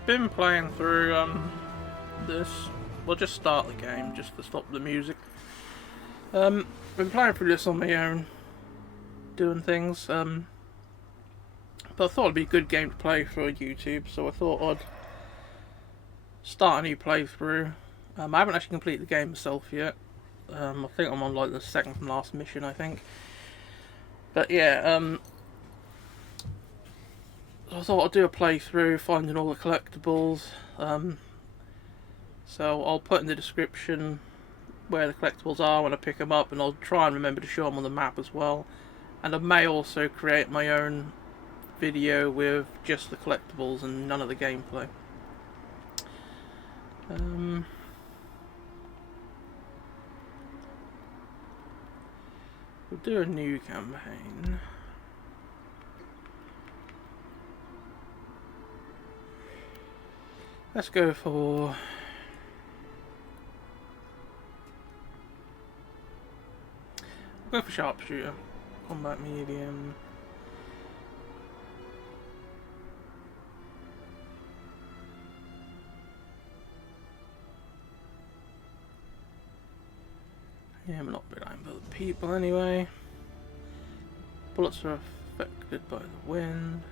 I've been playing through this. We'll just start the game just to stop the music. Been playing through this on my own, doing things. But I thought it'd be a good game to play for YouTube, so I thought I'd start a new playthrough. I haven't actually completed the game myself yet. I think I'm on like the second from last mission, I think. But yeah, I thought I'd do a playthrough, finding all the collectibles. So I'll put in the description where the collectibles are when I pick them up, and I'll try and remember to show them on the map as well. And I may also create my own video with just the collectibles and none of the gameplay. We'll do a new campaign. Let's go for... We'll go for sharpshooter. Combat medium. Yeah, we're not relying on other people anyway. Bullets are affected by the wind.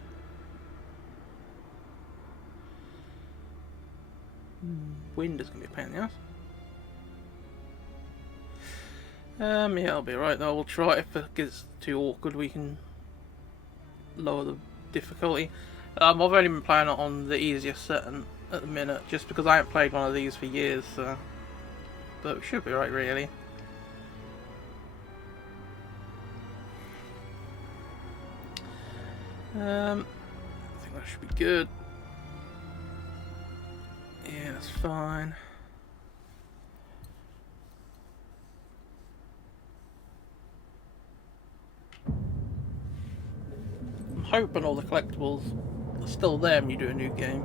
Wind is going to be a pain in the ass. Yeah, I'll be right though. We'll try it. If it gets too awkward, we can lower the difficulty. I've only been playing it on the easiest setting at the minute, just because I haven't played one of these for years. So. But it should be right, really. I think that should be good. Yeah, that's fine. I'm hoping all the collectibles are still there when you do a new game.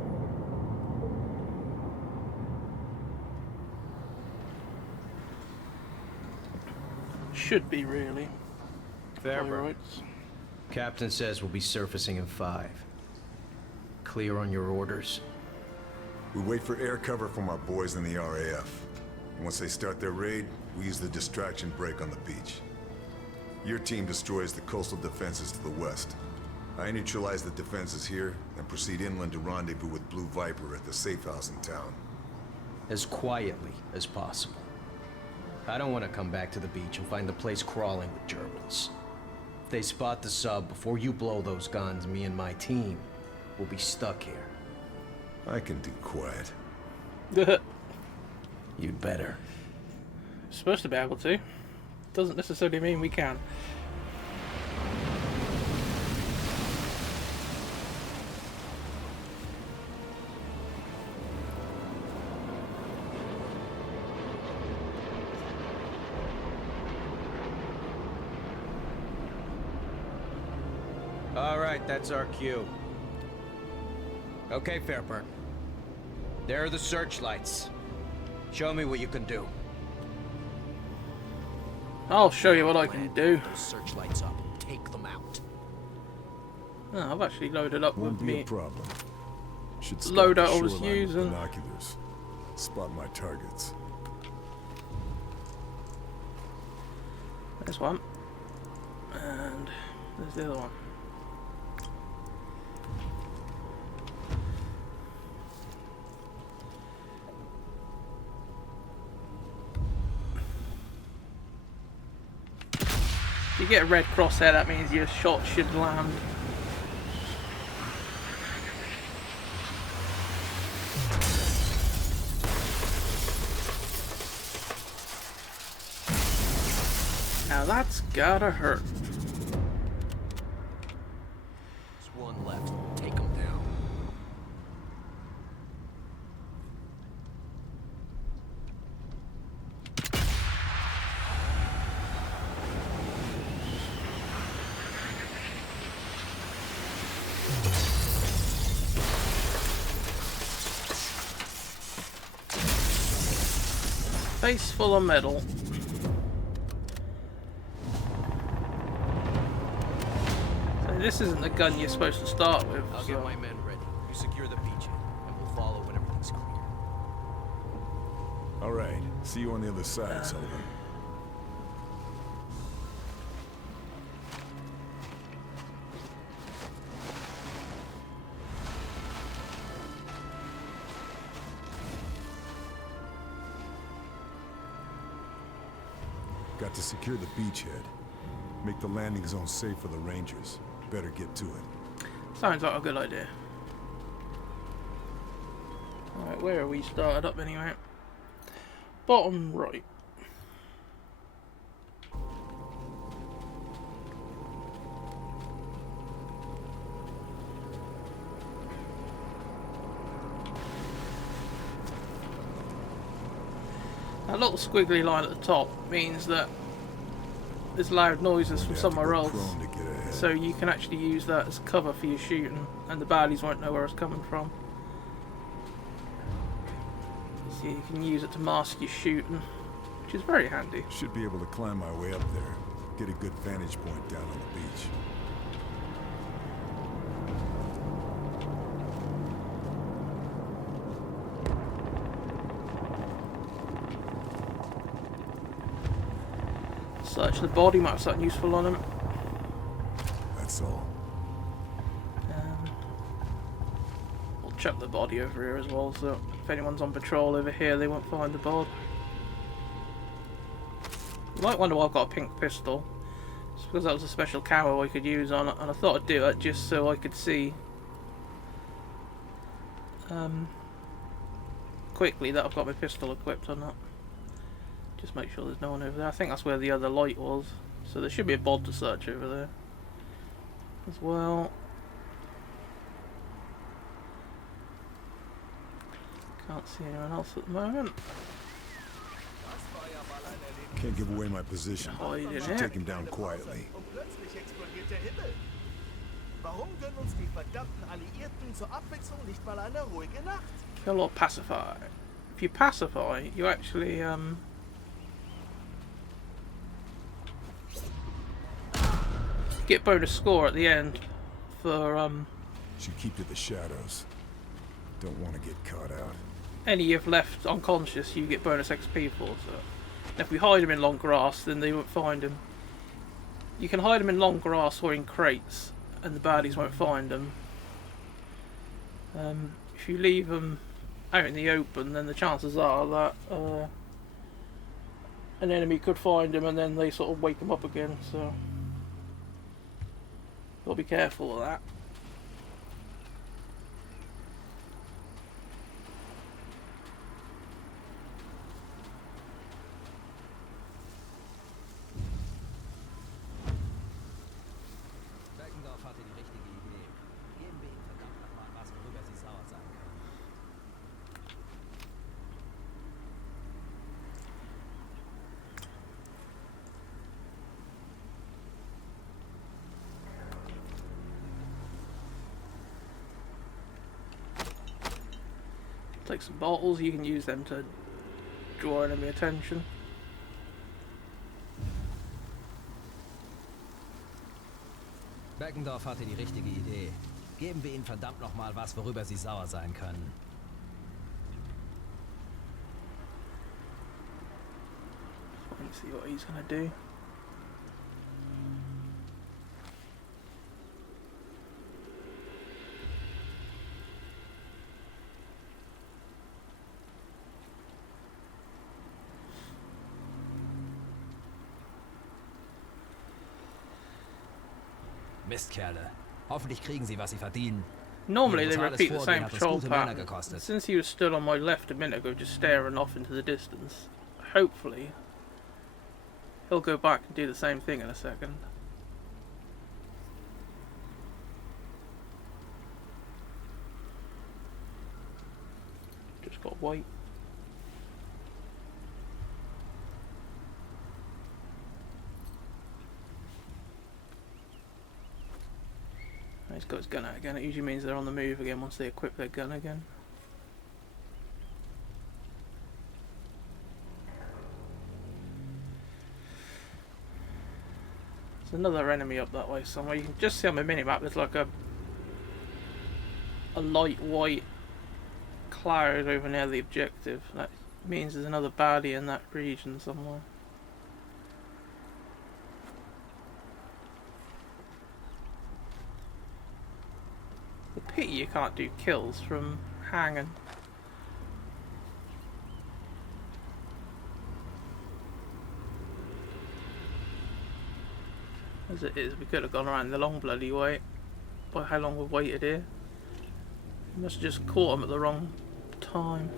Should be, really. Fair, right. Captain says we'll be surfacing in 5. Clear on your orders? We wait for air cover from our boys in the RAF. Once they start their raid, we use the distraction break on the beach. Your team destroys the coastal defenses to the west. I neutralize the defenses here and proceed inland to rendezvous with Blue Viper at the safe house in town. As quietly as possible. I don't want to come back to the beach and find the place crawling with Germans. If they spot the sub before you blow those guns, me and my team will be stuck here. I can do quiet. You'd better. Supposed to be able to. Doesn't necessarily mean we can. All right, that's our cue. Okay, Fairburn. There are the searchlights. Show me what you can do. I'll show you what I can do. Those searchlights up. Take them out. Oh, I've actually loaded up Won't with be me. a problem. Should Load scout out the I was shoreline with using. binoculars. Spot my targets. There's one. And there's the other one. If you get a red crosshair, that means your shot should land. Now that's gotta hurt. There's one left. Take them down. Face full of metal. So this isn't the gun you're supposed to start with. I'll So. get my men ready. You secure the beachhead, and we'll coast clear. All right. See you on the other side, Sullivan. Got to secure the beachhead. Make the landing zone safe for the Rangers. Better get to it. Sounds like a good idea. Alright, where are we started up anyway? Bottom right. That little squiggly line at the top means that there's loud noises from somewhere else, so you can actually use that as cover for your shooting, and the baddies won't know where it's coming from. So you can use it to mask your shooting, which is very handy. Should be able to climb my way up there. Get a good vantage point down on the beach. Search the body, might have something useful on him. That's all. We'll chuck the body over here as well, so if anyone's on patrol over here, they won't find the bod. You might wonder why I've got a pink pistol. It's because that was a special camo I could use on it, and I thought I'd do it just so I could see quickly that I've got my pistol equipped or not. Just make sure there's no one over there. I think that's where the other light was. So there should be a bod to search over there as well. Can't see anyone else at the moment. Can't give away my position. Hide in Should here. take him down quietly. Warum gönnen uns die verdammten Alliierten zur Abwechslung nicht mal eine ruhige Nacht? Kill or pacify. If you pacify, you actually get bonus score at the end for Should keep to the shadows. Don't want to get caught out. any you've left unconscious. You get bonus XP for. So if we hide them in long grass, then they won't find him. You can hide them in long grass or in crates, and the baddies won't find them. If you leave them out in the open, then the chances are that an enemy could find them, and then they sort of wake them up again. So gotta be careful of that. Beckendorf hatte die richtige Idee. Geben wir ihnen verdammt nochmal was, worüber sie sauer sein können. Take some bottles. You can use them to draw enemy attention. Beckendorf hatte die richtige Idee. Geben wir ihnen verdammt nochmal was, worüber sie sauer sein können. Let's see what he's gonna do. Mistkerle. Hoffentlich kriegen sie, was sie verdienen. Normally Ihr they brutales repeat the Vorgehen same hat uns patrol gute Männer pattern. gekostet. Since he was stood on my left a minute ago, just staring off into the distance, hopefully he'll go back and do the same thing in a second. Just got to wait. He's got his gun out again. It usually means they're on the move again once they equip their gun again. There's another enemy up that way somewhere. You can just see on my minimap there's like a light white cloud over near the objective. That means there's another baddie in that region somewhere. The pity you can't do kills from hanging. As it is, we could have gone around the long bloody way. By how long we've waited here. We must have just caught him at the wrong time.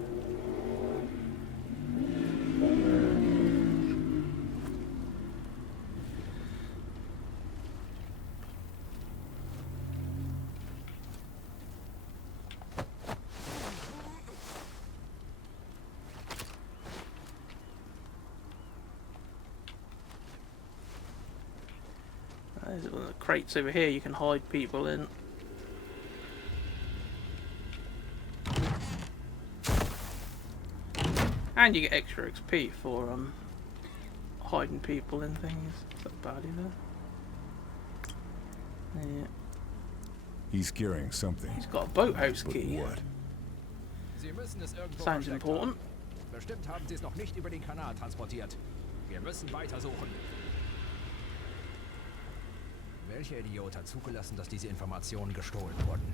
There's one of the crates over here you can hide people in. And you get extra XP for hiding people in things. Is that baddie there? Yeah. He's carrying something. He's got a boathouse But key. what? Sie müssen es irgendwo Sounds versteckt important. haben. Bestimmt haben sie es noch nicht über den Kanal transportiert. Wir müssen weitersuchen. Welcher Idiot hat zugelassen, dass diese Informationen gestohlen wurden?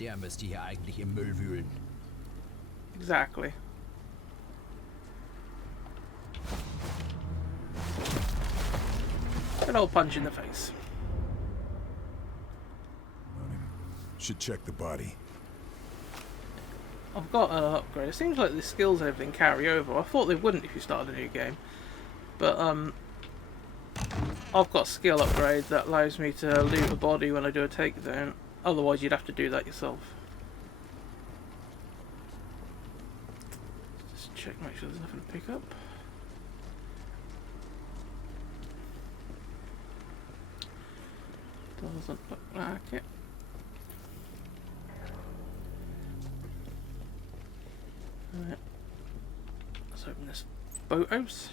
Der müsste hier eigentlich im Müll wühlen. Exactly. Good old punch in the face. Should check the body. I've got an upgrade. It seems like the skills and everything carry over. I thought they wouldn't if you started a new game. But I've got a skill upgrade that allows me to loot a body when I do a takedown. Otherwise you'd have to do that yourself. Just check, make sure there's nothing to pick up. Doesn't look like it. Right. Let's open this boathouse.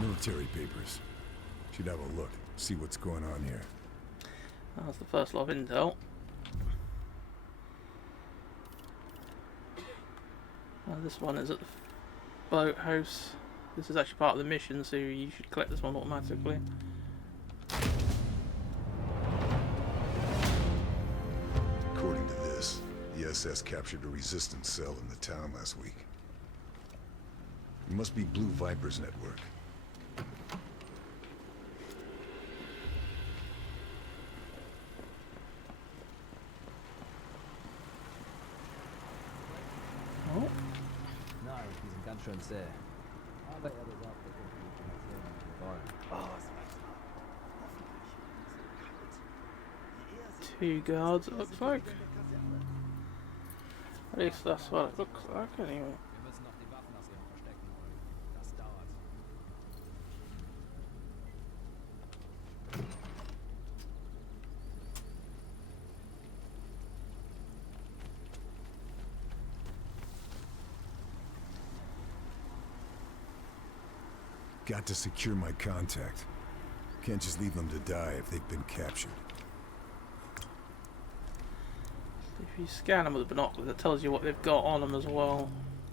Military papers. Should have a look. See what's going on here. That's the first lot of intel. This one is at the boathouse. This is actually part of the mission, so you should collect this one automatically. According to this, the SS captured a resistance cell in the town last week. It must be Blue Viper's network. Oh, Nein, die sind ganz schön zäh. Aber er besagt, dass wir die Informationen nicht wollen. two guards it looks like. At least that's what it looks like anyway. Wir müssen noch die Waffen aus ihrem Verstecken holen. Das dauert. Got to secure my contact. Can't just leave them to die if they've been captured. If you scan them with the binoculars, it tells you what they've got on them as well.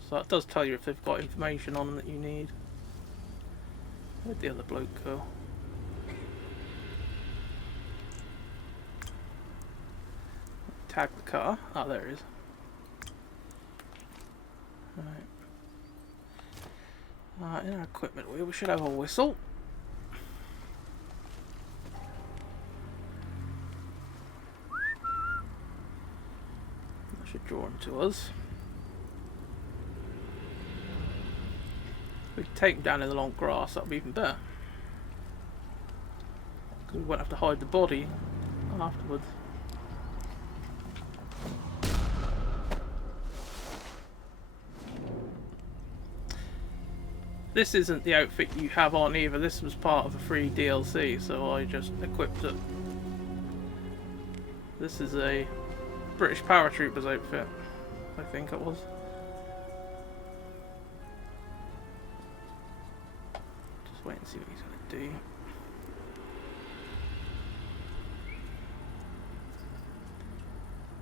So it does tell you if they've got information on them that you need. Where'd the other bloke go? Tag the car. Ah, there he is. Right. In our equipment wheel, we should have a whistle. That should draw him to us. If we can take him down in the long grass, that would be even better. Because we won't have to hide the body afterwards. This isn't the outfit you have on either. This was part of a free DLC, so I just equipped it. This is a British paratroopers outfit, I think it was. Just wait and see what he's going to do.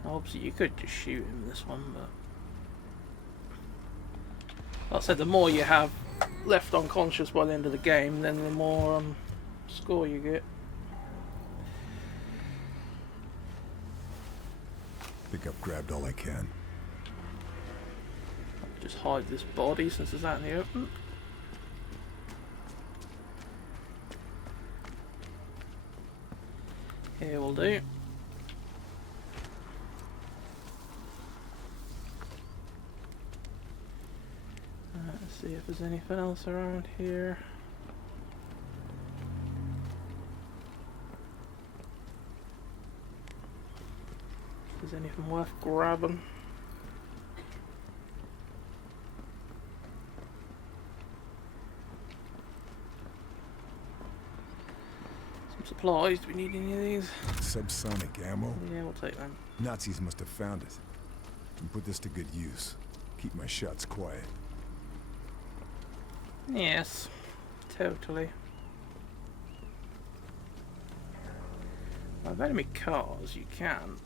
Obviously you could just shoot him this one, but like I said, the more you have left unconscious by the end of the game, then the more score you get. I think I've grabbed all I can. Just hide this body since it's out in the open. Here will do. Let's see if there's anything else around here. If there's anything worth grabbing. Some supplies. Do we need any of these? Subsonic ammo? Yeah, we'll take them. Nazis must have found it. And put this to good use. Keep my shots quiet. Yes, totally. With enemy cars, you can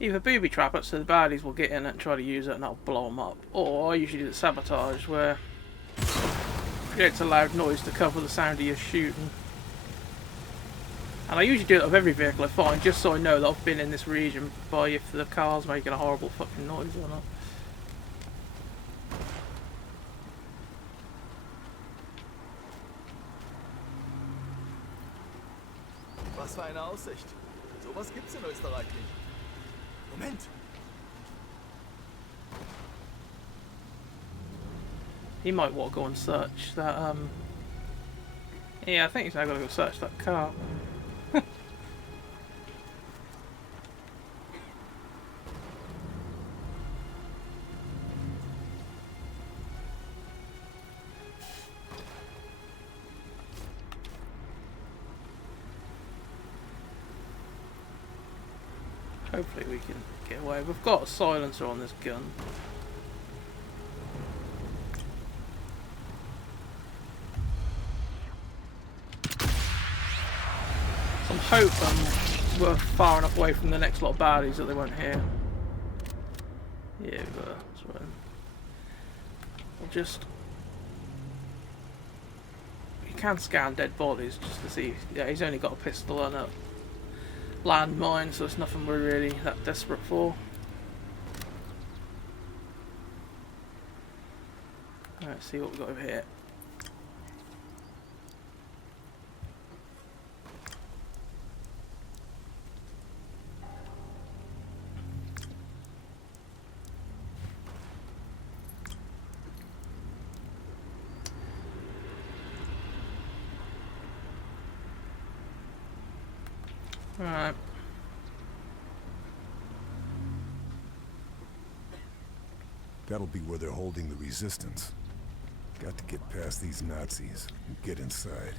either booby trap it so the baddies will get in it and try to use it and that'll blow them up, or I usually do the sabotage where it creates a loud noise to cover the sound of your shooting. And I usually do it with every vehicle I find, just so I know that I've been in this region by if the car's making a horrible fucking noise or not. Was für eine Aussicht. Sowas gibt's in Österreich nicht. Moment. He might want to go and search that, yeah, I think he's now got to go search that car. Hopefully we can get away. We've got a silencer on this gun. So I'm hoping we're far enough away from the next lot of baddies that they won't hear. Yeah, that's right. We'll just... You can scan dead bodies just to see. Yeah, he's only got a pistol and a landmine, so it's nothing we're really that desperate for. Let's see what we've got over here. Alright. That'll be where they're holding the resistance. Got to get past these Nazis and get inside.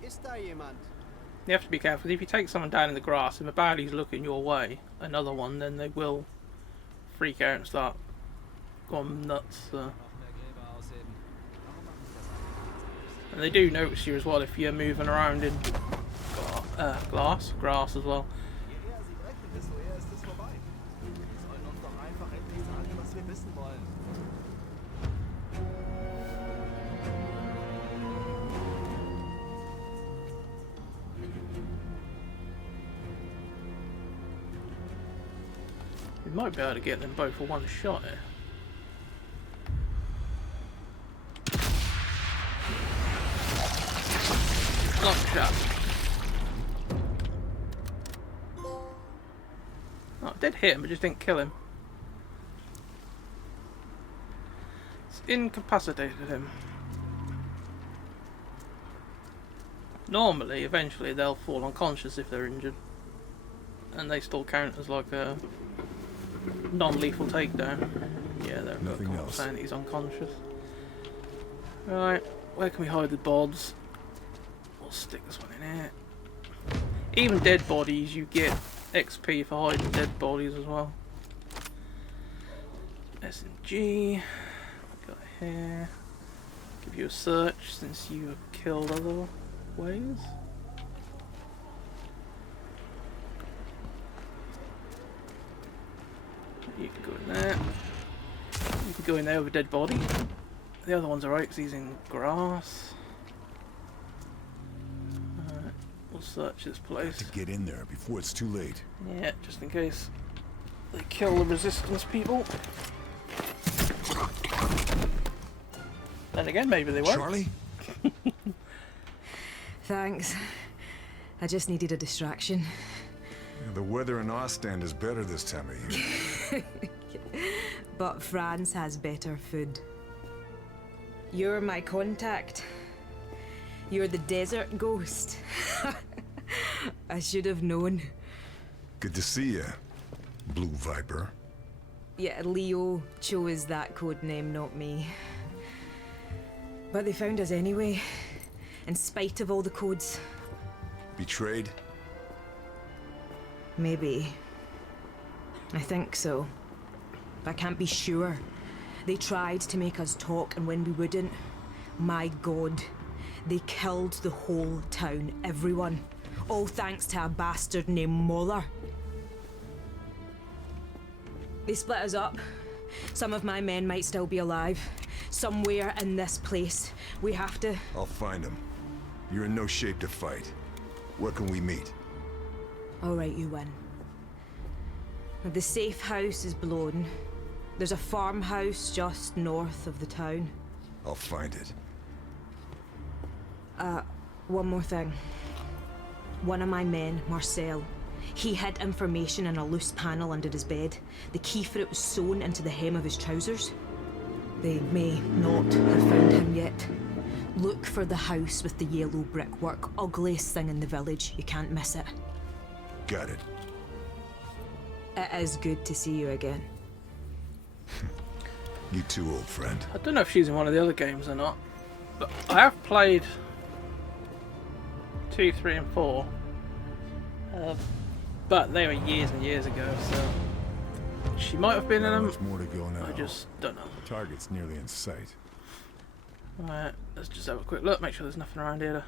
Ist da jemand? You have to be careful. If you take someone down in the grass, if a baddie's looking your way, another one, then they will freak out and start going nuts. And they do notice you as well if you're moving around in grass as well. Je eher sie brechen, desto eher ist es vorbei. Sie sollen uns doch einfach endlich sagen, was wir wissen wollen. We might be able to get them both for one shot here. Long shot. Oh, it did hit him, but just didn't kill him. It's incapacitated him. Normally, eventually, they'll fall unconscious if they're injured. And they still count as like a non-lethal takedown. Yeah, they're Nothing else. saying he's unconscious. Right, where can we hide the bods? We'll stick this one in here. Even dead bodies, you get XP for hiding dead bodies as well. SMG. Got here. Give you a search since you have killed other ways. You can go in there. You can go in there with a dead body. The other one's alright because he's in grass. Alright, we'll search this place. To get in there before it's too late. Yeah, just in case they kill the resistance people. Then again, maybe they won't. Charlie? Thanks. I just needed a distraction. Yeah, the weather in Ostend is better this time of year. But France has better food. You're my contact. You're the desert ghost. I should have known. Good to see you, Blue Viper. Yeah, Leo chose that code name, not me. But they found us anyway, in spite of all the codes. Betrayed? Maybe. I think so. But I can't be sure. They tried to make us talk, and when we wouldn't, my god, they killed the whole town, everyone. All thanks to a bastard named Moller. They split us up. Some of my men might still be alive. Somewhere in this place. We have to... I'll find him. You're in no shape to fight. Where can we meet? Alright, you win. The safe house is blown. There's a farmhouse just north of the town. I'll find it. One more thing. One of my men, Marcel, he hid information in a loose panel under his bed. The key for it was sewn into the hem of his trousers. They may not have found him yet. Look for the house with the yellow brickwork. Ugliest thing in the village. You can't miss it. Got it. It is good to see you again. You too, old friend. I don't know if she's in one of the other games or not, but I have played 2, 3 and 4. But they were years and years ago, so she might have been in Not them. much more to go now. I just don't know. Target's nearly in sight. Alright, let's just have a quick look, make sure there's nothing around here to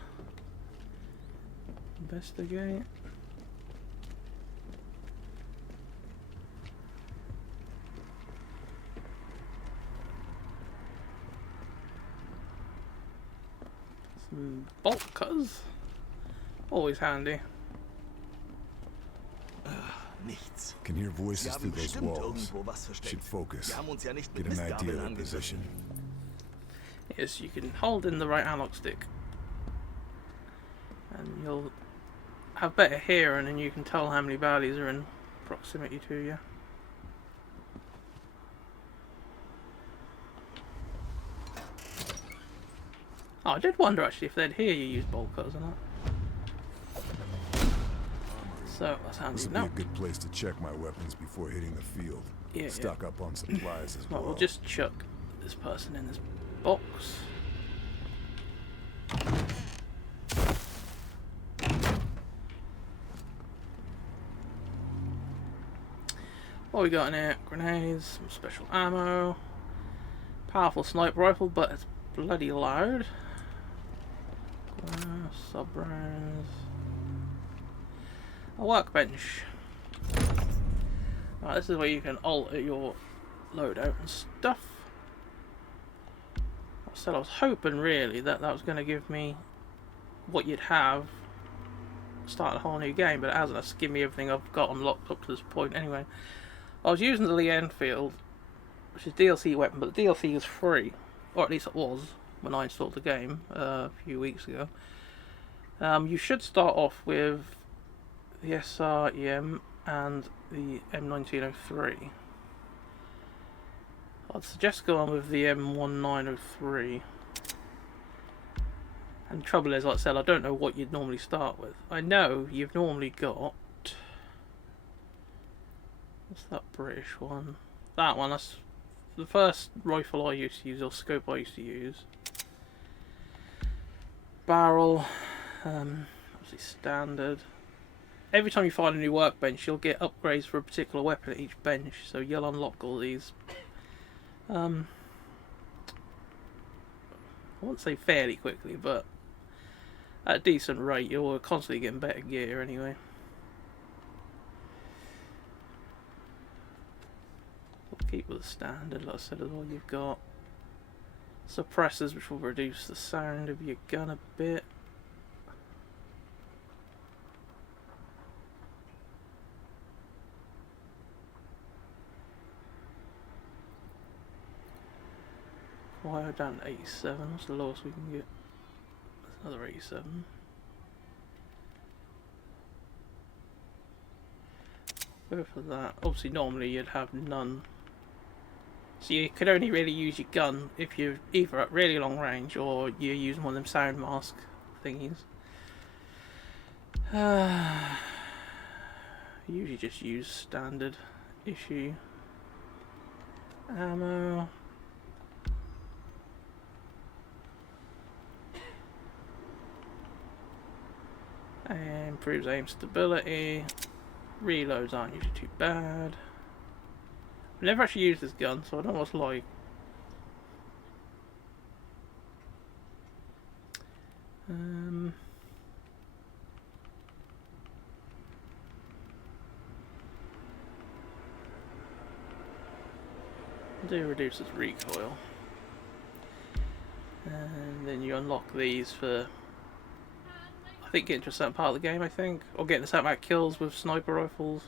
investigate. Some bolt cutters. Always handy. Nichts. Can hear Sie voices haben through those bestimmt walls. irgendwo was Should versteckt. focus. Wir haben uns ja nicht mit Get an idea Mistgabeln of their angegriffen. position. Yes, you can hold in the right analog stick and you'll have better hearing and you can tell how many baddies are in proximity to you. Oh, I did wonder actually if they'd hear you use bolt cutters or not. So that's handy. This would be No, a good place to check my weapons before hitting the field. Yeah, Stock up on supplies as well. well, we'll just chuck this person in this box. What we got in here? Grenades, some special ammo, powerful sniper rifle, but it's bloody loud. Sub rounds. A workbench. Right, this is where you can alter your loadout and stuff. So I was hoping really that that was going to give me what you'd have start a whole new game, but it hasn't. It's given me everything I've got unlocked up to this point anyway. I was using the Lee Enfield, which is DLC weapon, but the DLC is free, or at least it was when I installed the game a few weeks ago. You should start off with the SREM and the M1903. I'd suggest going with the M1903. And the trouble is, like I said, I don't know what you'd normally start with. I know you've normally got... What's that British one? That one, that's the first rifle I used to use, or scope I used to use. Barrel, obviously standard. Every time you find a new workbench, you'll get upgrades for a particular weapon at each bench, so you'll unlock all these. I won't say fairly quickly, but at a decent rate, you're constantly getting better gear anyway. We'll keep with the standard, like I said, is all you've got. Suppressors, which will reduce the sound of your gun a bit. Wire down to 87, that's the lowest we can get. That's another 87. Go for that. Obviously normally you'd have none. So you could only really use your gun if you're either at really long range or you're using one of them sound mask thingies. Usually just use standard issue ammo. And improves aim stability. Reloads aren't usually too bad. I've never actually used this gun, so I don't know what it's like. Do reduces recoil. And then you unlock these for, I think, getting to a certain part of the game, I think. Or getting a certain amount of kills with sniper rifles.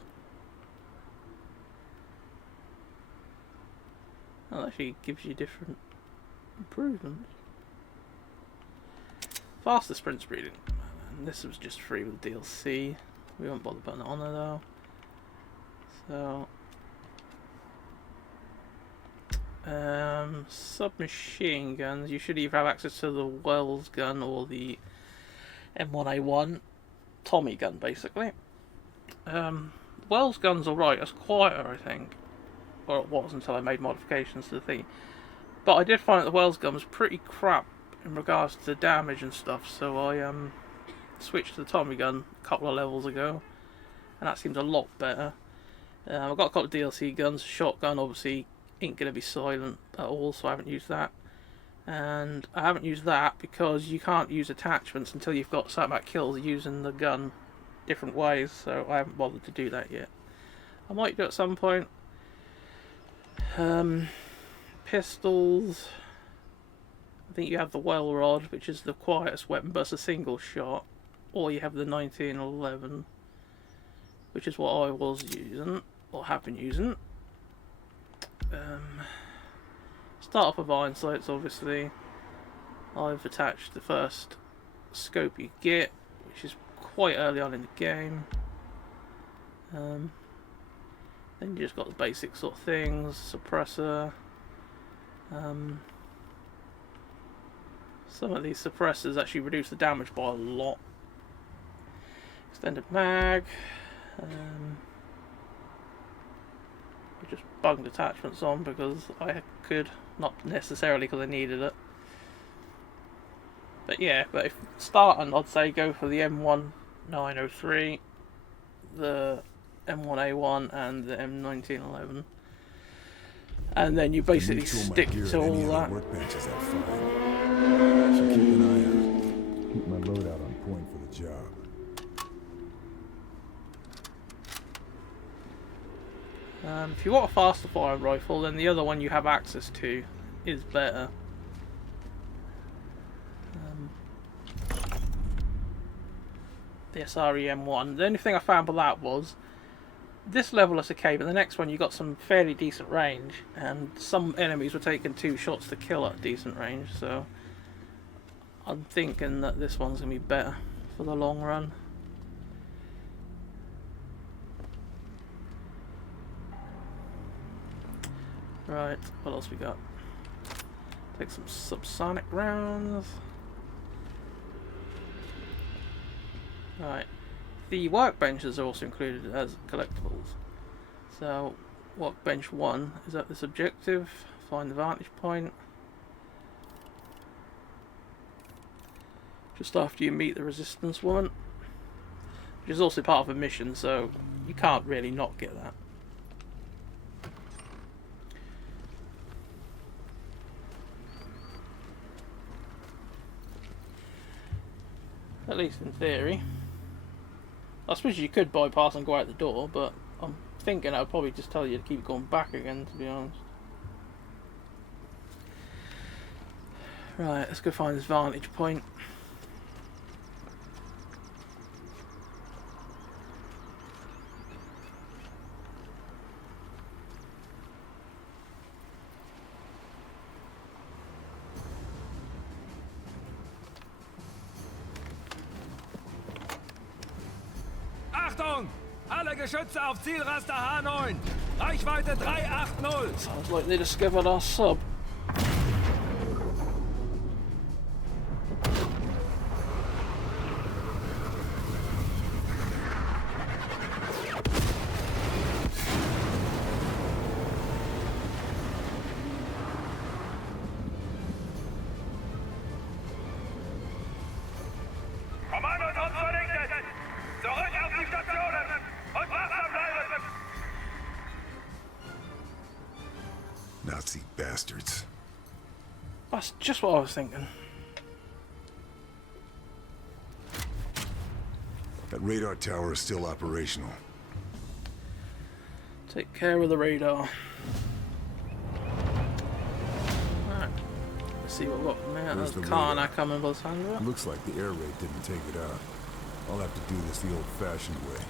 That actually gives you different improvements. Faster sprint speed. And this was just free with DLC. We won't bother putting it on there though. So submachine guns, you should either have access to the Wells gun or the M1A1 Tommy gun, basically. Wells gun's alright, it's quieter, I think. Or it was until I made modifications to the thing. But I did find that the Wells gun was pretty crap in regards to damage and stuff, so I switched to the Tommy gun a couple of levels ago, and that seems a lot better. I've got a couple of DLC guns. Shotgun obviously ain't going to be silent at all, so I haven't used that. And I haven't used that because you can't use attachments until you've got certain amount of kills using the gun different ways, so I haven't bothered to do that yet. I might do it at some point. Pistols, I think you have the Well Rod, which is the quietest weapon, but it's a single shot, or you have the 1911, which is what I was using, or have been using. Start off with iron sights, obviously. I've attached the first scope you get, which is quite early on in the game. Then you just got the basic sort of things, suppressor. Some of these suppressors actually reduce the damage by a lot. Extended mag. I just bunged attachments on because I could, not necessarily because I needed it. But yeah, but if starting, I'd say go for the M1903, the M1A1 and the M1911, and then you basically stick to all that. Workbenches at fine. So keep an eye out. Keep my loadout on point for the job. If you want a faster firing rifle, then the other one you have access to is better. The SRE-M1. The only thing I found with that was this level is okay, but the next one you got some fairly decent range, and some enemies were taking 2 shots to kill at decent range, so I'm thinking that this one's going to be better for the long run. Right, what else we got? Take some subsonic rounds. Right, the workbenches are also included as collectibles. So, workbench 1 is at this objective, find the vantage point. Just after you meet the resistance woman, which is also part of a mission, so you can't really not get that. At least in theory. I suppose you could bypass and go out the door, but I'm thinking I'd probably just tell you to keep going back again, to be honest. Right, let's go find this vantage point. Achtung! Alle Geschütze auf Zielraster H9. Reichweite 380. Sounds like they discovered our sub. Kommandotrupp vernichtet! Zurück auf die Stationen! Und wachsam bleiben! Nazi bastards. That's just what I was thinking. That radar tower is still operational. Take care of the radar. Alright. Let's see what we've got from there. Where's There's the car radar? now coming by the sound of it. Looks like the air raid didn't take it out. I'll have to do this the old-fashioned way.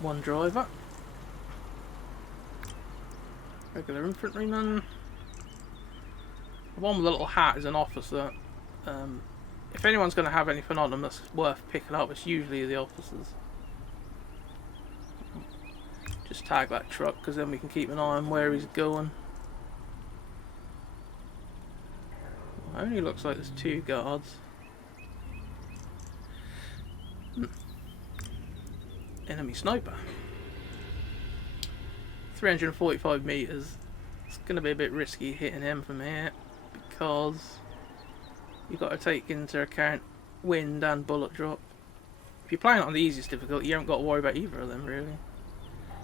One driver. Regular infantryman. The one with the little hat is an officer. If anyone's going to have anything on them that's worth picking up, it's usually the officers. Just tag that truck, because then we can keep an eye on where he's going. Only looks like there's 2 guards. Enemy sniper. 345 meters. It's going to be a bit risky hitting him from here, because you've got to take into account wind and bullet drop. If you're playing on the easiest difficulty, you haven't got to worry about either of them really.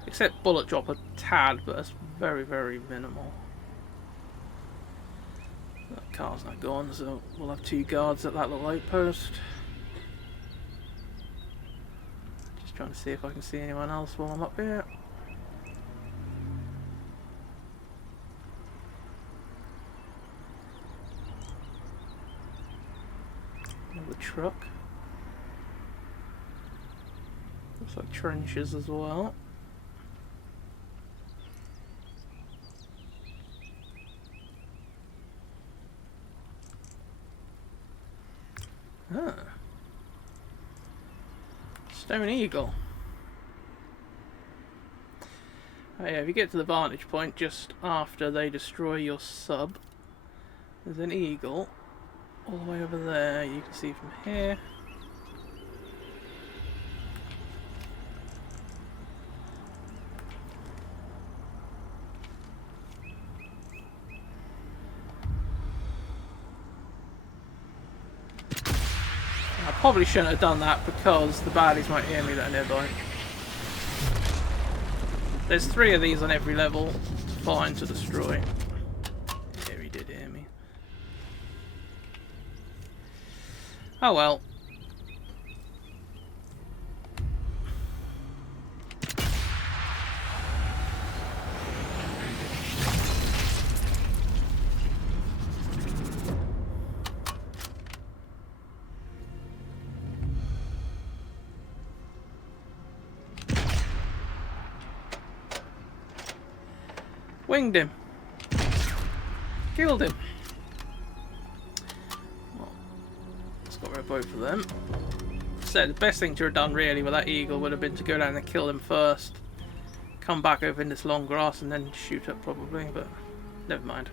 Except bullet drop a tad, but that's very, very minimal. That car's not gone, so we'll have 2 guards at that little outpost. Just trying to see if I can see anyone else while I'm up here. The truck. Looks like trenches as well. Ah. Stone Eagle. Oh yeah, if you get to the vantage point just after they destroy your sub, there's an eagle all the way over there. You can see from here. I probably shouldn't have done that because the baddies might hear me that are nearby. There's 3 of these on every level. Fine to destroy. Yeah, he did hear me. Oh well. Winged him. Killed him. Well, let's got rid of both of them. So the best thing to have done really with that eagle would have been to go down and kill him first. Come back over in this long grass and then shoot up probably, but never mind.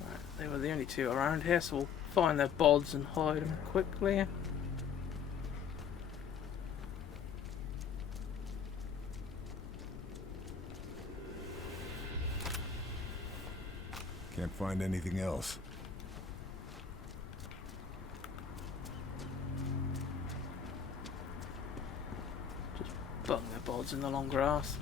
Right, they were the only 2 around here, so we'll find their bods and hide them quickly. Can't find anything else. Just bung their bods in the long grass.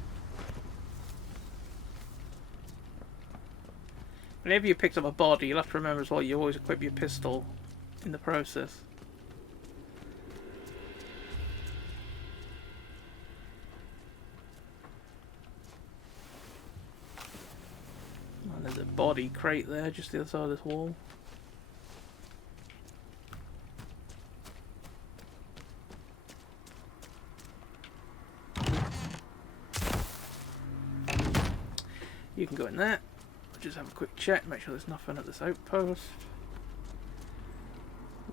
Whenever you picked up a body, you'll have to remember as well, you always equip your pistol in the process. And there's a body crate there, just the other side of this wall. You can go in there. Just have a quick check, make sure there's nothing at this outpost.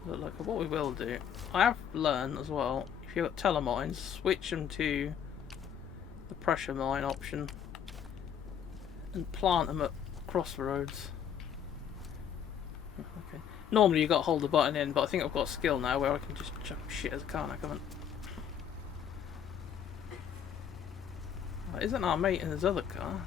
Look like what we will do. I have learned as well, if you've got telemines, switch them to the pressure mine option and plant them at crossroads. Okay. Normally you've got to hold the button in, but I think I've got a skill now where I can just chuck shit as a car. I can't. Isn't our mate in his other car?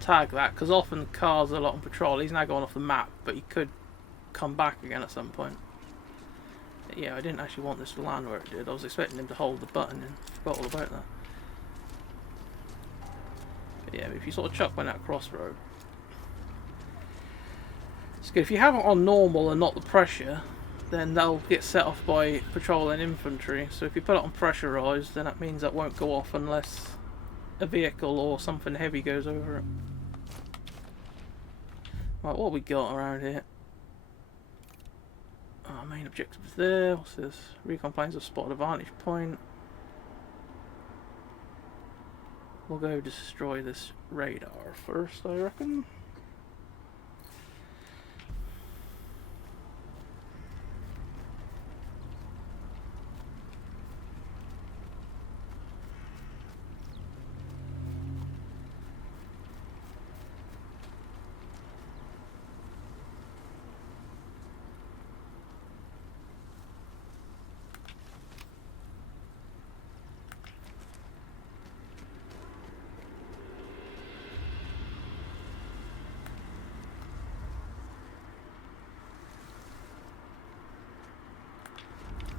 Tag that, because often cars are a lot on patrol. He's now going off the map, but he could come back again at some point. Yeah, I didn't actually want this to land where it did. I was expecting him to hold the button and forgot all about that. But yeah, if you sort of chuck one at crossroad, it's good. If you have it on normal and not the pressure, then they'll get set off by patrol and infantry. So if you put it on pressurised, then that means that won't go off unless a vehicle or something heavy goes over it. Right, what we got around here? Our main objective is there. What's this? Recon planes have spotted a vantage point. We'll go destroy this radar first, I reckon.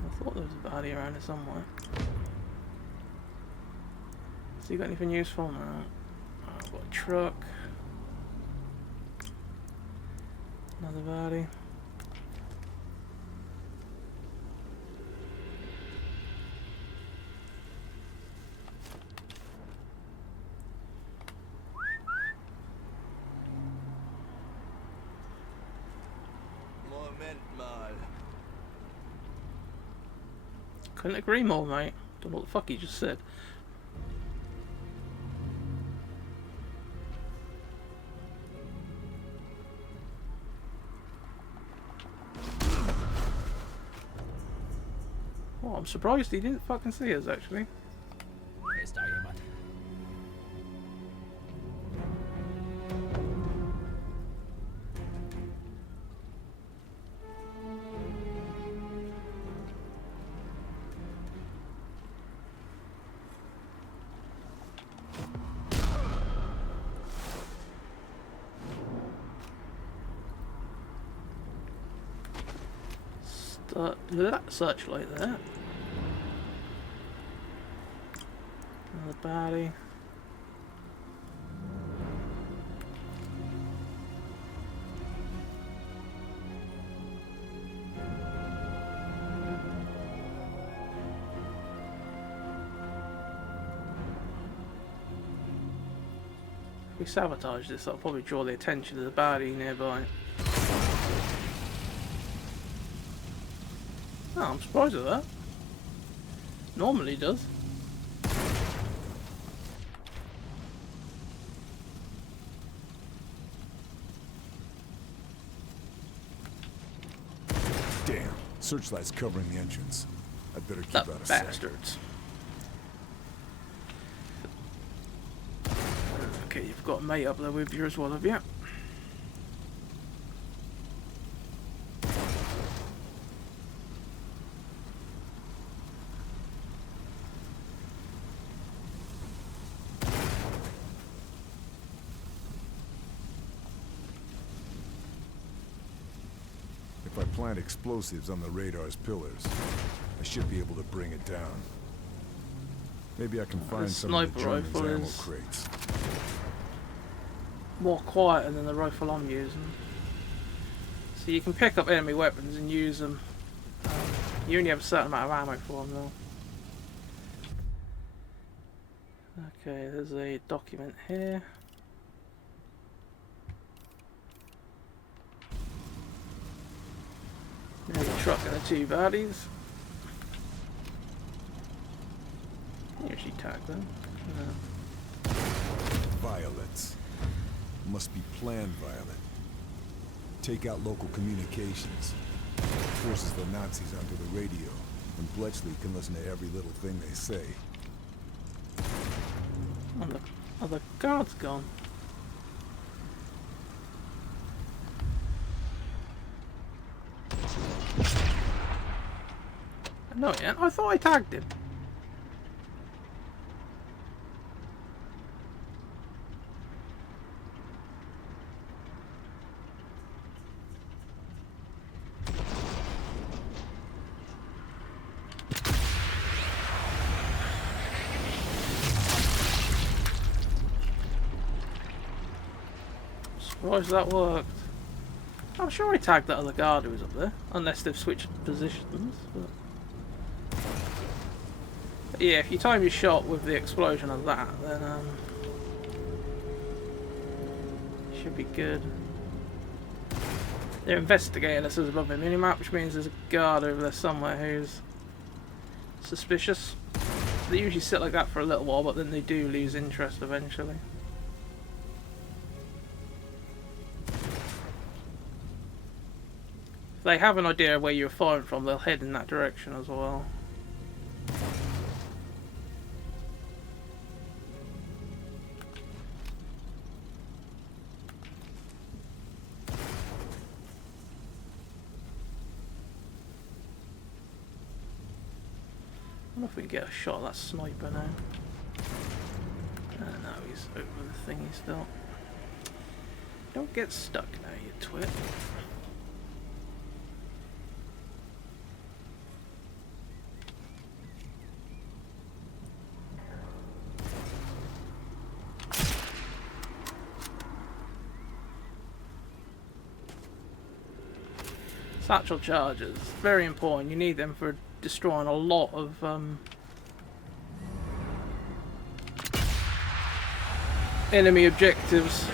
I thought there was a baddie around here somewhere. So you got anything useful? No. Oh, I've got a truck. Another baddie. Moment mal. Couldn't agree more, mate. Don't know what the fuck he just said. Oh, I'm surprised he didn't fucking see us, actually. Ist da jemand? That searchlight there. Another baddie. If we sabotage this, that'll probably draw the attention of the baddie nearby. Oh, I'm surprised at that. Normally does. Damn, searchlight's covering the entrance. I'd better keep That out of sight. bastards. Okay, you've got a mate up there with you as well, have you? If I plant explosives on the radar's pillars. I should be able to bring it down. Maybe I can find some of the sniper Germans' rifle ammo is- crates. More quieter than the rifle I'm using. So you can pick up enemy weapons and use them. You only have a certain amount of ammo for them though. Okay, there's a document here. There's a truck and the 2 baddies. Usually tag them. Violence. Must be planned violent. Take out local communications. Forces the Nazis onto the radio, and Bletchley can listen to every little thing they say. Oh, the guard's gone. No, yeah, I thought I tagged him. Surprised that worked. I'm sure I tagged that other guard who was up there, unless they've switched positions. But yeah, if you time your shot with the explosion of that, then should be good. They're investigating us as above the minimap, which means there's a guard over there somewhere who's suspicious. They usually sit like that for a little while, but then they do lose interest eventually. If they have an idea of where you're firing from, they'll head in that direction as well. I wonder if we can get a shot of that sniper now. No, he's over the thingy still. Don't get stuck now, you twit. Satchel charges, very important. You need them for destroying a lot of enemy objectives.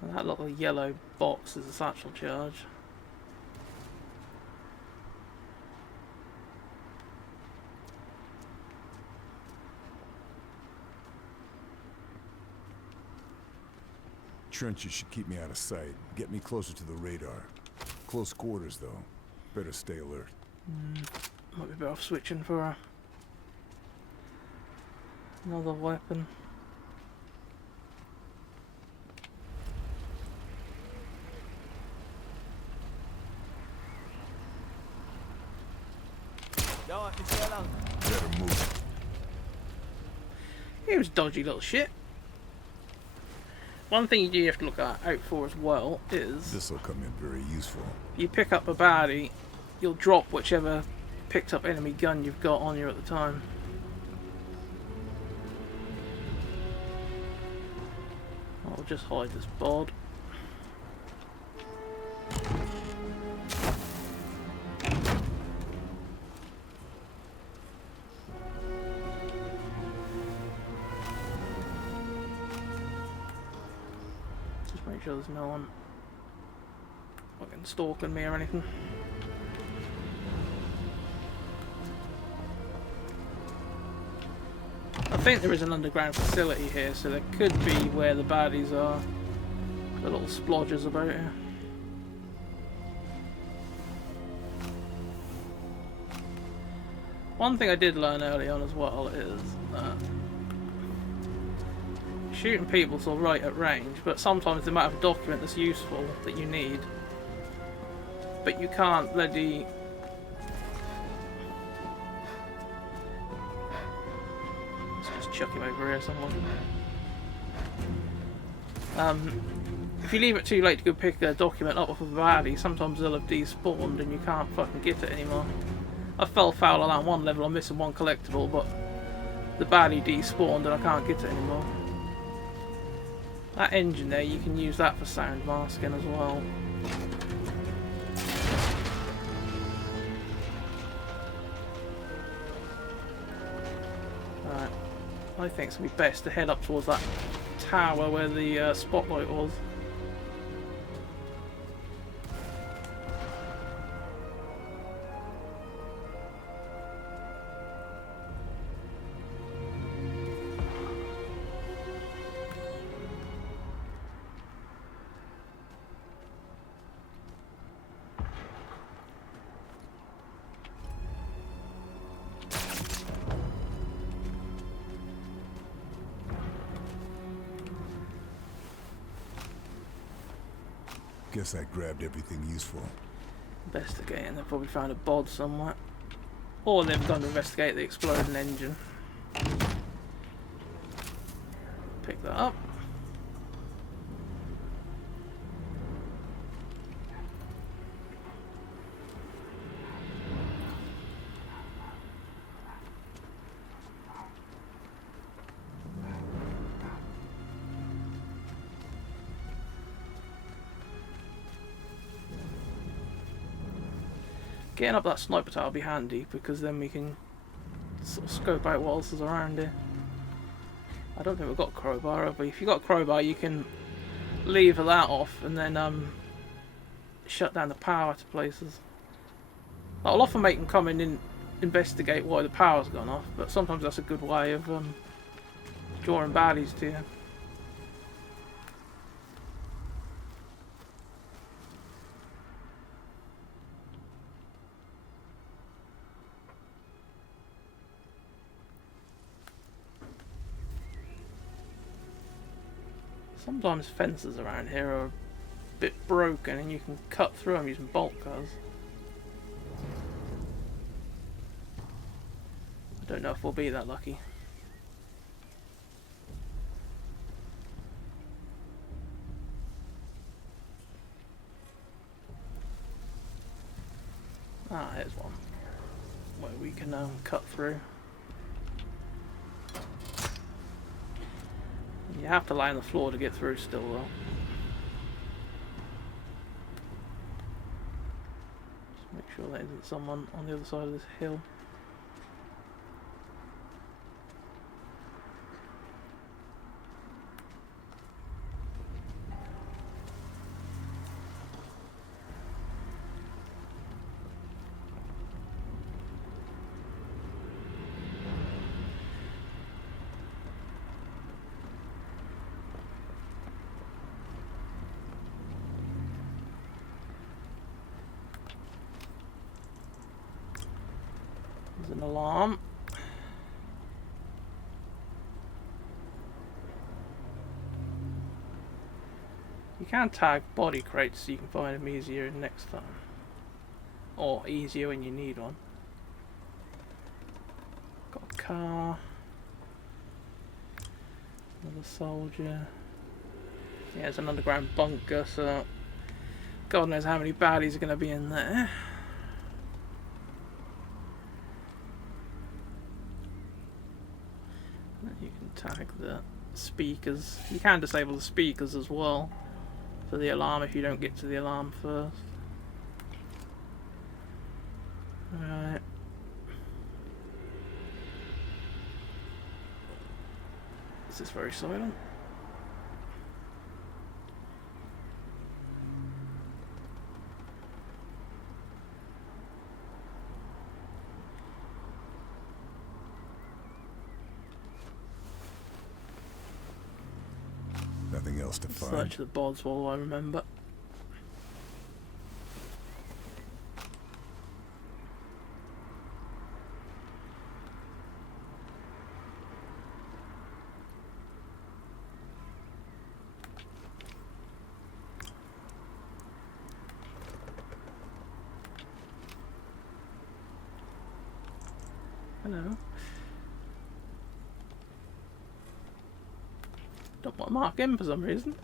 And that little yellow box is a satchel charge. Trenches should keep me out of sight. Get me closer to the radar. Close quarters, though. Better stay alert. Might be better off switching for another weapon. Dauert nicht sehr lang. Better move. He was dodgy little shit. One thing you do have to look out for as well is This'll come in very useful. you pick up a baddie, you'll drop whichever picked up enemy gun you've got on you at the time. I'll just hide this bod. Just make sure there's no one fucking stalking me or anything. I think there is an underground facility here, so there could be where the baddies are. The little splodgers about here. One thing I did learn early on as well is that shooting people's alright at range, but sometimes they might have a document that's useful that you need. but you can't bloody... Let's just chuck him over here somewhere. If you leave it too late to go pick a document up off of a valley, sometimes they'll have despawned and you can't fucking get it anymore. I fell foul on that one level, I'm missing one collectible, but the baddie despawned and I can't get it anymore. That engine there, you can use that for sound masking as well. Right, I think it's going to be best to head up towards that tower where the spotlight was. Guess I grabbed everything useful. Investigating, they've probably found a bod somewhere. Or they've gone to investigate the exploding engine. Pick that up. Getting up that sniper tower will be handy because then we can sort of scope out what else is around here. I don't think we've got crowbar, but if you've got crowbar you can lever that off and then shut down the power to places. I'll often make them come in and investigate why the power's gone off, but sometimes that's a good way of drawing baddies to you. Sometimes fences around here are a bit broken and you can cut through them using bolt cutters. I don't know if we'll be that lucky. Ah, here's one where we can cut through. You have to lie on the floor to get through still though. Just make sure there isn't someone on the other side of this hill. There's an alarm. You can tag body crates so you can find them easier next time. Or easier when you need one. Got a car. Another soldier. Yeah, there's an underground bunker, so God knows how many baddies are going to be in there. You can tag the speakers. You can disable the speakers as well for the alarm if you don't get to the alarm first. Alright. This is very silent. Nothing else to find. Search the bods while I remember. Hello. Don't want to mark him for some reason.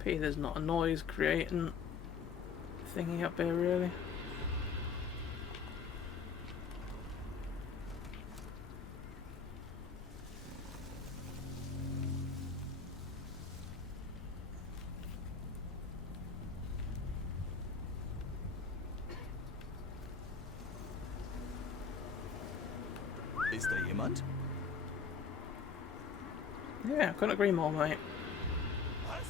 Pity there's not a noise creating thingy up here really. Ist da jemand? Yeah, couldn't agree more, mate. Was?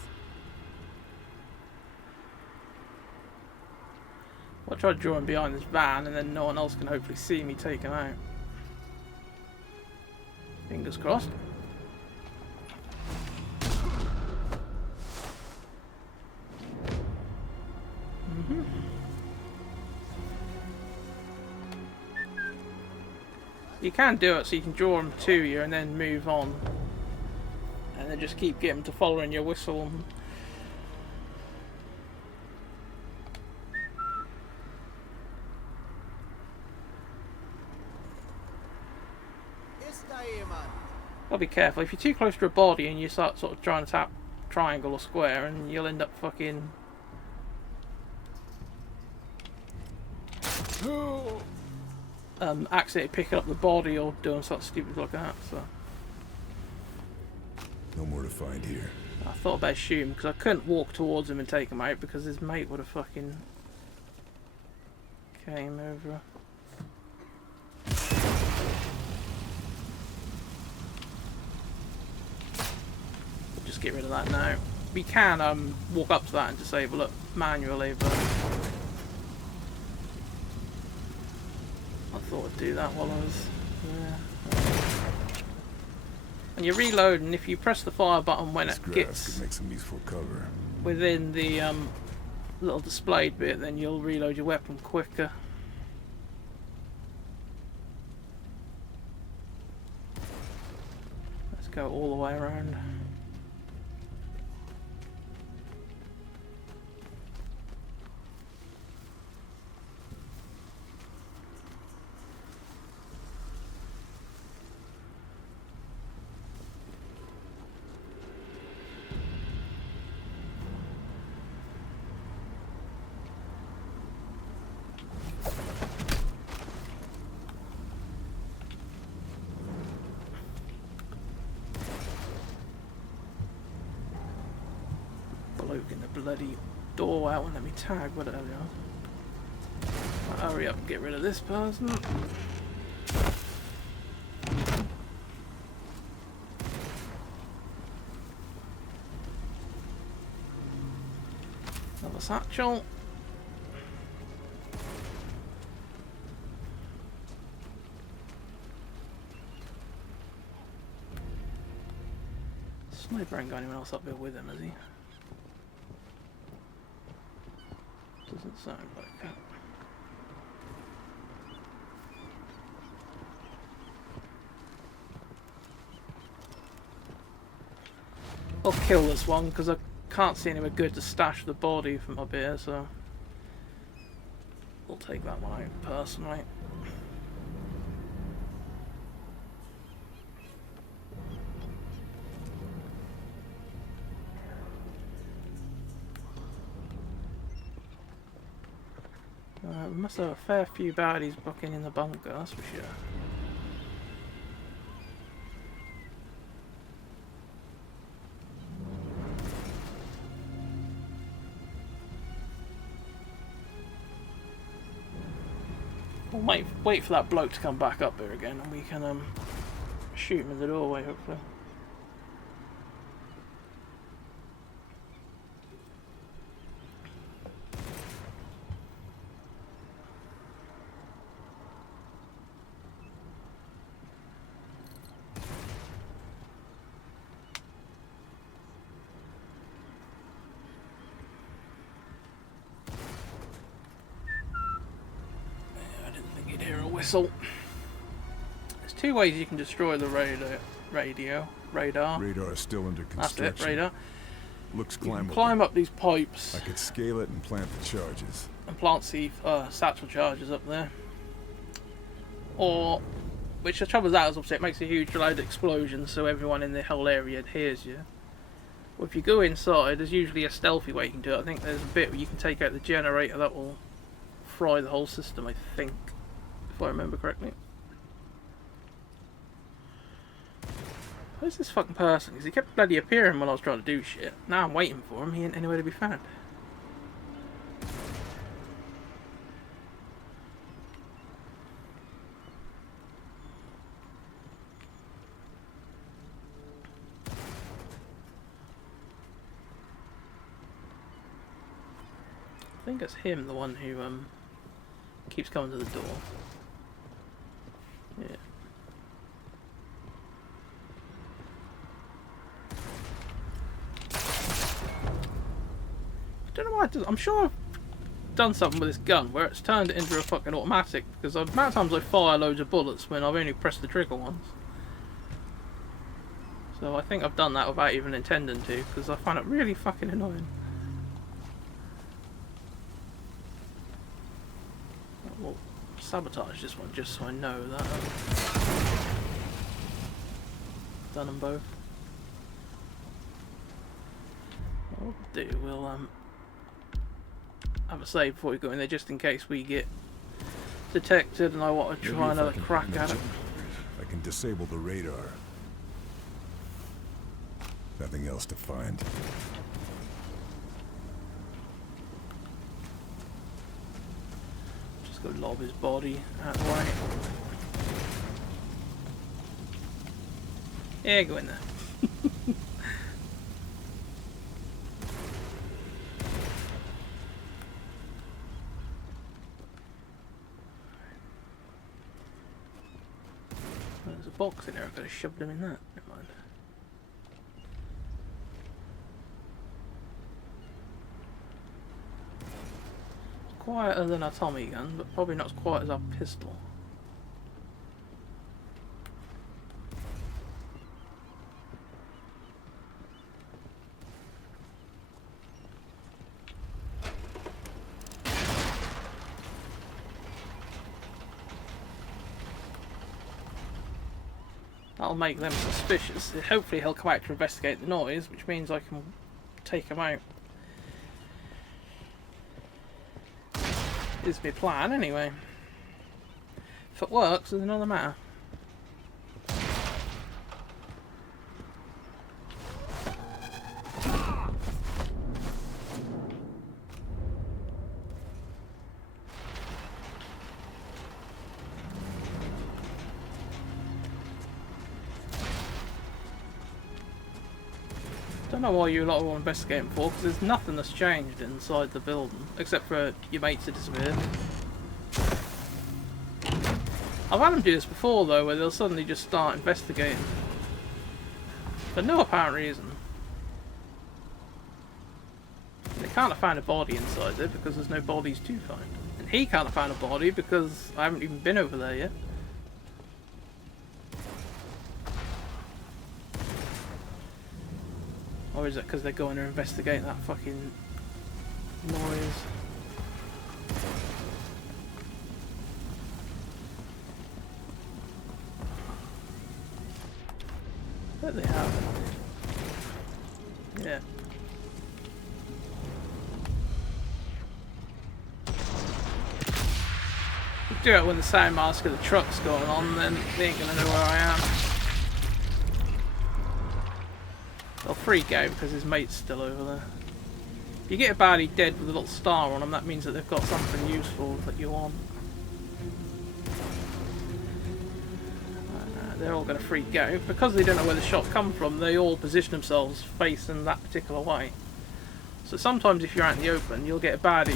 I'll try drawing behind this van and then no one else can hopefully see me take him out. Fingers crossed. You can do it so you can draw them to you and then move on. And then just keep getting to following your whistle. Ist da jemand? Gotta be careful. If you're too close to a body and you start sort of trying to tap triangle or square, and you'll end up fucking... accidentally picking up the body or doing something stupid like that, so... No more to find here. I thought about shooting because I couldn't walk towards him and take him out because his mate would have fucking came over. Just get rid of that now. We can walk up to that and disable it manually, but I thought I'd do that while I was there. And you reload, and if you press the fire button when This it grass gets could make some useful cover. within the little displayed bit, then you'll reload your weapon quicker. Let's go all the way around. Bloke in the bloody door out and let me tag, whatever. Hurry up and get rid of this person. Another satchel. Sniper ain't got anyone else up here with him, has he? Doesn't sound like it. I'll kill this one because I can't see anywhere good to stash the body from up here, so we'll take that one out personally. We must have a fair few baddies bucking in the bunker, that's for sure. We'll wait for that bloke to come back up here again and we can shoot him in the doorway, hopefully. Whistle. There's two ways you can destroy the radar. Radar is still under That's construction. it, radar. Looks You can climbable. climb up these pipes I could scale it and plant the charges. and plant satchel charges up there. Or, which the trouble is that is obviously it makes a huge loud explosion, so everyone in the whole area hears you. Well, if you go inside, there's usually a stealthy way you can do it. I think there's a bit where you can take out the generator that will fry the whole system, I think, if I remember correctly. Where's this fucking person? Because he kept bloody appearing when I was trying to do shit. Now I'm waiting for him, he ain't anywhere to be found. I think it's him, the one who keeps coming to the door. Yeah. I don't know why it does. I'm sure I've done something with this gun where it's turned it into a fucking automatic, because the amount of times I fire loads of bullets when I've only pressed the trigger once. So I think I've done that without even intending to, because I find it really fucking annoying. Well, sabotage this one just so I know that I've done them both. What we'll do, we'll have a save before we go in there just in case we get detected and I want to Maybe try if I another can crack at mention- it. I can disable the radar. Nothing else to find. Just go lob his body out of the way. Yeah, go in there. There's a box in there, I could have shoved him in that. Never mind. It's quieter than our Tommy gun, but probably not as quiet as our pistol. That'll make them suspicious. Hopefully he'll come out to investigate the noise, which means I can take him out. Is my plan anyway. If it works, it's another matter. Don't know why you lot will investigate him for, because there's nothing that's changed inside the building, except for your mates have disappeared. I've had them do this before though, where they'll suddenly just start investigating. For no apparent reason. They can't have found a body inside there because there's no bodies to find. And he can't have found a body because I haven't even been over there yet. Or is it because they're going to investigate that fucking noise? There they have it. Yeah. We do it when the sound mask of the truck's going on, then they ain't gonna know where I am. They'll freak out because his mate's still over there. If you get a baddie dead with a little star on them, that means that they've got something useful that you want. They're all going to freak out. Because they don't know where the shot come from, they all position themselves facing that particular way. So sometimes if you're out in the open, you'll get a baddie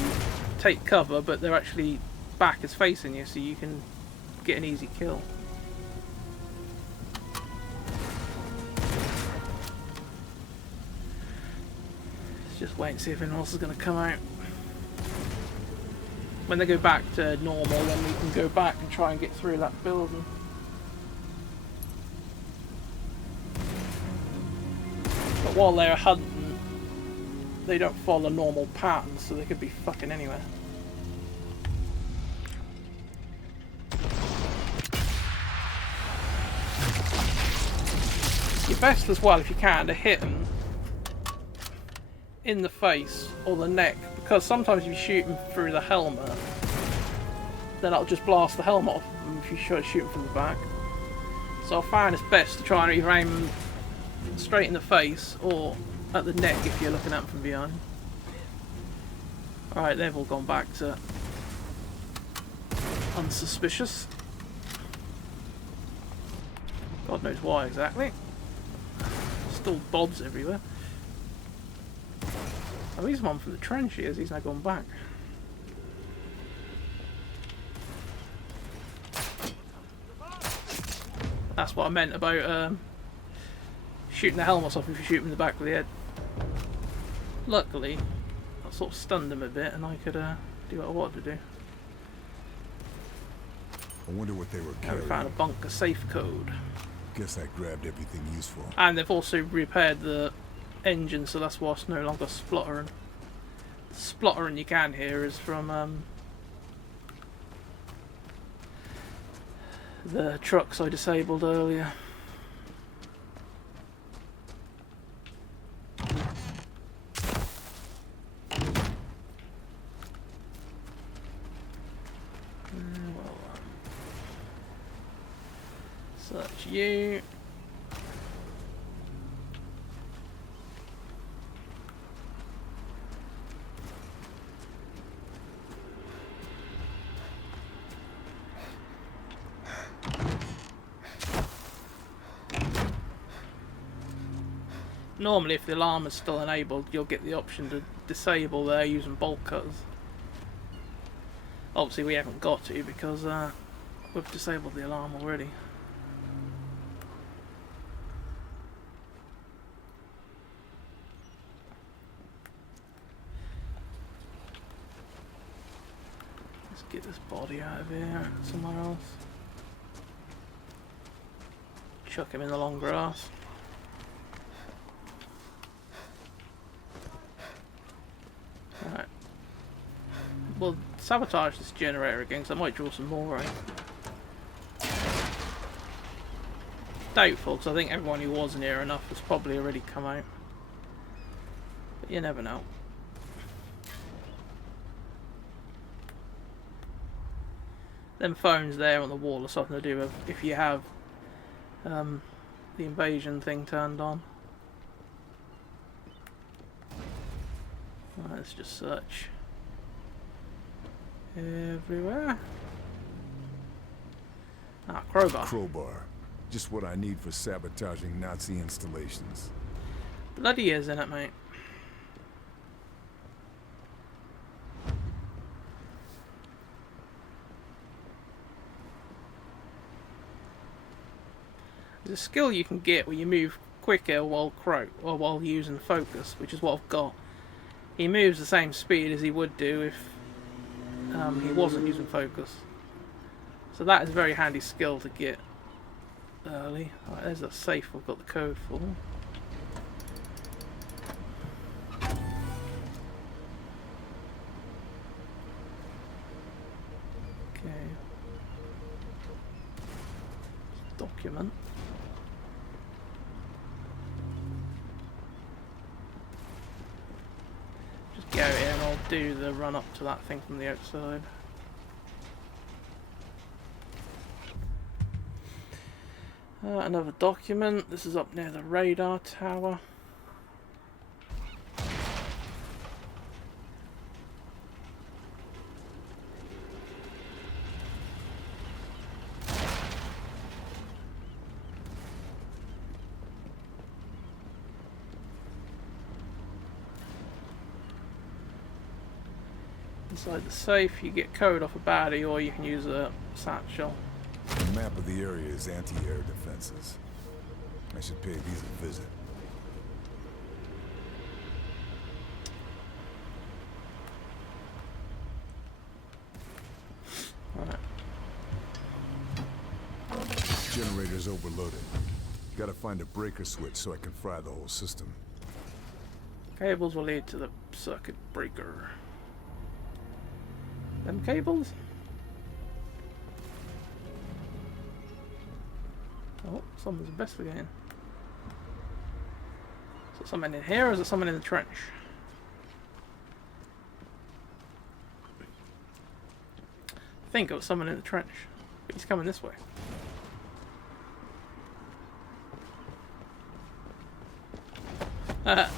take cover, but they're actually back is facing you, so you can get an easy kill. Just wait and see if anyone else is going to come out. When they go back to normal, then we can go back and try and get through that building. But while they're hunting, they don't follow normal patterns, so they could be fucking anywhere. Your best as well, if you can, to hit them in the face or the neck, because sometimes if you shoot them through the helmet, then that'll just blast the helmet off them if you shoot them from the back. So I find it's best to try and either aim them straight in the face or at the neck if you're looking at them from behind. Alright, they've all gone back to unsuspicious. God knows why exactly. Still bobs everywhere. Oh, he's one from the trenches, he's now gone back. That's what I meant about shooting the helmets off if you shoot him in the back of the head. Luckily, I sort of stunned him a bit and I could do what I wanted to do. I wonder what they were Now we carrying. found a bunker safe code. Guess I grabbed everything useful. And they've also repaired the engine, so that's why it's no longer spluttering. The spluttering you can hear is from the trucks I disabled earlier. Search you. Normally if the alarm is still enabled, you'll get the option to disable there using bolt cutters. Obviously we haven't got to because we've disabled the alarm already. Let's get this body out of here somewhere else. Chuck him in the long grass. Right. We'll sabotage this generator again, because I might draw some more in. Doubtful, because I think everyone who was near enough has probably already come out. But you never know. Them phones there on the wall are something to do with if you have the invasion thing turned on. Right, let's just search everywhere. Ah, crowbar. Crowbar. Just what I need for sabotaging Nazi installations. Bloody is, isn't it, mate? There's a skill you can get where you move quicker while using focus, which is what I've got. He moves the same speed as he would do if he wasn't using focus. So that is a very handy skill to get early. Right, there's a safe we've got the code for. Okay. Document. Go here and I'll do the run up to that thing from the outside. Another document. This is up near the radar tower. Inside the safe, you get code off a baddie, or you can use a satchel. The map of the area is anti-air defenses. I should pay these a visit. Right. Generator's overloaded. Gotta find a breaker switch so I can fry the whole system. Cables will lead to the circuit breaker. Them cables? Oh, someone's investigating. Is it someone in here or is it someone in the trench? I think it was someone in the trench. But he's coming this way. Got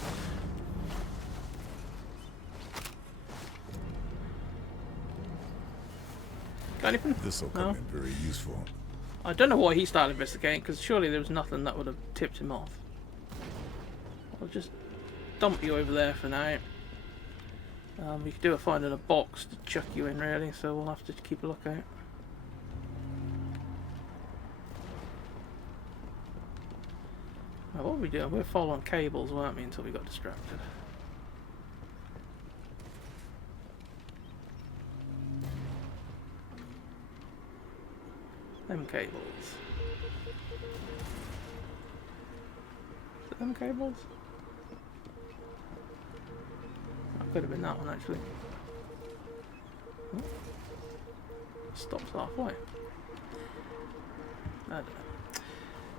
anything? This'll come in very useful. I don't know why he started investigating, because surely there was nothing that would have tipped him off. I'll just dump you over there for now. We could do a find in a box to chuck you in, really, so we'll have to keep a lookout. Now, what were we doing? We were following cables, weren't we, until we got distracted. Them cables. Is it them cables? That could have been that one actually. Oh. Stops halfway. I don't know.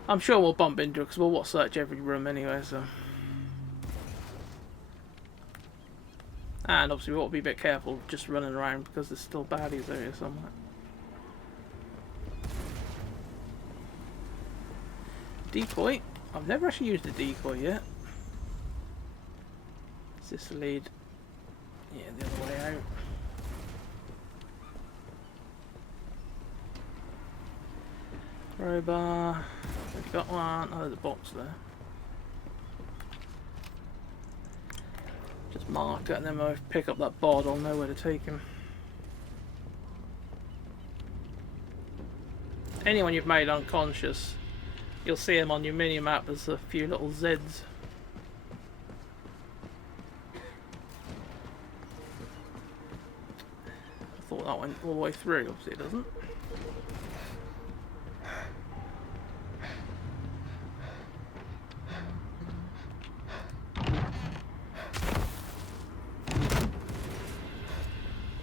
I'm sure we'll bump into it because we'll search every room anyway, so. And obviously we ought to be a bit careful just running around because there's still baddies out here somewhere. Decoy. I've never actually used a decoy yet. Is this the lead? Yeah, the other way out. Crowbar. We've got one. Oh, there's a box there. Just mark it and then when I pick up that bod, I'll know where to take him. Anyone you've made unconscious, you'll see them on your mini-map as a few little Zs. I thought that went all the way through, obviously it doesn't.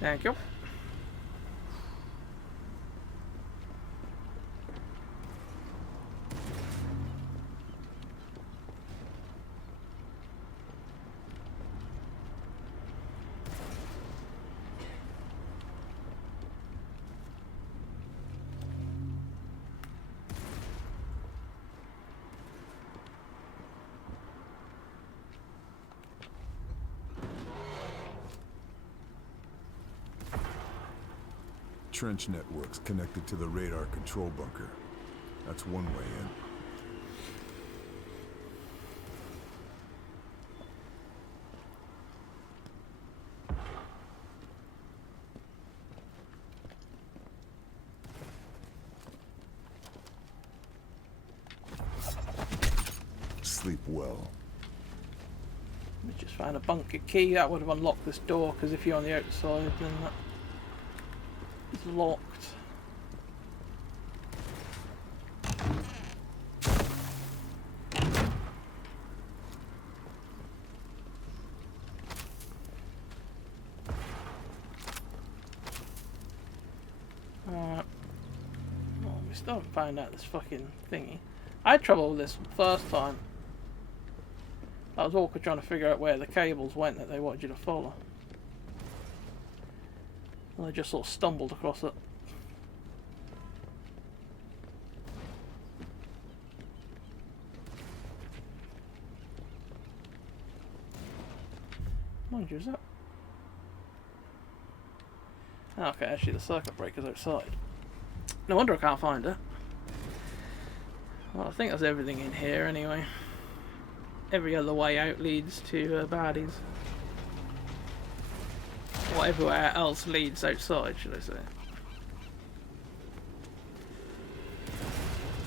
Thank you. Trench networks connected to the radar control bunker. That's one way in. Sleep well. We just found a bunker key. That would have unlocked this door, because if you're on the outside, then that is locked. Alright. Well, we still haven't found out this fucking thingy. I had trouble with this first time. I was awkward trying to figure out where the cables went that they wanted you to follow. And I just sort of stumbled across it. Mind you, is that? Okay, actually the circuit breaker's outside. No wonder I can't find it. Well, I think there's everything in here anyway. Every other way out leads to baddies. Or everywhere else leads outside, should I say.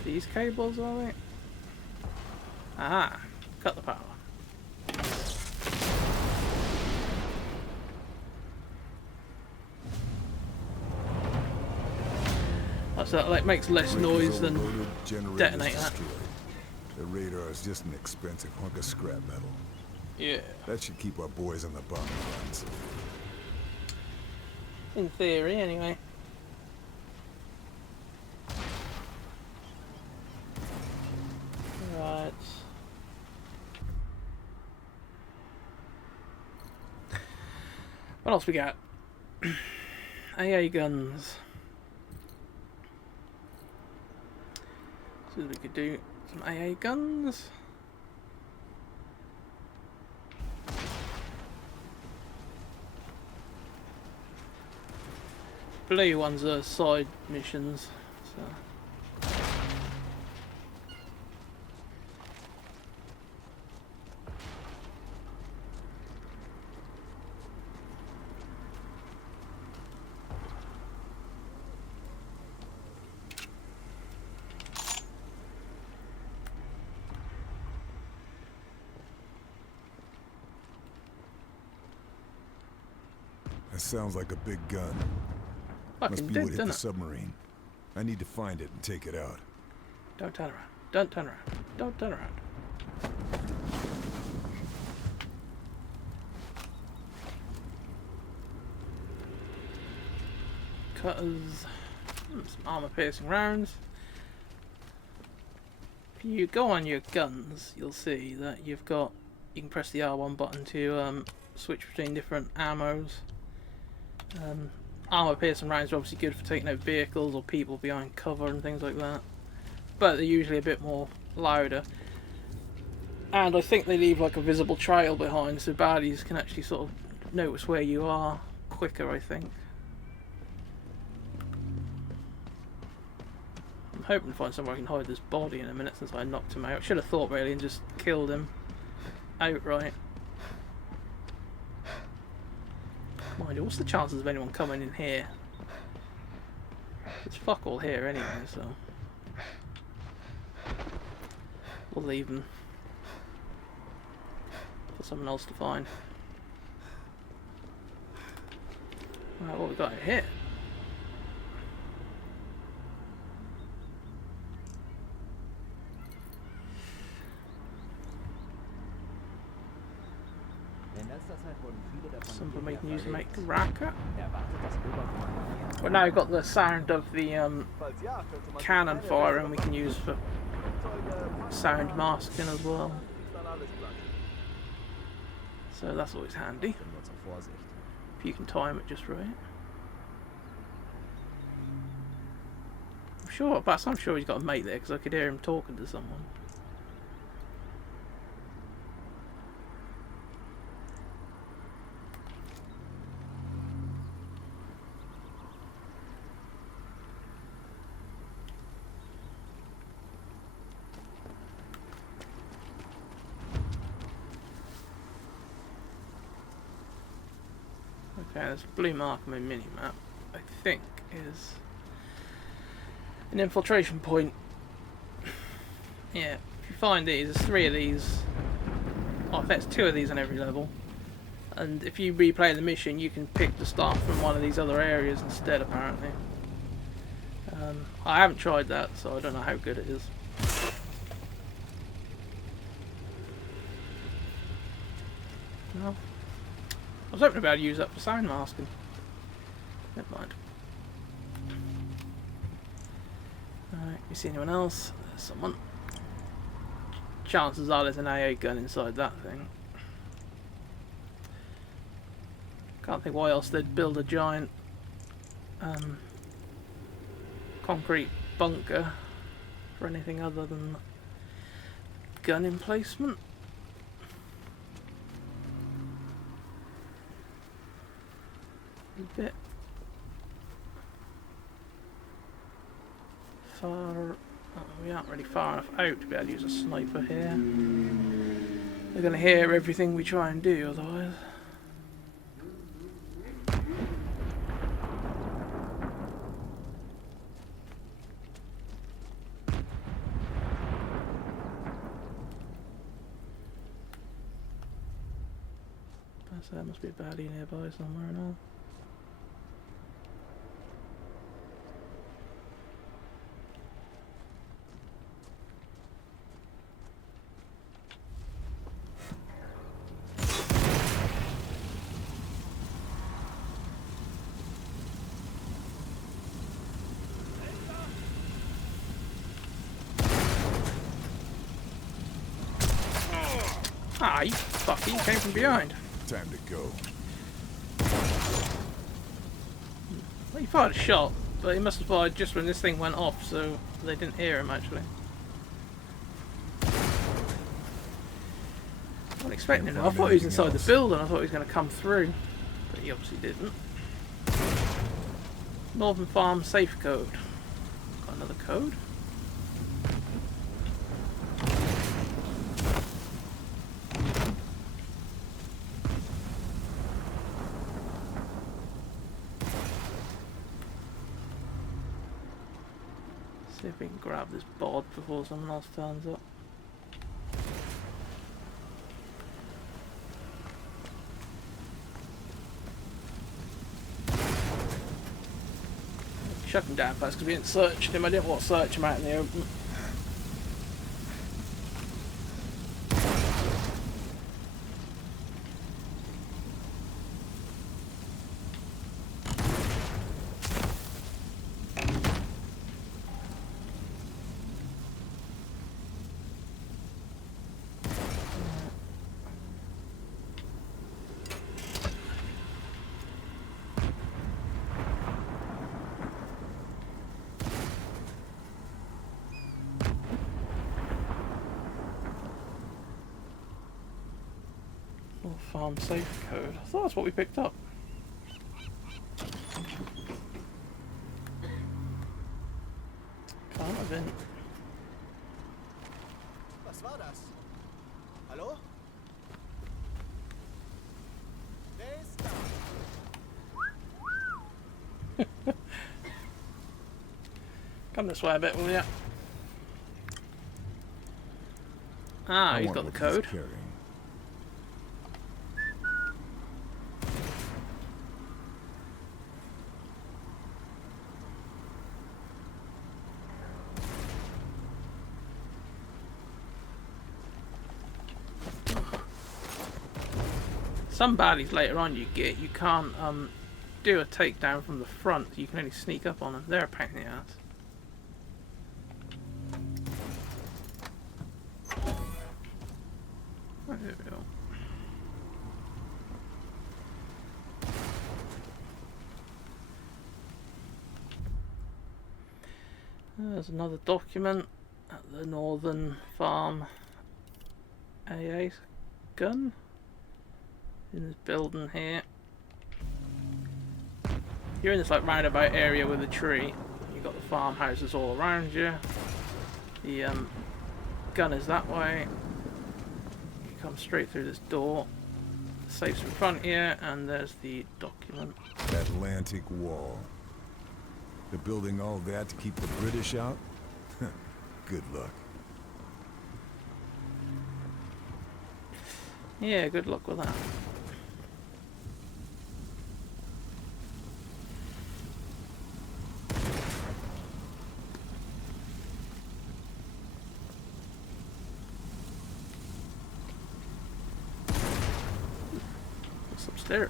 These cables, are they? Aha! Cut the power. So that like makes less noise than detonating that. The radar is just an expensive hunk of scrap metal. Yeah. That should keep our boys on the bomb runs. In theory, anyway. Right. What else we got? AA guns. So we could do some AA guns. Blue ones are side missions, so. That sounds like a big gun. Fucking Must be did, what hit didn't the it? submarine. I need to find it and take it out. Don't turn around. Don't turn around. Don't turn around. Cutters. Some armor-piercing rounds. If you go on your guns, you'll see that you can press the R1 button to switch between different ammos. Armor-piercing rounds are obviously good for taking out vehicles or people behind cover and things like that. But they're usually a bit more louder. And I think they leave like a visible trail behind, so baddies can actually sort of notice where you are quicker, I think. I'm hoping to find somewhere I can hide this body in a minute since I knocked him out. Should have thought really and just killed him outright. Mind you, what's the chances of anyone coming in here? It's fuck all here anyway, so we'll leave them for someone else to find. Right, what we got here? Something we can use to make racket. Well, now we've got the sound of the cannon fire, and we can use for sound masking as well. So that's always handy. If you can time it just right. I'm sure he's got a mate there because I could hear him talking to someone. Okay, there's a blue mark on my mini-map, I think is an infiltration point. Yeah, if you find these, there's 3 of these. Oh, in fact, it's 2 of these on every level. And if you replay the mission, you can pick to start from one of these other areas instead, apparently. I haven't tried that, so I don't know how good it is. No. I was hoping to be able to use that for sound masking. Never mind. Alright, you see anyone else? There's someone. Chances are there's an AA gun inside that thing. Can't think why else they'd build a giant concrete bunker for anything other than gun emplacement. A bit far. Oh, we aren't really far enough out to be able to use a sniper here. They're going to hear everything we try and do otherwise. So there must be a baddie nearby somewhere and all. Ah, you fucker, you came from behind. Time to go. Well, he fired a shot, but he must have fired just when this thing went off, so they didn't hear him actually. I wasn't expecting him. I thought he was inside the building. I thought he was going to come through, but he obviously didn't. Northern Farm safe code. Got another code. See if we can grab this bod before someone else turns up. Chuck him down first because we didn't search him. I didn't want to search him out in the open. Farm safe code. I thought that's what we picked up. Can't have been. Was war das? Hallo? Wer ist da? Come this way a bit, will ya? Ah, he's got the code. Some baddies later on you can't do a takedown from the front. You can only sneak up on them. They're a pain in the ass. Oh, there we go. There's another document at the Northern Farm AA gun. In this building here. You're in this like roundabout area with a tree. You've got the farmhouses all around you. The gun is that way. You come straight through this door. The safe's in front here, and there's the document. Atlantikwall. They're building all that to keep the British out? Good luck. Yeah, good luck with that. What's upstairs?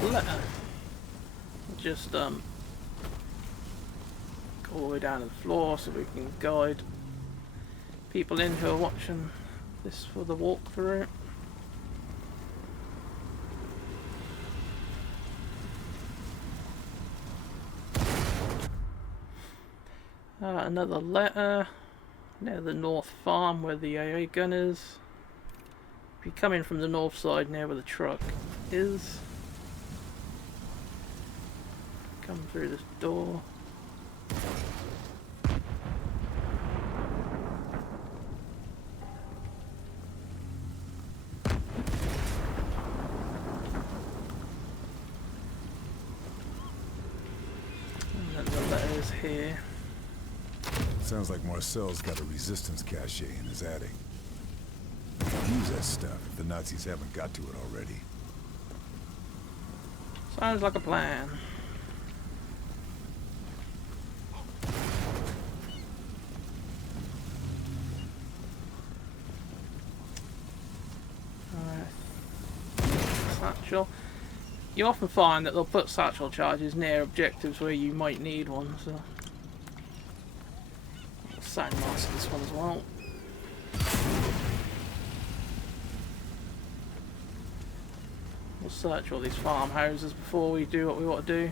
A letter. Just go all the way down to the floor so we can guide people in who are watching this for the walkthrough. Another letter near the North Farm where the AA gun is. If you come in from the north side near where the truck is, come through this door. And then the letters here. Sounds like Marcel's got a resistance cache in his attic. Use that stuff if the Nazis haven't got to it already. Sounds like a plan. Satchel. You often find that they'll put satchel charges near objectives where you might need one, so Sound mask this one as well. We'll search all these farmhouses before we do what we want to do.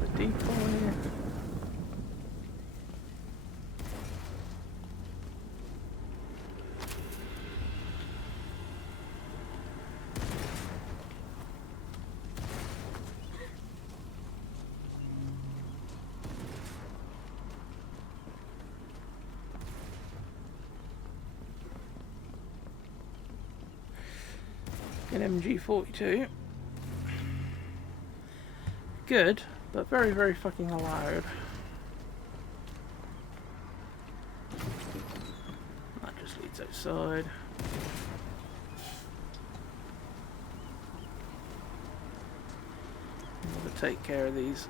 The decoy. An MG42. Good, but very, very fucking loud. That just leads outside. I'm gonna take care of these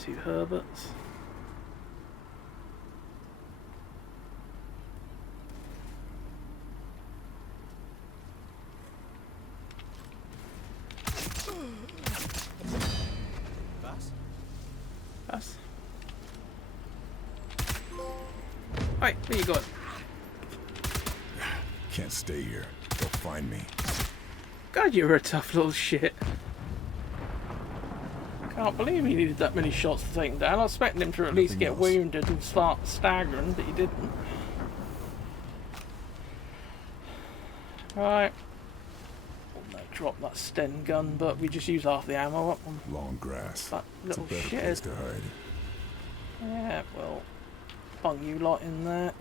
two Herberts. Right, what you got? Can't stay here. They'll find me. God, you were a tough little shit. Can't believe he needed that many shots to take him down. I was expecting him to at least get wounded and start staggering, but he didn't. Right. Oh, drop that Sten gun, but we just use half the ammo up on Long grass. that It's a little better shit. place to hide. Yeah, well, bung you lot in there.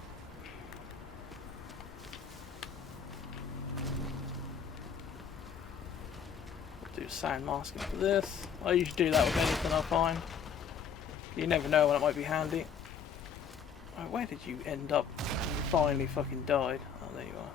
We'll do sound masking for this. I usually do that with anything I find. You never know when it might be handy. Right, where did you end up? You finally fucking died. Oh, there you are.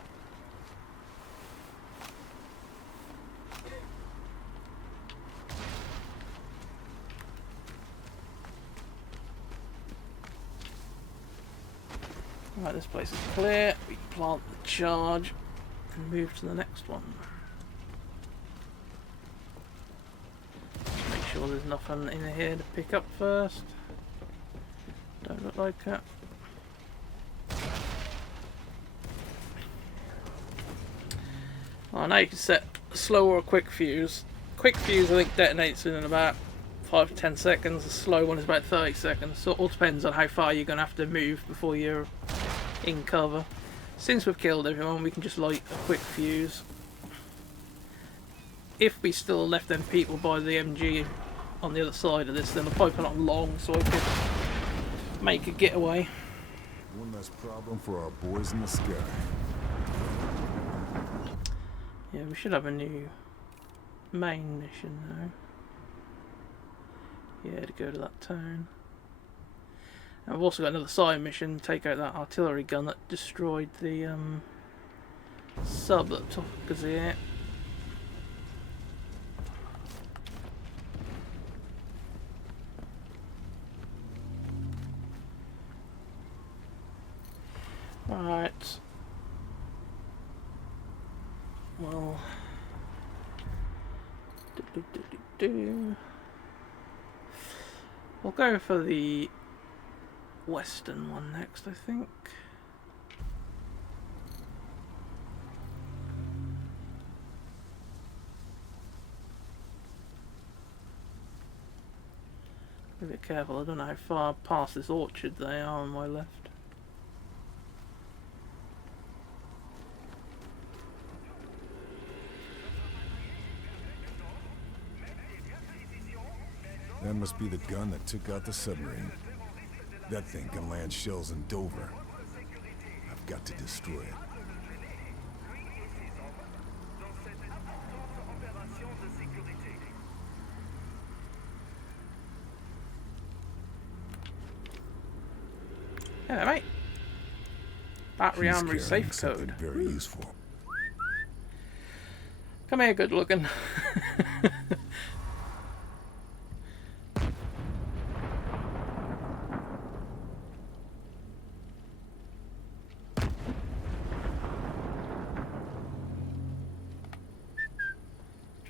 Right, this place is clear. We can plant the charge and move to the next one. Make sure there's nothing in here to pick up first. Don't look like that. Oh, now you can set slow or a quick fuse. Quick fuse I think detonates in about 5 to 10 seconds. The slow one is about 30 seconds. So it all depends on how far you're going to have to move before you're in cover. Since we've killed everyone, we can just light a quick fuse. If we still left them people by the MG on the other side of this, then the pipe went on long so I could make a getaway. One less problem for our boys in the sky. Yeah, we should have a new main mission now. Yeah, to go to that town. And we've also got another side mission, take out that artillery gun that destroyed the sub at the top of Gazette. Right. Well. We'll go for the western one next, I think. Be a bit careful, I don't know how far past this orchard they are on my left. That must be the gun that took out the submarine. That thing can land shells in Dover. I've got to destroy it. Yeah, mate. Battery He's armory carrying safe something code. very useful. Come here, good looking.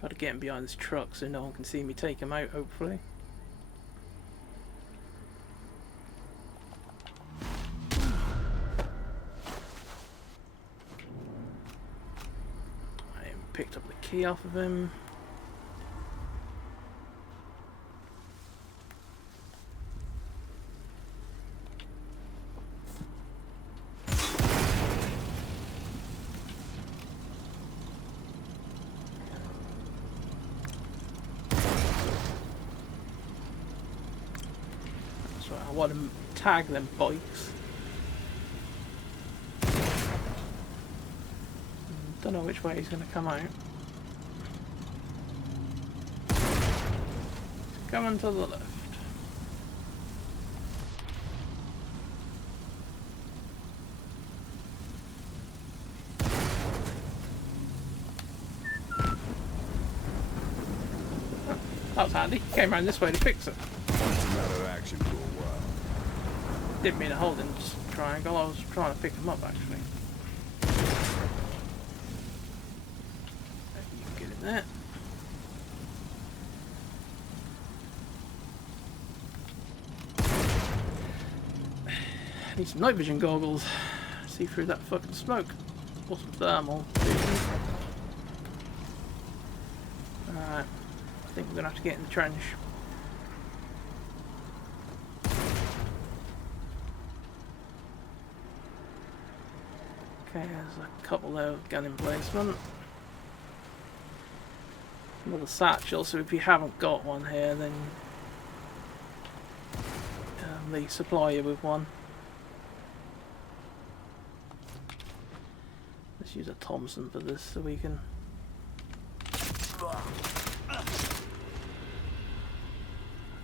Try to get him behind this truck so no one can see me take him out, hopefully. I picked up the key off of him. I want to tag them bikes. Don't know which way he's going to come out. He's coming to the left. Oh, that was handy. He came around this way to fix it. It's a matter of action for a while. Didn't mean to hold in this triangle, I was trying to pick him up actually. You can get in there. Need some night vision goggles. See through that fucking smoke. Or some thermal. Alright. I think we're gonna have to get in the trench. Okay, there's a couple there of gun emplacement. Another satchel, so if you haven't got one here, then they supply you with one. Let's use a Thompson for this so we can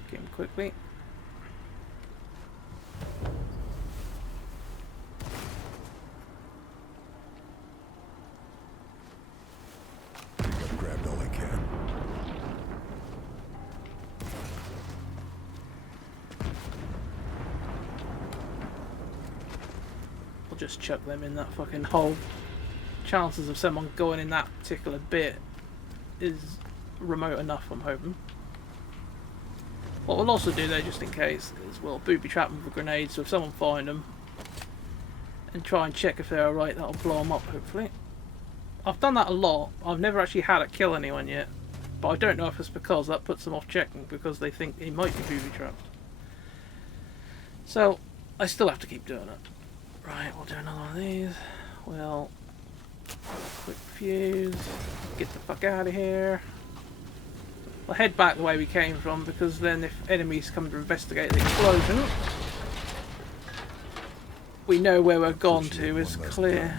get him quickly. Grabbed all I can. We'll just chuck them in that fucking hole. Chances of someone going in that particular bit is remote enough, I'm hoping. What we'll also do though, just in case, is we'll booby trap them with a grenade, so if someone find them and try and check if they're alright, that'll blow them up hopefully. I've done that a lot. I've never actually had it kill anyone yet, but I don't know if it's because that puts them off checking because they think he might be booby trapped. So I still have to keep doing it. Right, we'll do another one of these. We'll quick fuse. Get the fuck out of here. We'll head back the way we came from because then if enemies come to investigate the explosion, we know where we're gone to is clear.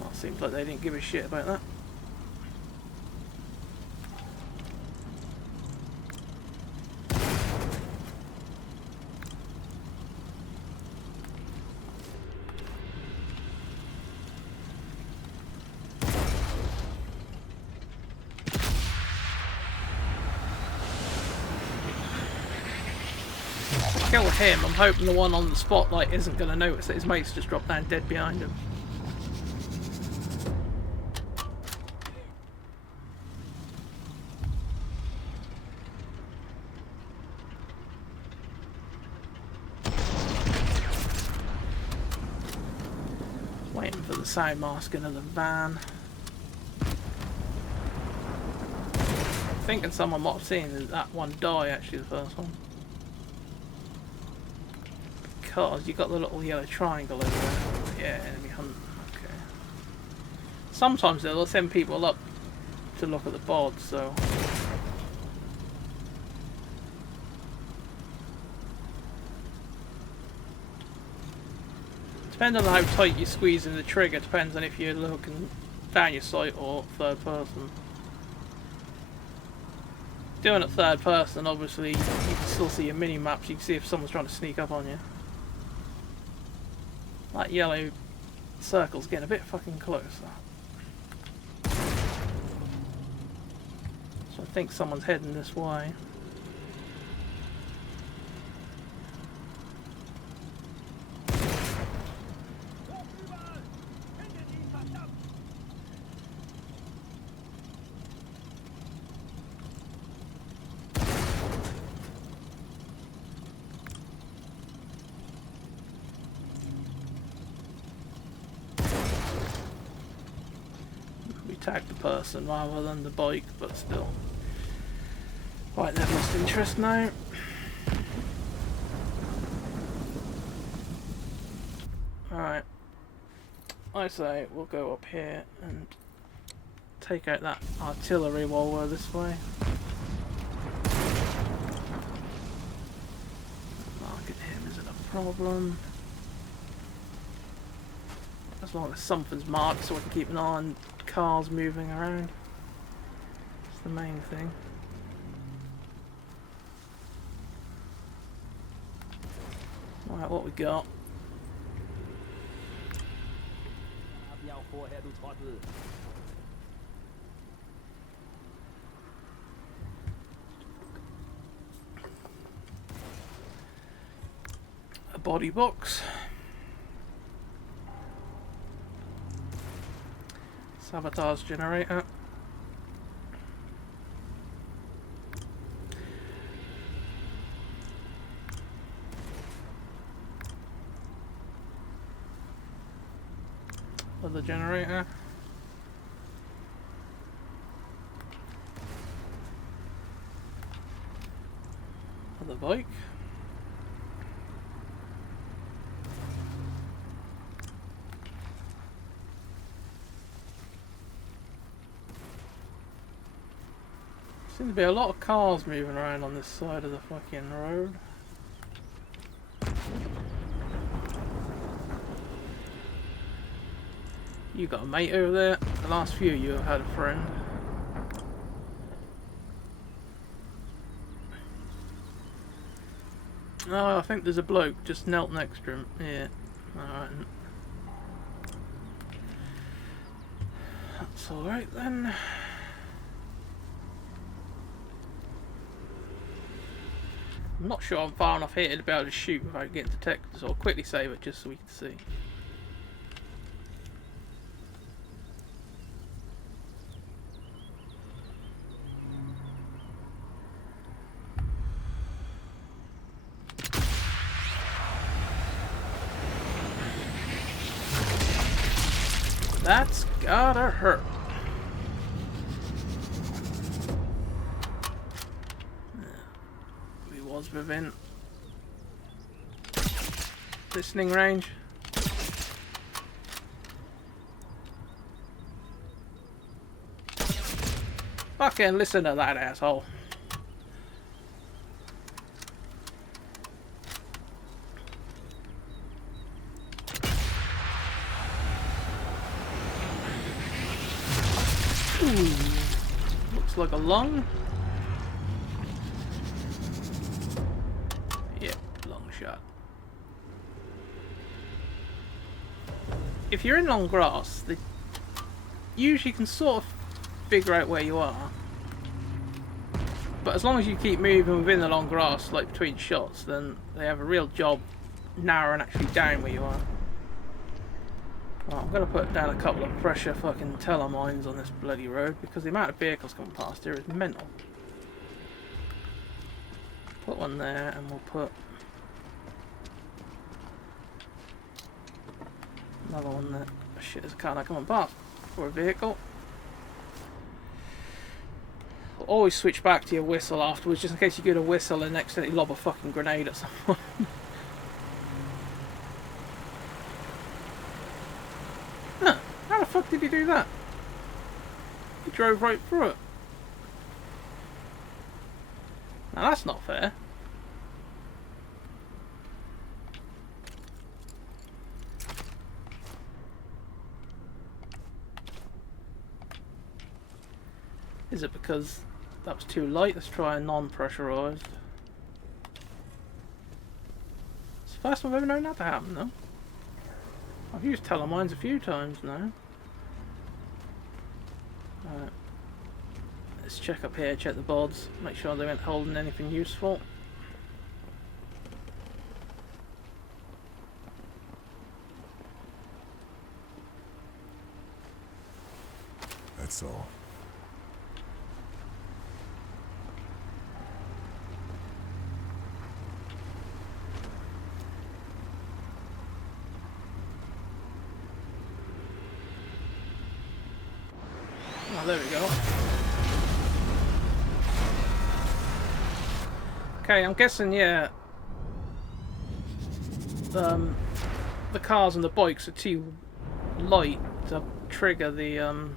Well, seems like they didn't give a shit about that. Kill him, I'm hoping the one on the spotlight isn't going to notice that his mate's just dropped down dead behind him. Waiting for the sound mask into the van. Thinking someone might have seen that one die, actually, the first one. Because you got the little yellow triangle over there. Yeah, enemy hunt. Okay. Sometimes they'll send people up to look at the bods, so. Depending on how tight you squeeze in the trigger, depends on if you're looking down your sight or third person. Doing it third person, obviously, you can still see your mini maps. You can see if someone's trying to sneak up on you. That yellow circle's getting a bit fucking close. So I think someone's heading this way. contact the person rather than the bike, but still. Right, they've lost interest now. Alright. I say we'll go up here and take out that artillery while we're this way. Marking him isn't a problem. As long as something's marked so I can keep an eye on cars moving around. That's the main thing. Alright, what we got? A body box. Sabotage generator. Other generator. Other bike. Seems to be a lot of cars moving around on this side of the fucking road. You got a mate over there? The last few you have had a friend. Oh, I think there's a bloke just knelt next to him. Yeah. Alright. That's alright then. I'm not sure I'm far enough here to be able to shoot without getting detected, so I'll quickly save it just so we can see. That's gotta hurt. He was within listening range. Fucking listen to that asshole. Looks like a lung. Yep, long shot. If you're in long grass, they usually can sort of figure out where you are. But as long as you keep moving within the long grass, like between shots, then they have a real job narrowing actually down where you are. Well, I'm going to put down a couple of pressure fucking telemines on this bloody road because the amount of vehicles coming past here is mental. Put one there and we'll put another one there. Oh, shit, there's a car not coming past. Or a vehicle. We'll always switch back to your whistle afterwards just in case you get a whistle and accidentally lob a fucking grenade at someone. How the fuck did he do that? He drove right through it. Now that's not fair. Is it because that was too light? Let's try a non-pressurized. It's the first time I've ever known that to happen though. I've used telemines a few times now. Alright. Let's check up here, check the bods, make sure they weren't holding anything useful. That's all. Oh, there we go. Okay, I'm guessing, yeah. The cars and the bikes are too light to trigger the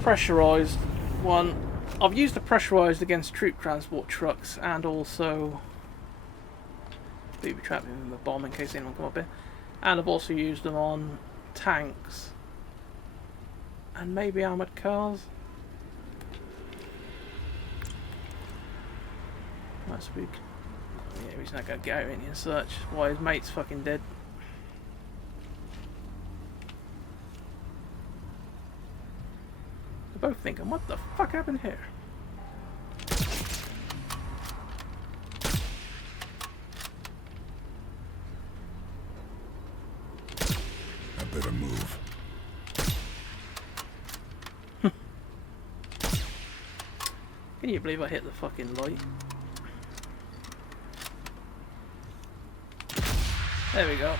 pressurized one. I've used the pressurized against troop transport trucks and also booby trapping with a bomb in case anyone come up here. And I've also used them on tanks and maybe armoured cars. That's weak. Yeah, he's not gonna go in here and search why his mate's fucking dead. They're both thinking, what the fuck happened here? I better move. Can you believe I hit the fucking light? There we go.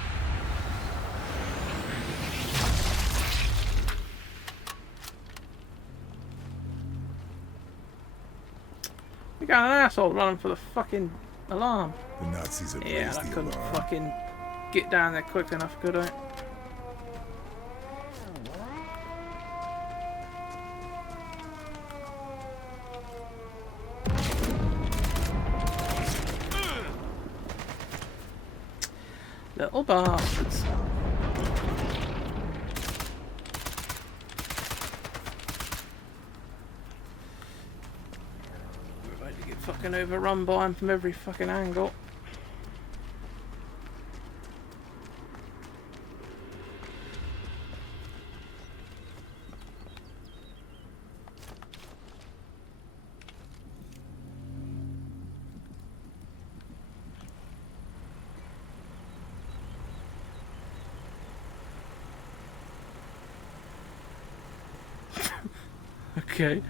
We got an asshole running for the fucking alarm. The Nazis have Yeah, raised I the couldn't alarm. fucking get down there quick enough, could I? Little bastards. We're about to get fucking overrun by him from every fucking angle. Okay.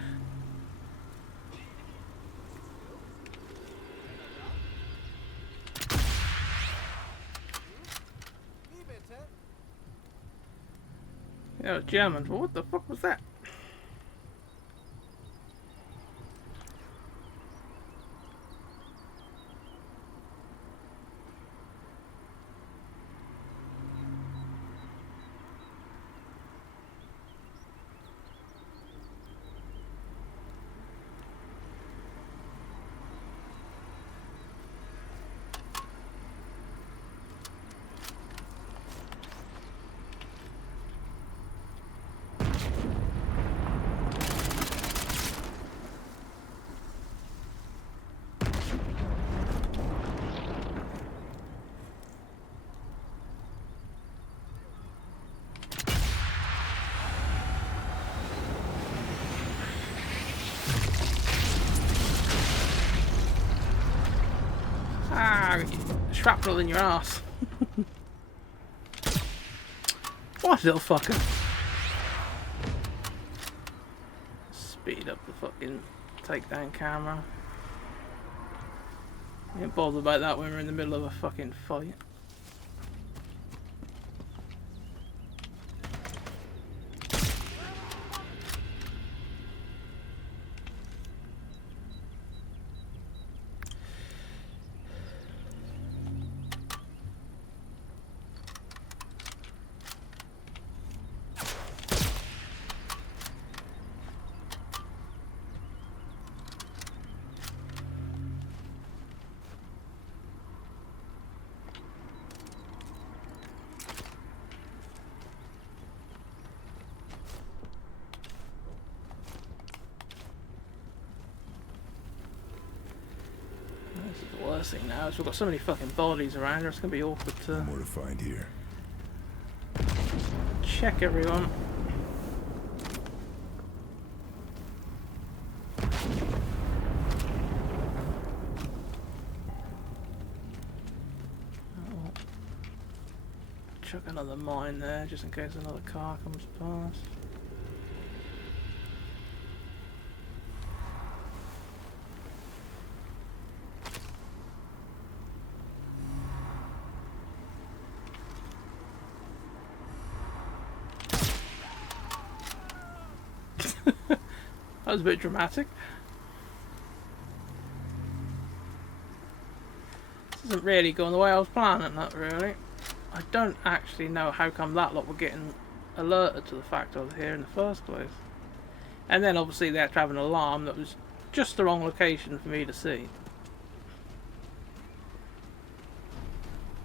Yeah, it was German, but what the fuck was that? Ah, shrapnel in your ass. What little fucker? Speed up the fucking takedown camera. You ain't bothered about that when we're in the middle of a fucking fight. The worst thing now is we've got so many fucking bodies around here, it's gonna be awkward to More to find here. check everyone. Oh. Chuck another mine there just in case another car comes past. was a bit dramatic. This isn't really going the way I was planning that, really. I don't actually know how come that lot were getting alerted to the fact I was here in the first place. And then obviously they had to have an alarm that was just the wrong location for me to see.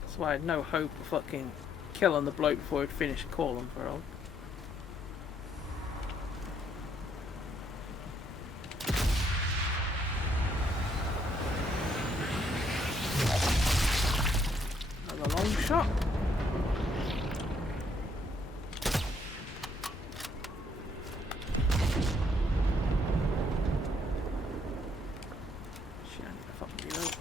That's why I had no hope of fucking killing the bloke before he'd finished calling for help. Another long shot. Shit, I need to fucking reload.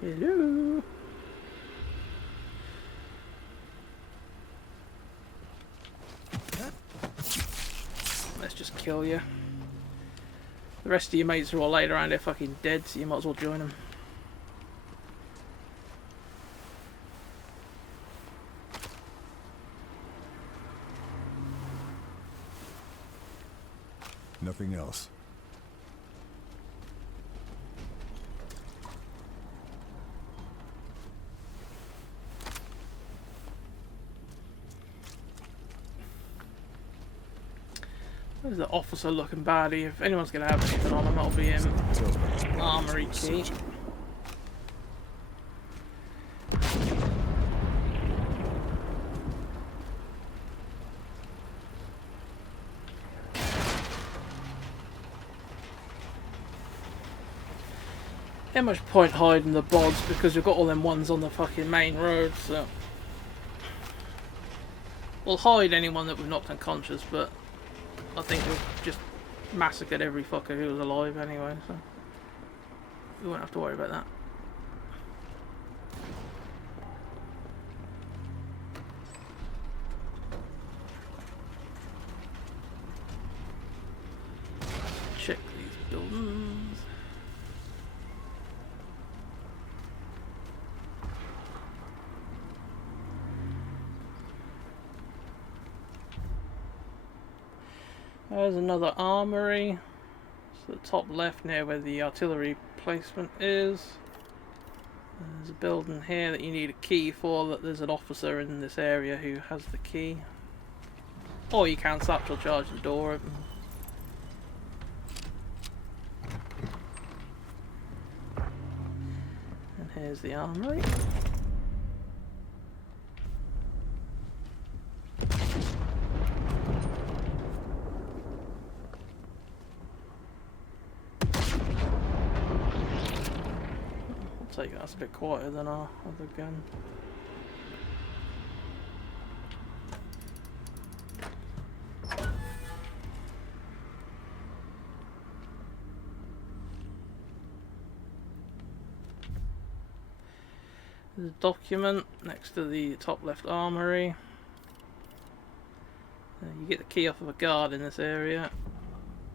Hello. Let's just kill you. The rest of your mates are all laid around here fucking dead, so you might as well join them. Nothing else. There's the officer looking baddie. If anyone's going to have anything on him, it'll be him. Armory key. Ain't much point hiding the bods because we've got all them ones on the fucking main road, so we'll hide anyone that we've knocked unconscious, but I think we've just massacred every fucker who was alive anyway, so we won't have to worry about that. Check these buildings. There's another armory. It's the top left near where the artillery placement is. There's a building here that you need a key for, that there's an officer in this area who has the key. Or you can satchel charge the door open. And here's the armory. That's a bit quieter than our other gun. There's a document next to the top left armory. You get the key off of a guard in this area,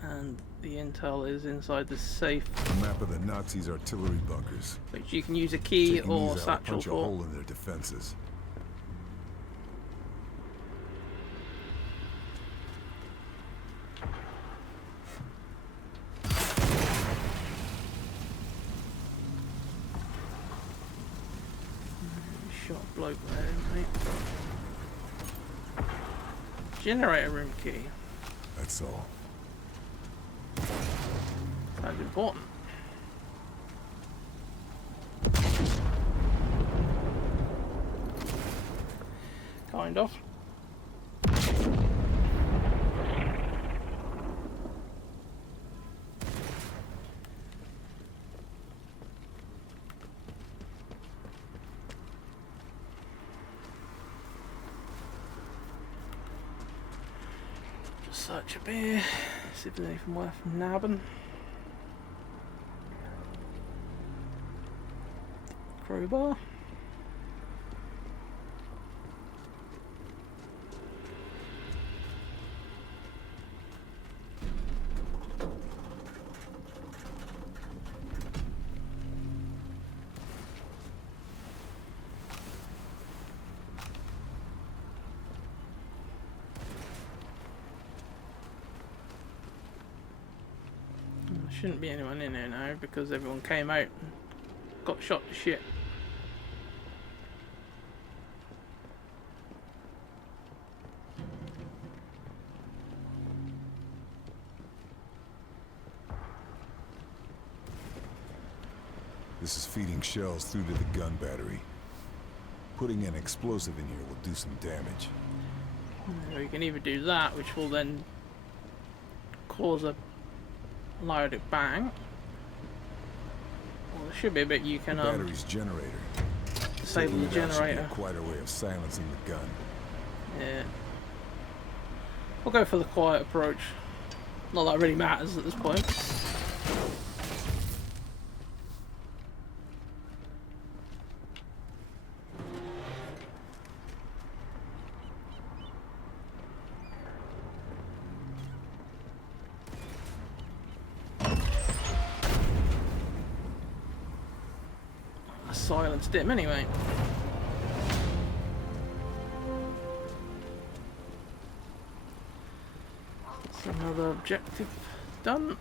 and the intel is inside the safe. A map of the Nazis' artillery bunkers. Which you can use a key Taking or these out, satchel punch a for. hole in their defenses. Shot a bloke there, didn't he? Generator room key. That's all. Sounds important. Kind of. Just search up here, see if there's anything worth nabbing. Crowbar. Shouldn't be anyone in here now because everyone came out and got shot to shit. This is feeding shells through to the gun battery. Putting an explosive in here will do some damage. You can either do that, which will then cause a loud bang, or there should be a bit you can Battery's generator. disable the generator. Quite a way of silencing the gun. Yeah. We'll go for the quiet approach. Not that it really matters at this point. I silenced him anyway. That's another objective done.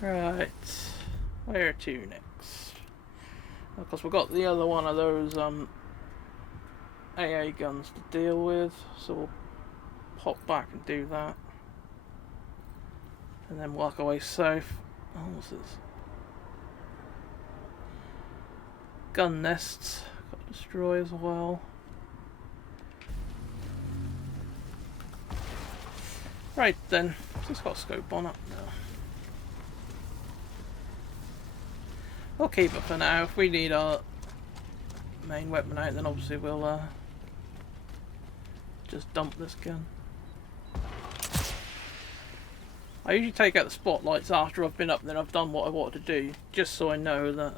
Right, where to next? Of course, we've got the other one of those AA guns to deal with, so we'll pop back and do that, and then walk away south. Oh, what's this? Gun nests got to destroy as well. Right then, just got a scope on it now. We'll keep it for now. If we need our main weapon out, then obviously we'll just dump this gun. I usually take out the spotlights after I've been up there and I've done what I wanted to do, just so I know that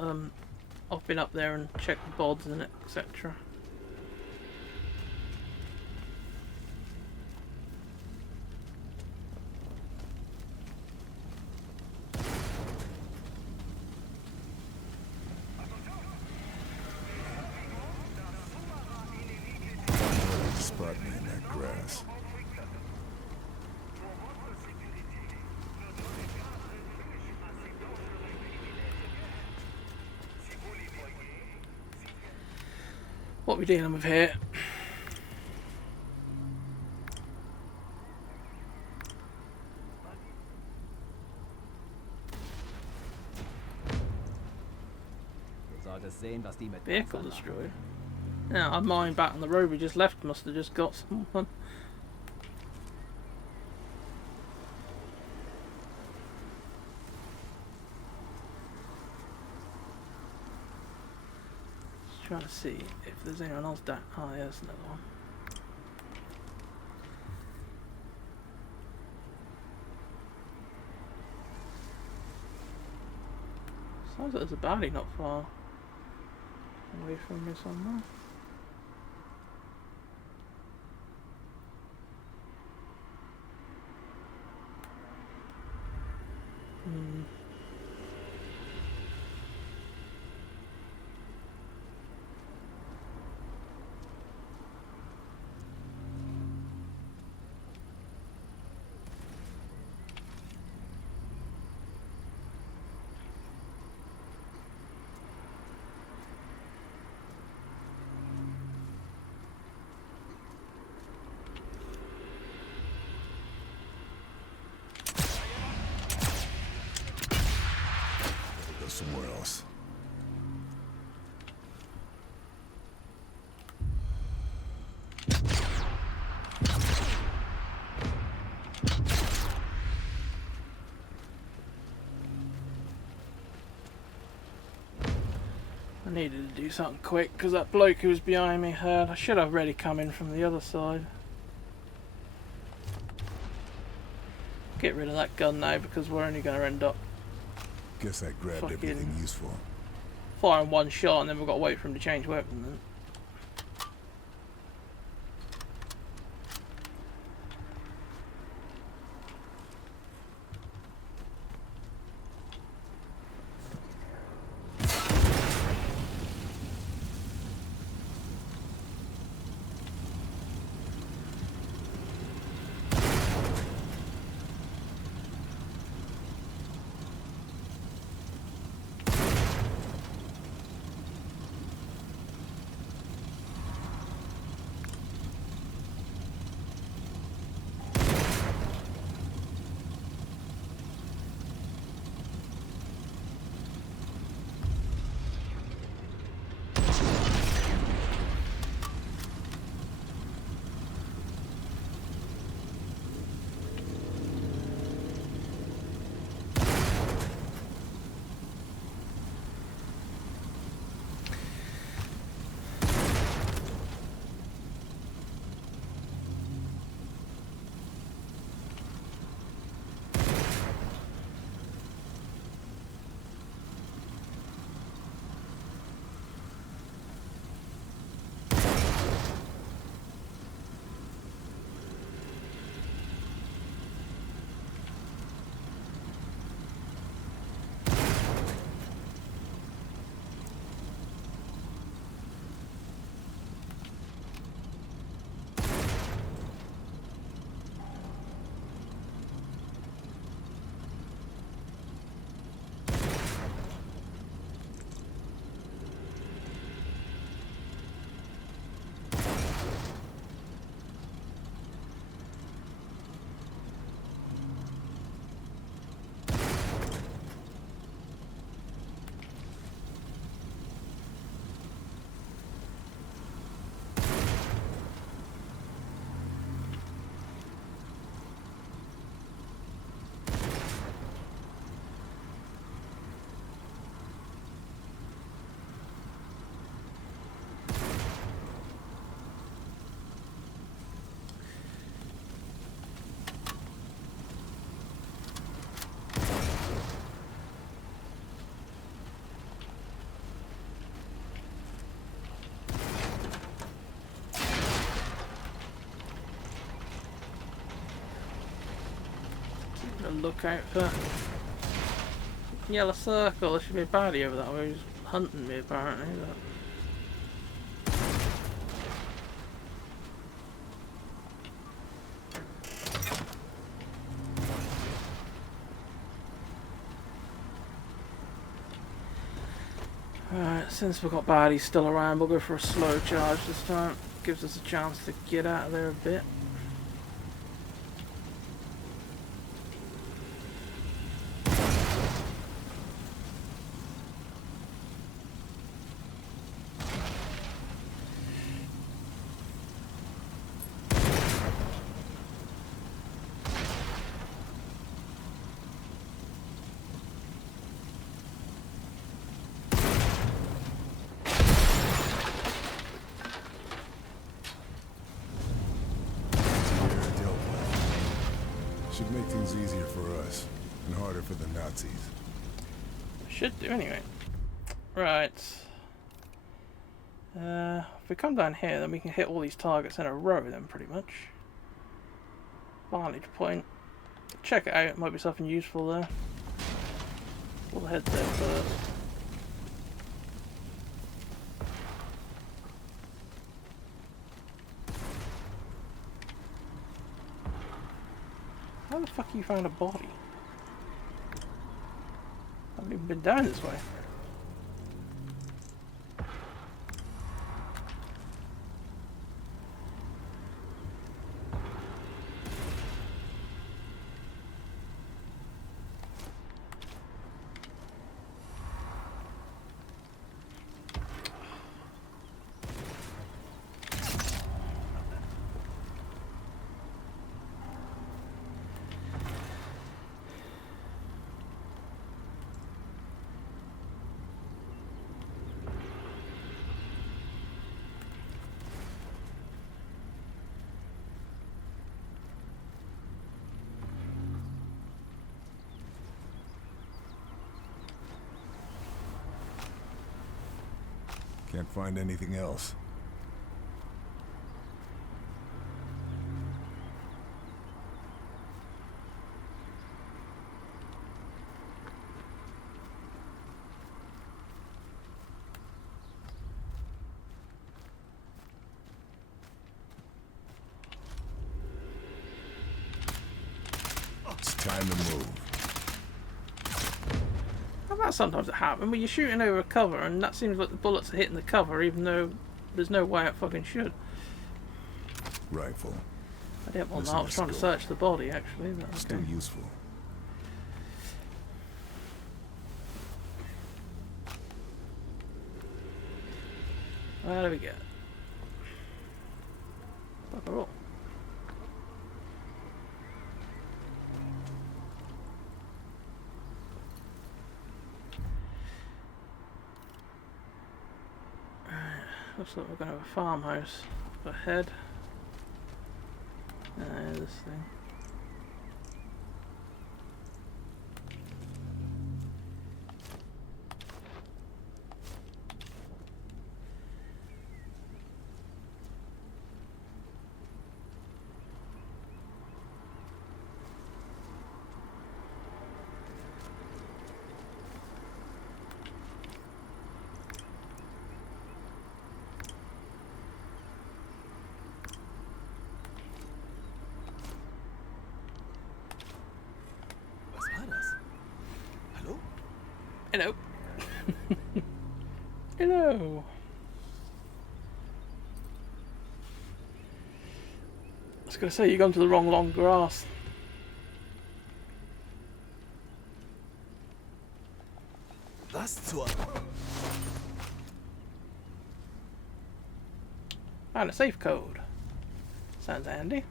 I've been up there and checked the bods and etc. Spot me in that grass. What are we dealing with here? Du solltest sehen, was die mit Vehicle destroyed. Yeah, mine back on the road we just left must have just got someone. Just trying to see if there's anyone else down. Oh, yeah, there's another one. Sounds like there's a baddie not far away from me somewhere. Go somewhere else. I needed to do something quick because that bloke who was behind me heard. I should have really come in from the other side. Get rid of that gun now because we're only going to end up Guess I grabbed Fucking- everything useful. firing one shot and then we've got to wait for him to change weapon then. Gonna look out for yellow circle. There should be a baddie over that way who's hunting me apparently. But... Alright, since we've got baddies still around, we'll go for a slow charge this time. Gives us a chance to get out of there a bit. Should make things easier for us, and harder for the Nazis. Should do anyway. Right. If we come down here, then we can hit all these targets in a row then, pretty much. Vantage point. Check it out, might be something useful there. We'll head there first. How the fuck you found a body? I haven't even been down this way. Can't find anything else. It's time to move. That sometimes it happens when you're shooting over a cover and that seems like the bullets are hitting the cover even though there's no way it fucking should. Rifle. I didn't want that, Listen I was to trying to scope. search the body actually, but okay. Still useful. What do we get? Bugger all. Looks like we're going to have a farmhouse up ahead. This thing. Hello. Hello. I was going to say, you've gone to the wrong long grass. Was zur... Found a safe code. Sounds handy.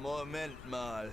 Moment mal.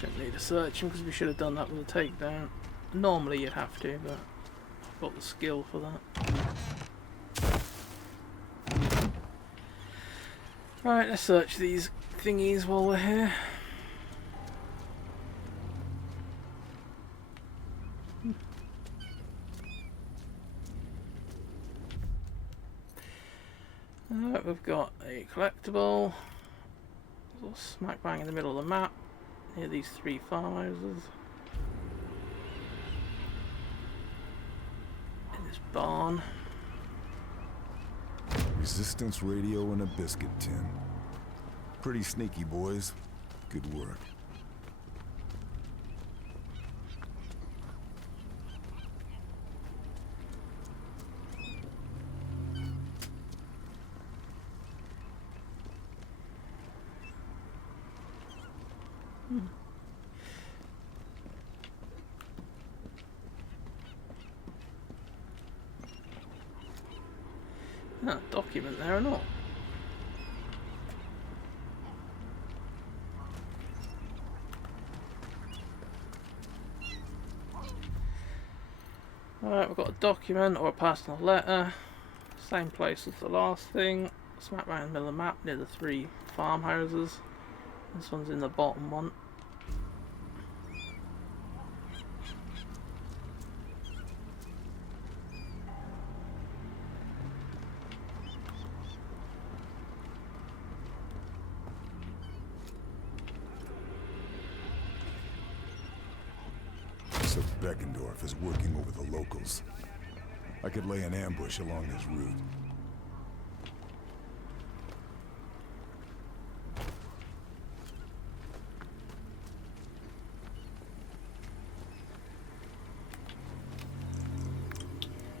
Shouldn't need to search him because we should have done that with a takedown. Normally you'd have to, but I've got the skill for that. Right, let's search these thingies while we're here. We've got a collectible. Smack bang in the middle of the map, near these 3 farmhouses. In this barn. Resistance radio and a biscuit tin. Pretty sneaky, boys. Good work. Document there or not? Alright, we've got a document or a personal letter. Same place as the last thing. Smack bang in the middle of the map near the 3 farmhouses. This one's in the bottom one. So Beckendorf is working over the locals. I could lay an ambush along his route.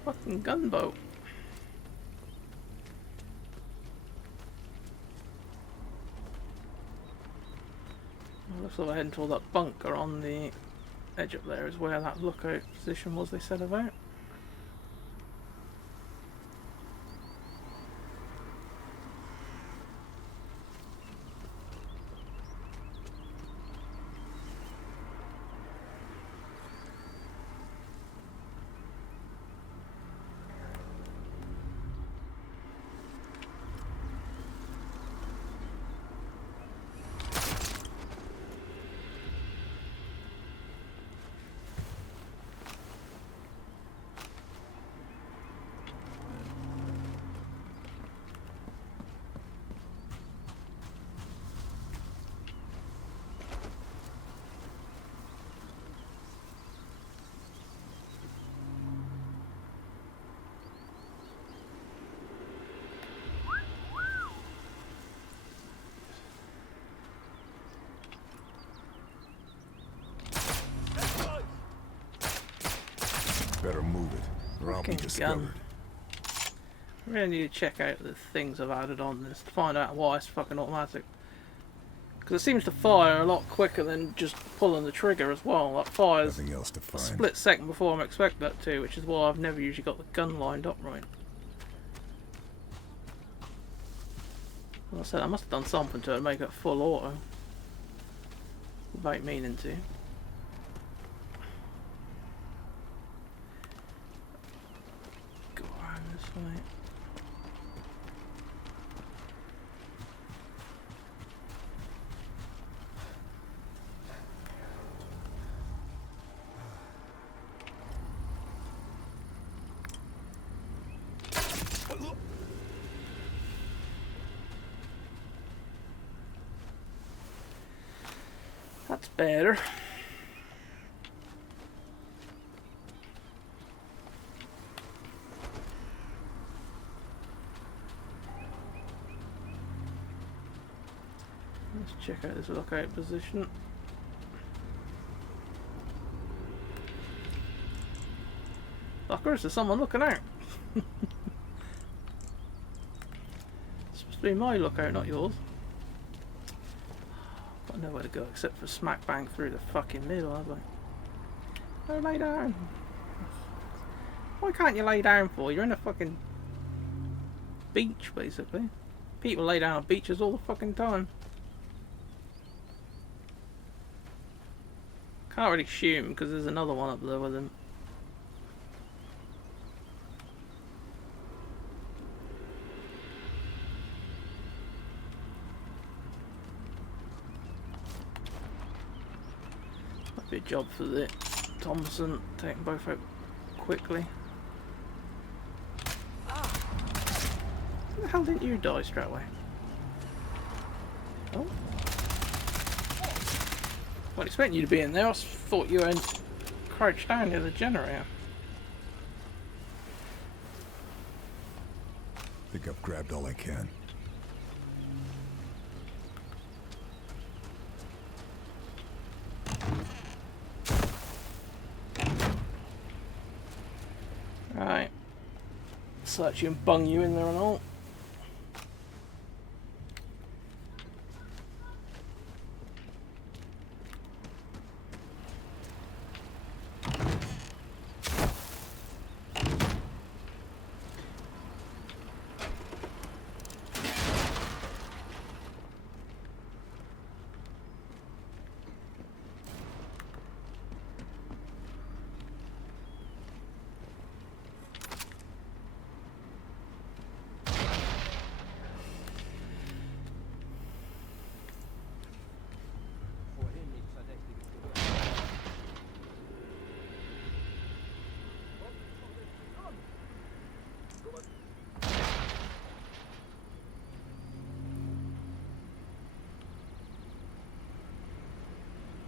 Fucking gunboat. Looks like we're heading toward that bunker on the edge up there is where that lookout position was they said about. Better move it, or I'll be Fucking discovered. gun. I really need to check out the things I've added on this to find out why it's fucking automatic. Because it seems to fire a lot quicker than just pulling the trigger as well. Like fires Nothing else to a find. split second before I'm expecting that to, which is why I've never usually got the gun lined up right. Like I said, I must have done something to it to make it full auto. Without meaning to. Go around this way. That's better. Let's check out this lookout position. Fuckers, there's someone looking out. It's supposed to be my lookout, not yours. Got nowhere to go except for smack bang through the fucking middle, have I? Oh, lay down. Why can't you lay down for? You're in a fucking beach, basically. People lay down on beaches all the fucking time. Can't really shoot him because there's another one up there with him. Might be a job for the Thompson, take them both out quickly. Why the hell didn't you die straight away? Oh. Well, expecting you to be in there. I thought you were crouched down near the generator. I think I've grabbed all I can. Right. Search you and bung you in there and all.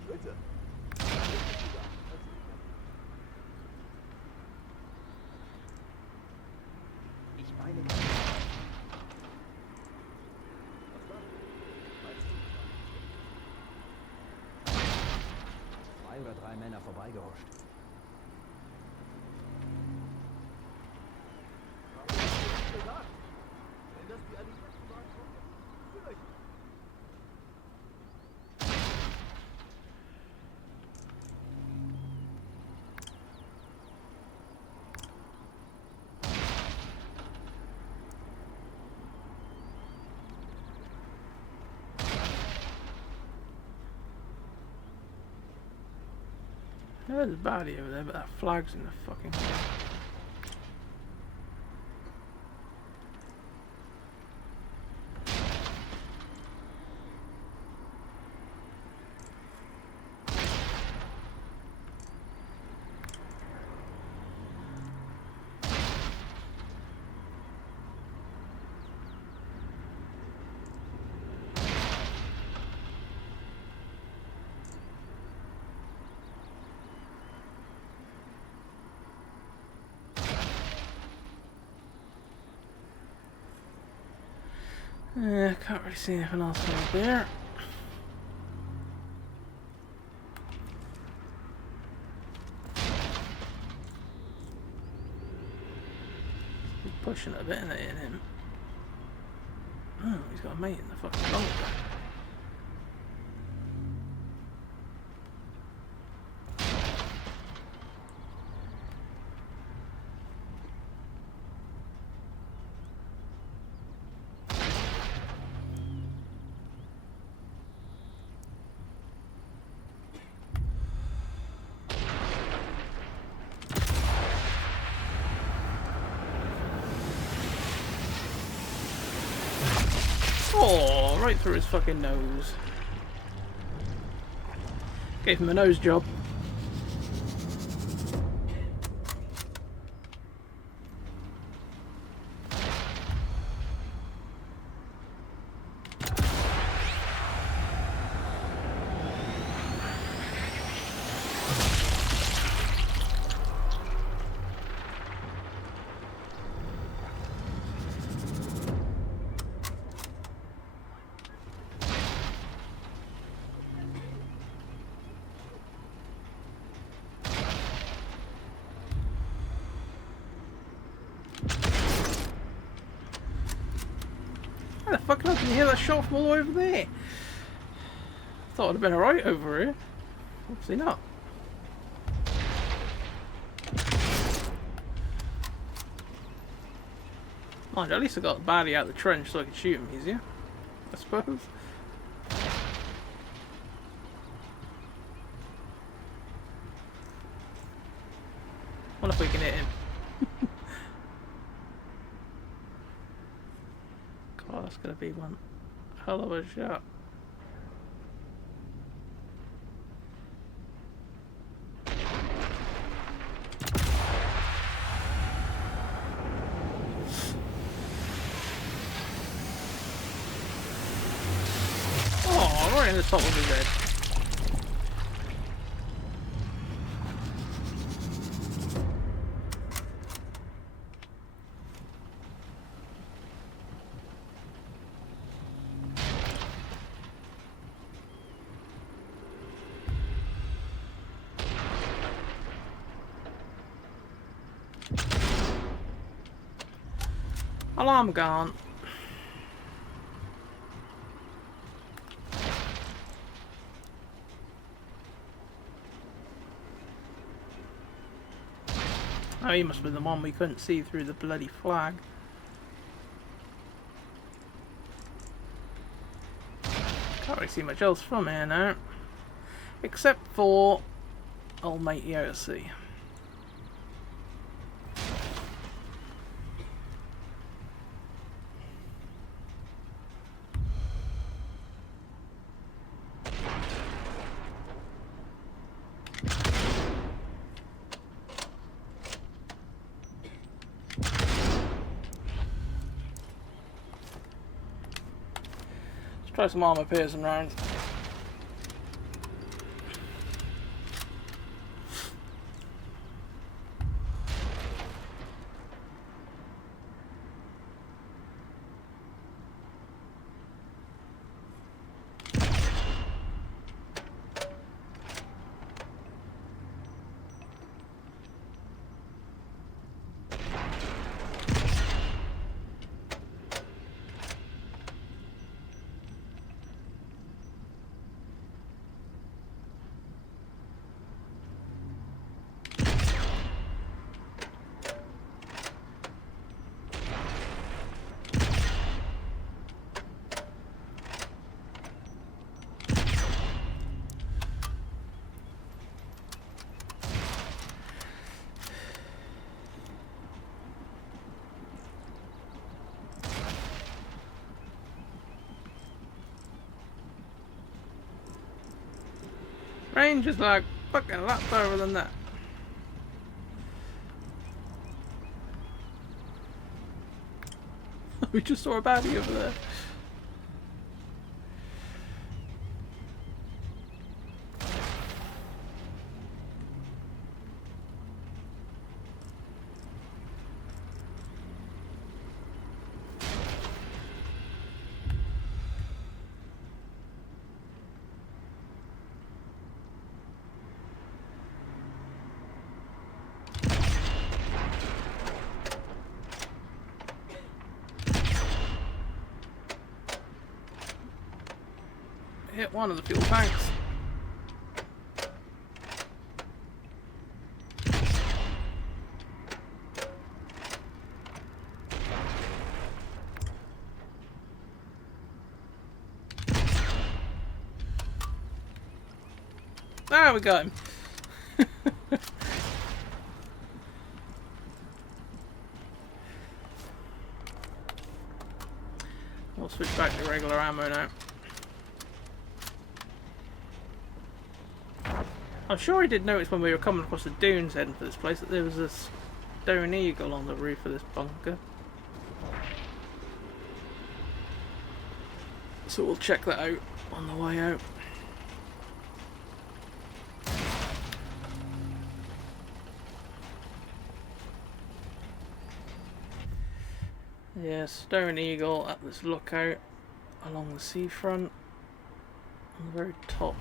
Bitte. Ich meine... Zwei oder drei Männer vorbeigehuscht. Wenn das die Alliierten waren, vielleicht. There's a body over there, but that flag's in the fucking... can't really see anything else over there. He's pushing a bit in him. Oh, he's got a mate in the fucking bunker. Oh, right through his fucking nose. Gave him a nose job. How the fuck can you hear that shot from all the way over there? Thought it'd have been alright over here. Obviously not. Mind you, at least I got the baddie out of the trench so I could shoot him easier, I suppose. Wonder if we can hit him. God, that's gonna be one hell of a shot. Oh, right in the top of his head. Alarm gone. Oh, he must have been the one we couldn't see through the bloody flag. Can't really see much else from here now. Except for old matey out at sea. Try some armor piercing rounds. Range is like fucking a lot further than that. We just saw a baddie over there. Hit one of the fuel tanks. There we got him. We'll switch back to regular ammo now. I'm sure I did notice when we were coming across the dunes heading for this place that there was a stone eagle on the roof of this bunker. So we'll check that out on the way out. Yeah, stone eagle at this lookout along the seafront on the very top.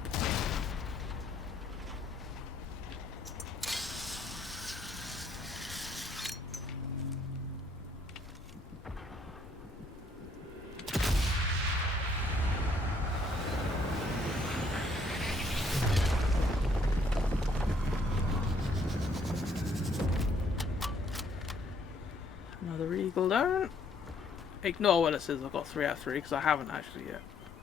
Another eagle down. Ignore what it says, I've got 3 out of 3 because I haven't actually yet.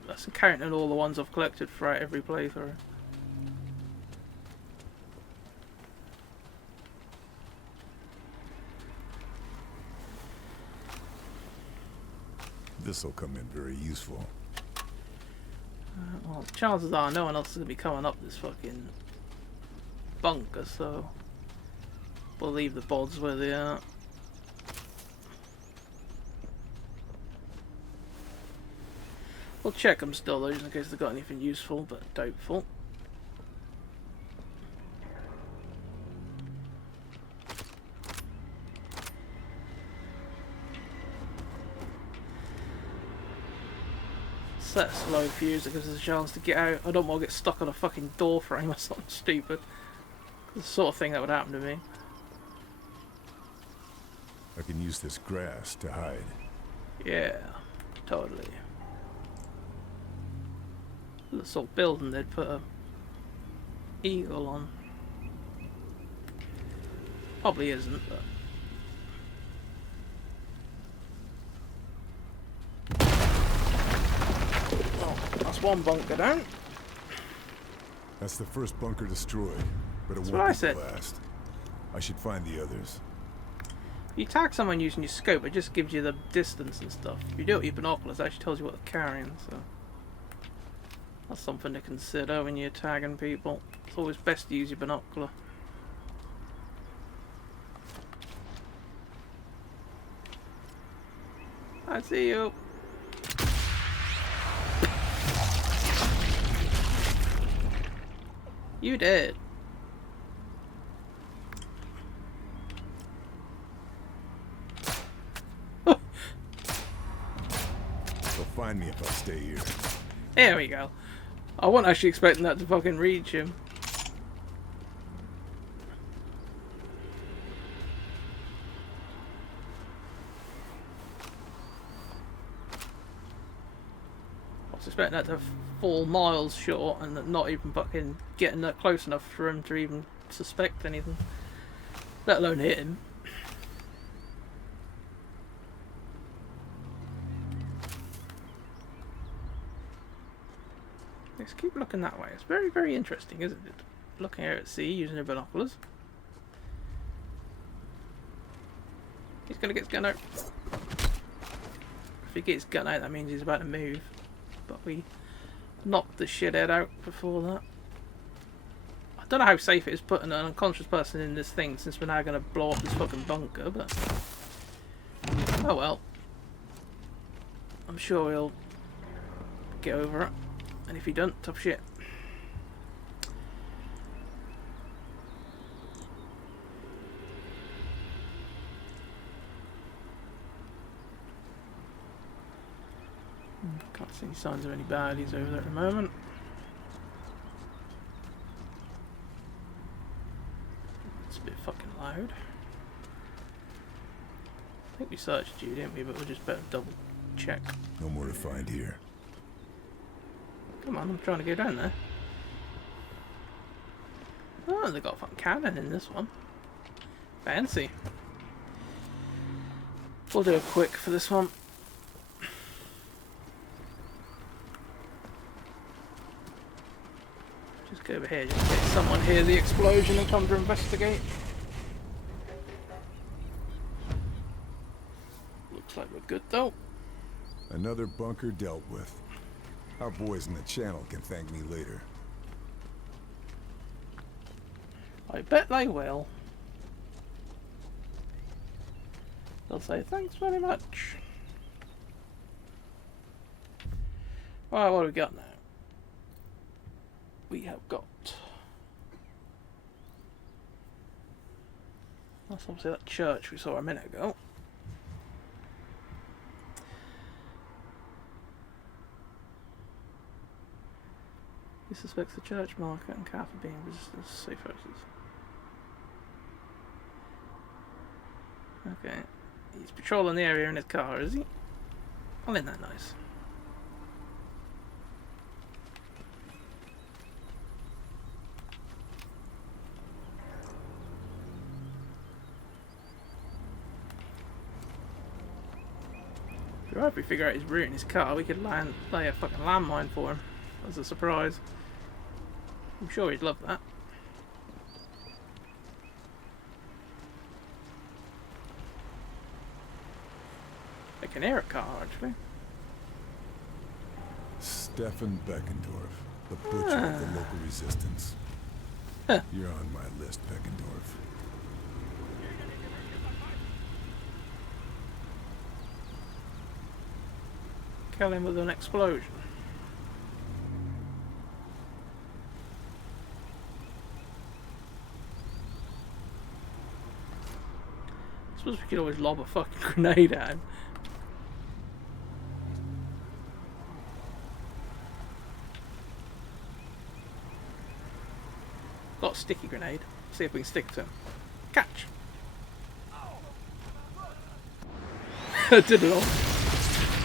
That's counting all the ones I've collected throughout every playthrough. This'll come in very useful. Well, chances are no one else is going to be coming up this fucking bunker, so we'll leave the bods where they are. We'll check them still though, just in case they've got anything useful, but doubtful. Set a slow fuse that gives us a chance to get out. I don't want to get stuck on a fucking door frame or something stupid. It's the sort of thing that would happen to me. I can use this grass to hide. Yeah, totally. The sort of building they'd put a eagle on. Probably isn't, but. Well, that's one bunker down. That's the first bunker destroyed, but it That's won't what I be said. the last. I should find the others. If you tag someone using your scope, it just gives you the distance and stuff. If you do it with your binoculars, it actually tells you what they're carrying, so that's something to consider when you're tagging people. It's always best to use your binocular. I see you. You did. They'll find me if I stay here. There we go. I wasn't actually expecting that to fucking reach him. I was expecting that to fall miles short and not even fucking getting that close enough for him to even suspect anything. Let alone hit him. Let's keep looking that way. It's very, very interesting, isn't it? Looking out at sea using your binoculars. He's gonna get his gun out. If he gets his gun out, that means he's about to move. But we knocked the shithead out before that. I don't know how safe it is putting an unconscious person in this thing, since we're now gonna blow up this fucking bunker, but oh well. I'm sure he'll get over it. And if he don't, tough shit. Can't see any signs of any baddies over there at the moment. It's a bit fucking loud. I think we searched you, didn't we? But we'll just better double check. No more to find here. Come on, I'm trying to go down there. Oh, they got a fucking cannon in this one. Fancy. We'll do it quick for this one. Just go over here, just in case someone hear the explosion and come to investigate. Looks like we're good though. Another bunker dealt with. Our boys in the channel can thank me later. I bet they will. They'll say thanks very much. Alright, what do we got now? We have got... That's obviously that church we saw a minute ago. He suspects the church market and Kath are being resistant to safe houses. Okay. He's patrolling the area in his car, is he? Well, isn't that nice? If we figure out his route in his car, we could lay a fucking landmine for him as a surprise. I'm sure he'd love that. I can hear a car actually. Stefan Beckendorf, the butcher of the local resistance. Huh. You're on my list, Beckendorf. Kill him with an explosion. I suppose we could always lob a fucking grenade at him. Got a sticky grenade. See if we can stick to him. Catch! Did it all.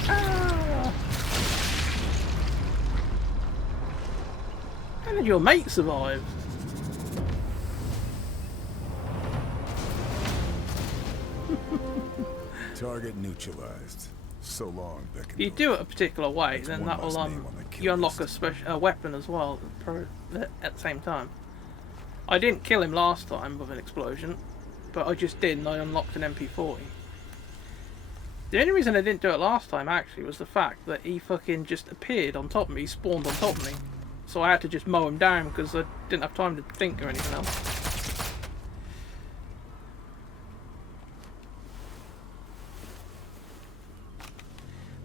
Ah. How did your mate survive? Target neutralized. So long, Beckendorf. If you do it a particular way, That's then one that will less name on the kill you unlock list. a weapon as well at the same time. I didn't kill him last time with an explosion, but I just did, and I unlocked an MP40. The only reason I didn't do it last time actually was the fact that he fucking just appeared on top of me, spawned on top of me, so I had to just mow him down because I didn't have time to think or anything else.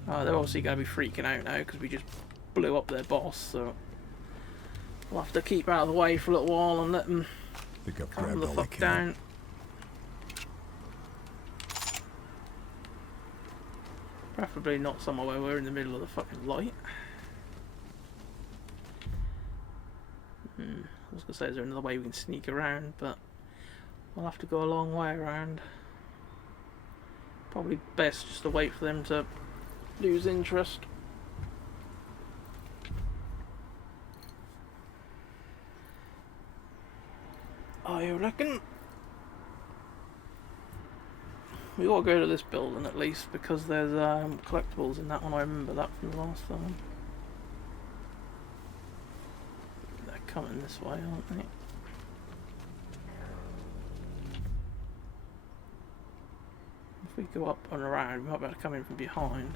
They're obviously going to be freaking out now because we just blew up their boss, so we'll have to keep out of the way for a little while and let them Think I've calm grabbed the all I fuck can. down. Preferably not somewhere where we're in the middle of the fucking light. I was going to say, is there another way we can sneak around, but we'll have to go a long way around. Probably best just to wait for them to lose interest. Oh, you reckon? We ought to go to this building at least because there's collectibles in that one. I remember that from the last time. They're coming this way, aren't they? If we go up and around, we might be able to come in from behind.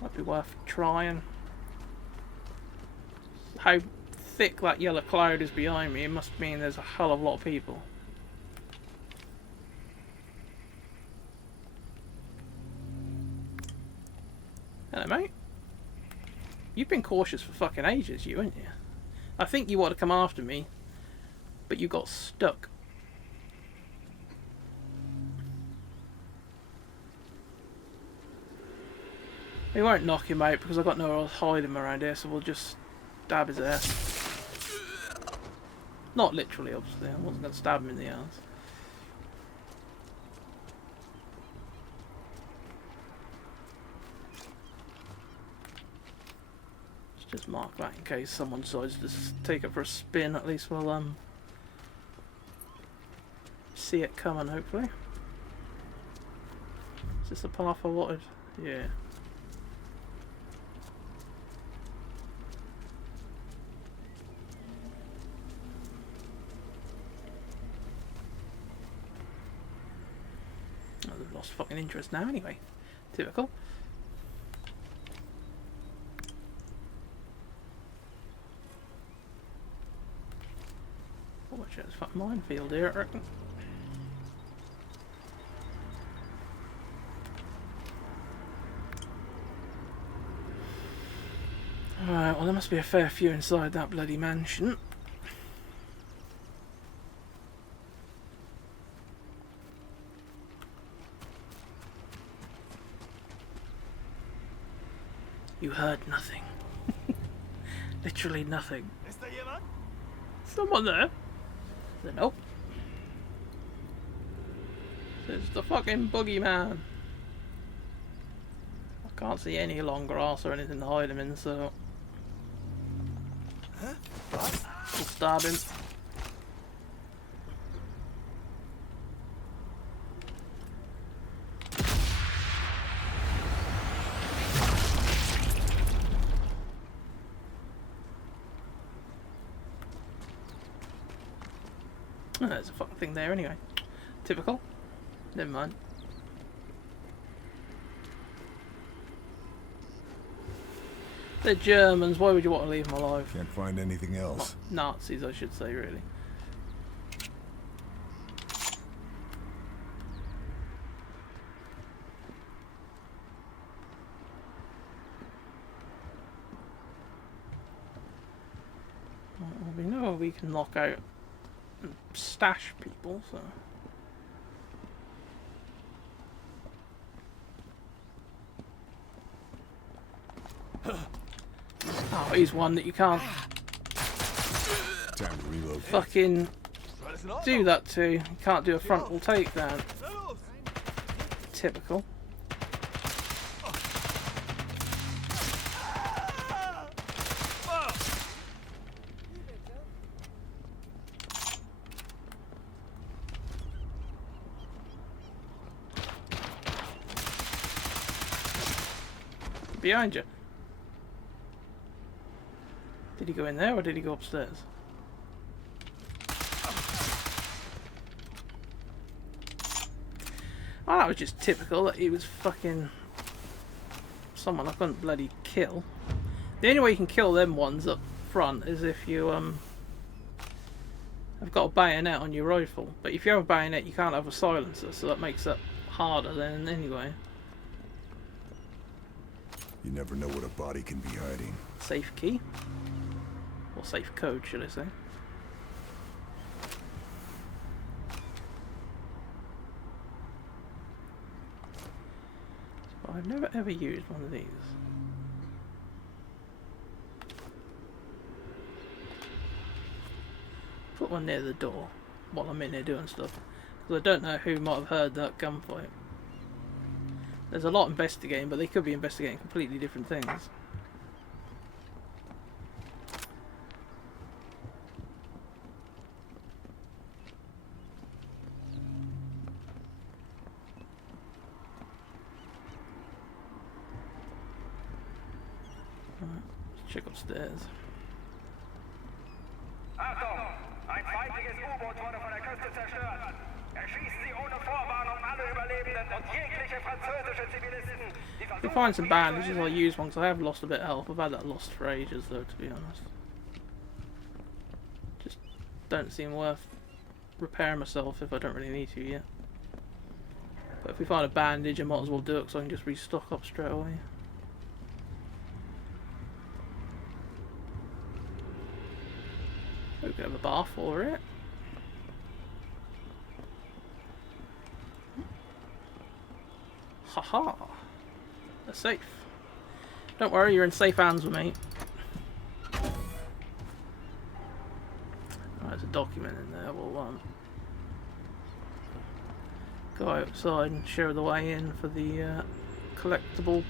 Might be worth trying. How thick that yellow cloud is behind me, it must mean there's a hell of a lot of people. Hello, mate. You've been cautious for fucking ages, you, haven't you? I think you want to come after me, but you got stuck. We won't knock him out because I've got nowhere else to hide him around here, so we'll just stab his ass. Not literally, obviously. I wasn't going to stab him in the ass. Let's just mark that in case someone decides to take it for a spin. At least we'll see it coming, hopefully. Is this the path I wanted? Yeah. Oh, they've lost fucking interest now anyway. Typical. Oh, watch out, there's a fucking minefield here, I reckon. Alright, well there must be a fair few inside that bloody mansion. You heard nothing. Literally nothing. Ist da jemand? Someone there? Then nope. It's the fucking boogeyman. I can't see any long grass or anything to hide him in, so we'll stab him. Oh, there's a fucking thing there anyway. Typical. Never mind. They're Germans, why would you want to leave them alive? Can't find anything else. Nazis, I should say, really. Well, we know we can knock out and stash people, so... Oh, he's one that you can't Time to reload. fucking Alles in Ordnung? do that to. You can't do a frontal takedown. Na los! Typical. Behind you. Did he go in there or did he go upstairs? Oh, that was just typical that he was fucking someone I couldn't bloody kill. The only way you can kill them ones up front is if you have got a bayonet on your rifle. But if you have a bayonet you can't have a silencer, so that makes it harder then anyway. You never know what a body can be hiding. Safe key. Or safe code, should I say. But I've never ever used one of these. Put one near the door while I'm in here doing stuff. Because I don't know who might have heard that gunfight. There's a lot investigating, but they could be investigating completely different things. Alright, let's check upstairs. Achtung! Ein feindliches U-Boot wurde von der Küste zerstört. Erschießen Sie ohne Vorwarnung alle Überlebenden und jegliche französische Zivilisten, die If you find some bandages, I'll use one because I have lost a bit of health. I've had that lost for ages though, to be honest. Just don't seem worth repairing myself if I don't really need to yet. But if we find a bandage, I might as well do it because I can just restock up straight away. We could have a bar for it. Haha! They're safe. Don't worry, you're in safe hands with me. There's a document in there. We'll go outside and show the way in for the collectible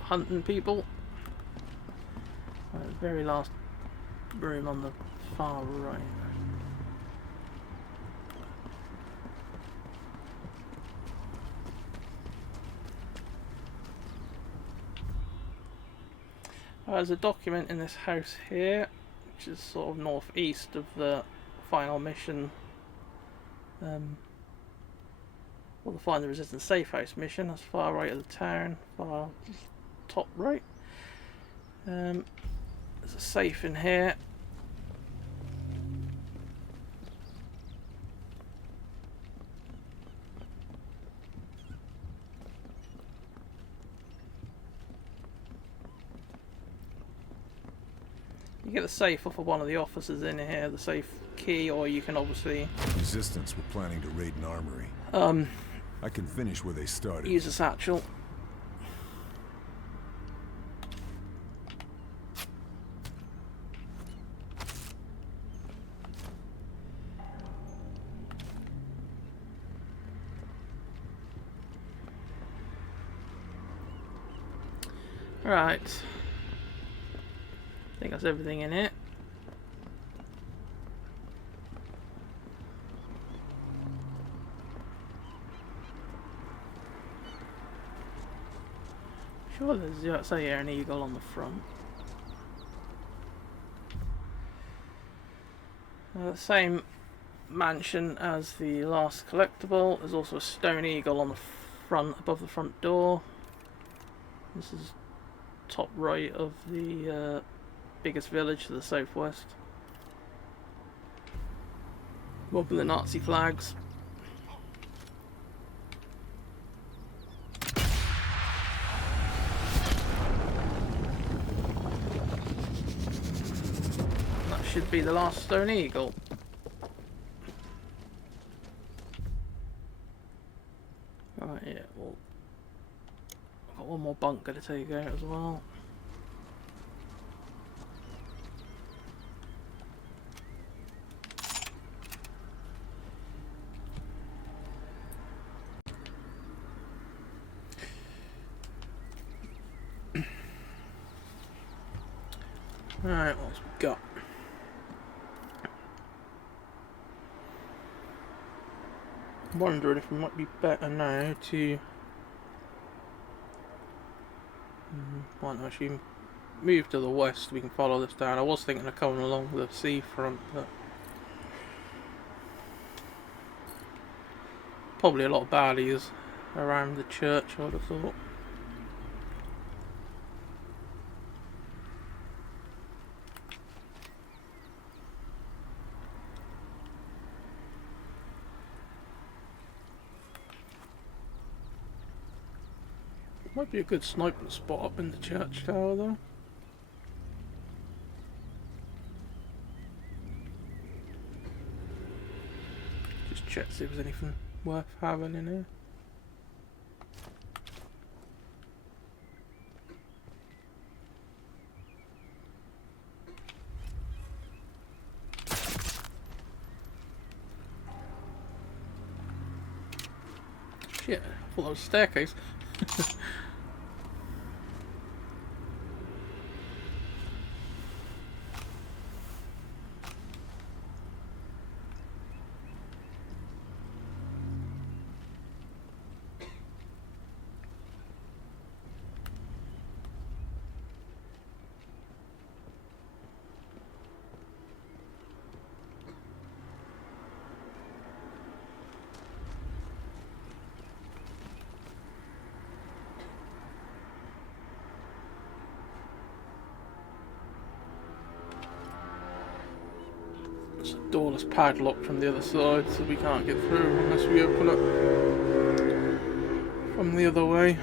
hunting people. Right, the very last room on the far right. There's a document in this house here, which is sort of northeast of the final mission. Well, the Find the Resistance Safe House mission. That's far right of the town, far top right. There's a safe in here. You get the safe off of one of the officers in here, the safe key, or you can obviously Resistance were planning to raid an armory. I can finish where they started. use a satchel. Right. I think that's everything in it. Sure, there's say an eagle on the front. The same mansion as the last collectible. There's also a stone eagle on the front, above the front door. This is top right of the biggest village to the southwest. Wobbling the Nazi flags. That should be the last stone eagle. Oh yeah, well, I've got one more bunker to take out as well. Alright, what's we got? I'm wondering if it might be better now to why not actually move to the west. We can follow this down. I was thinking of coming along the seafront, but probably a lot of baddies around the church, I would have thought. Might be a good sniping spot up in the church tower though. Just check see if there's anything worth having in here. Shit, I thought that was a staircase. The door is padlocked from the other side, so we can't get through unless we open it from the other way.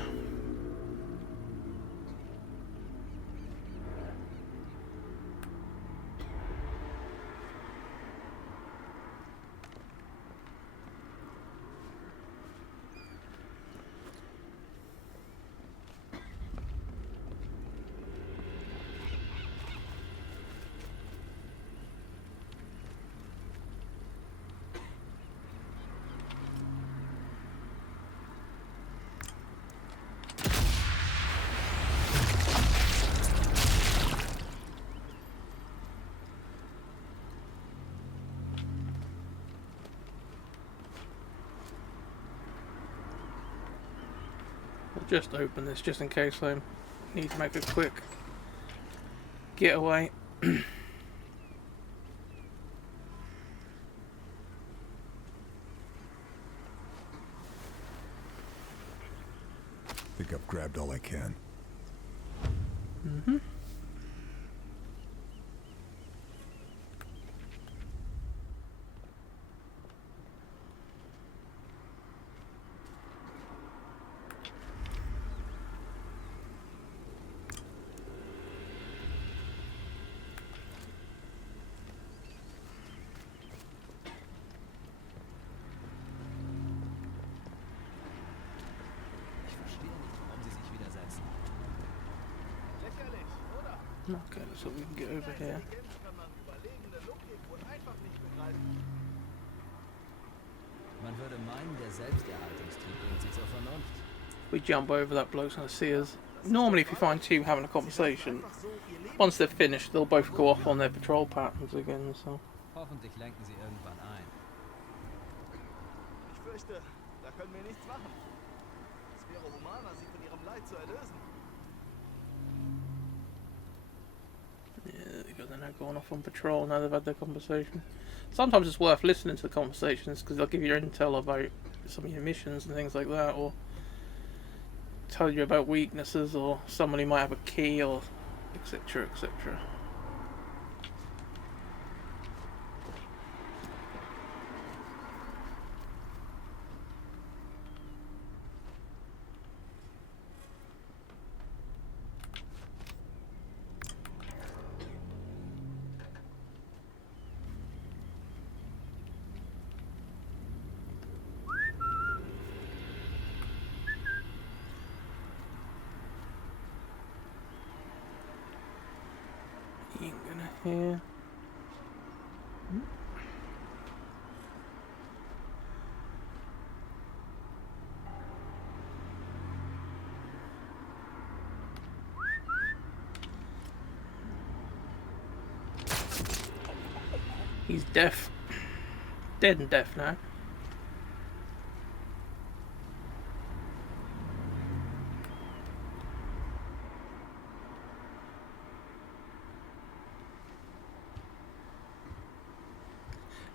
Just open this just in case I need to make a quick getaway. Think I've grabbed all I can. Mm-hmm. Okay, so we can get over here. Man würde meinen, der Selbsterhaltungstrieb bringt sie zur Vernunft. We jump over, that bloke's gonna see us. Normally if you find two having a conversation, once they're finished they'll both go off on their patrol patterns again, so. Hoffentlich lenken sie irgendwann ein. Ich fürchte, da können wir nichts machen. Es wäre humaner, sie von ihrem Leid zu erlösen. Yeah, because they're now going off on patrol now they've had their conversation. Sometimes it's worth listening to the conversations because they'll give you intel about some of your missions and things like that, or tell you about weaknesses or someone who might have a key or etc. etc. Ain't gonna hear. He's deaf. Dead and deaf now.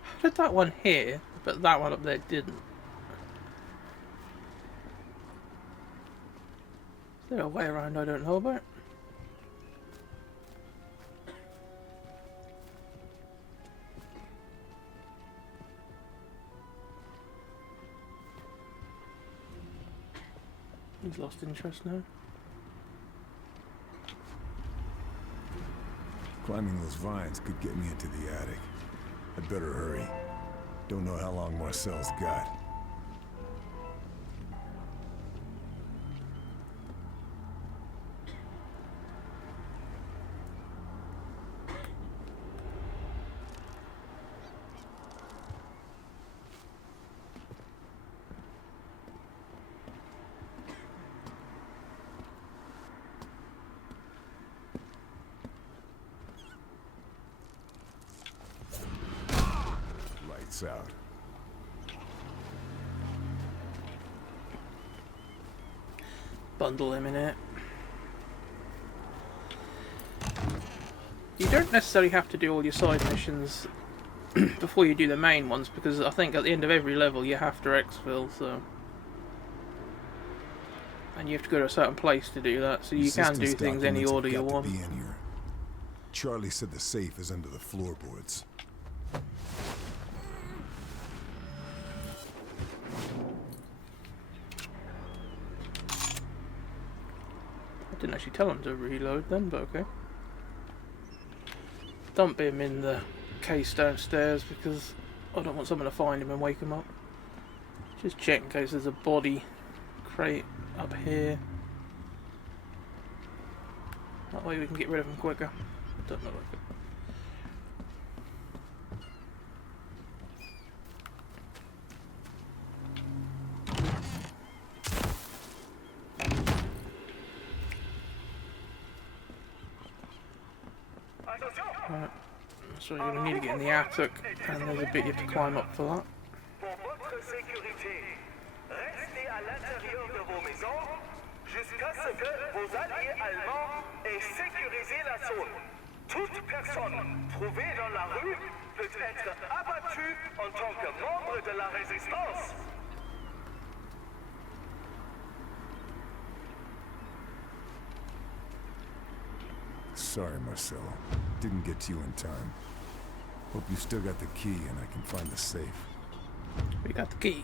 How did that one here, but that one up there didn't? Is there a way around I don't know about? He's lost interest now. Climbing those vines could get me into the attic. I'd better hurry. Don't know how long Marcel's got. Lights out. Bundle him in it. You don't necessarily have to do all your side missions before you do the main ones, because I think at the end of every level you have to exfil, so... And you have to go to a certain place to do that, so you can do things any order you want. Charlie said the safe is under the floorboards. I didn't actually tell him to reload then, but okay. Dump him in the case downstairs because I don't want someone to find him and wake him up. Just check in case there's a body crate up here. That way we can get rid of him quicker. Don't know like it. Right. So you're going to need to get in the attic, and there's a bit you have to climb up for that. Pour votre sécurité, restez à l'intérieur de vos maisons jusqu'à ce que vos alliés allemands aient sécurisé la zone. Toute personne trouvée dans la rue peut être abattue en tant que membre de la résistance. Sorry, Marcelo. Didn't get to you in time. Hope you still got the key and I can find the safe. We got the key.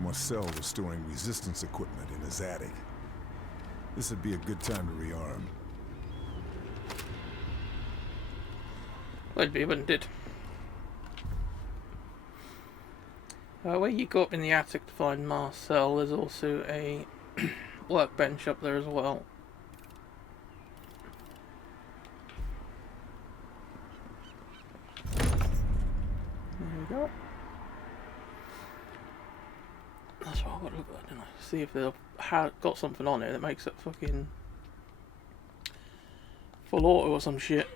Marcel was storing resistance equipment in his attic. This would be a good time to rearm. Would be, wouldn't it? Where you go up in the attic to find Marcel, there's also a workbench up there as well. There we go. That's what I've got to look at, don't I? See if they've got something on it that makes it fucking full auto or some shit.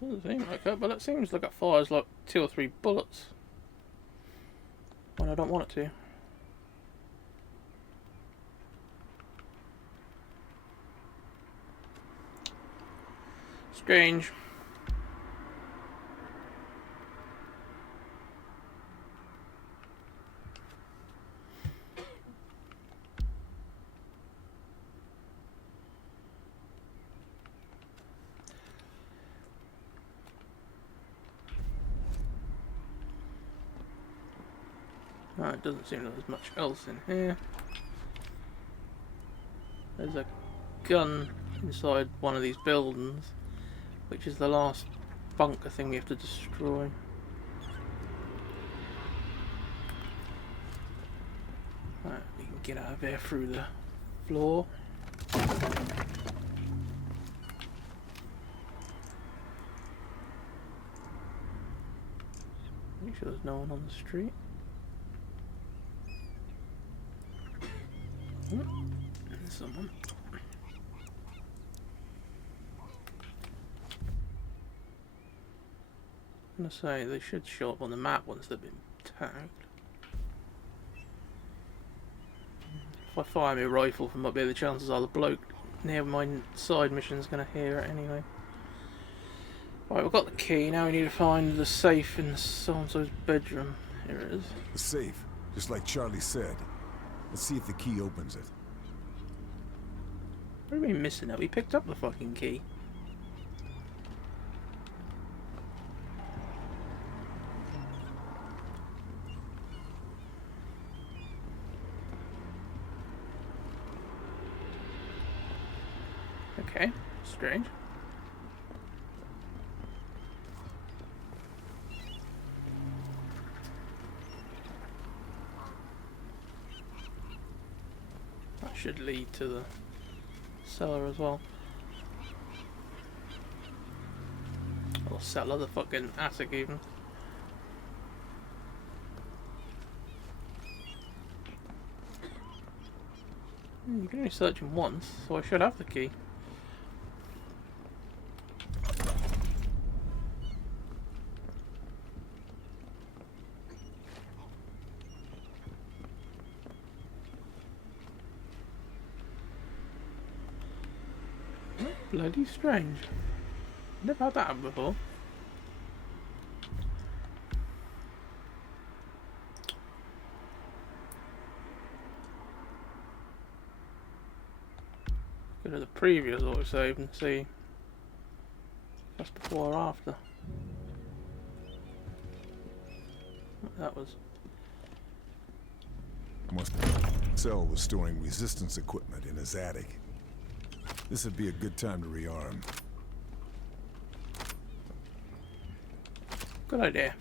Doesn't seem like it, but it seems like it fires like 2 or 3 bullets. when I don't want it to. Strange. No, it doesn't seem like there's much else in here. There's a gun inside one of these buildings, which is the last bunker thing we have to destroy. Right, we can get out of here through the floor. Make sure there's no one on the street. There's someone. I'm gonna say they should show up on the map once they've been tagged. If I fire my rifle from up here, the chances are the bloke near my side mission is gonna hear it anyway. Right, we've got the key. Now we need to find the safe in so-and-so's bedroom. Here it is. The safe, just like Charlie said. Let's see if the key opens it. What are we missing it? We picked up the fucking key. Okay, strange. That should lead to the cellar as well. Or cellar, the fucking attic even. You can only search him once, so I should have the key. Bloody strange. Never had that happen before. Go to the previous autosave and see if that's before or after. That was. Cell was storing resistance equipment in his attic. This would be a good time to rearm. Good idea.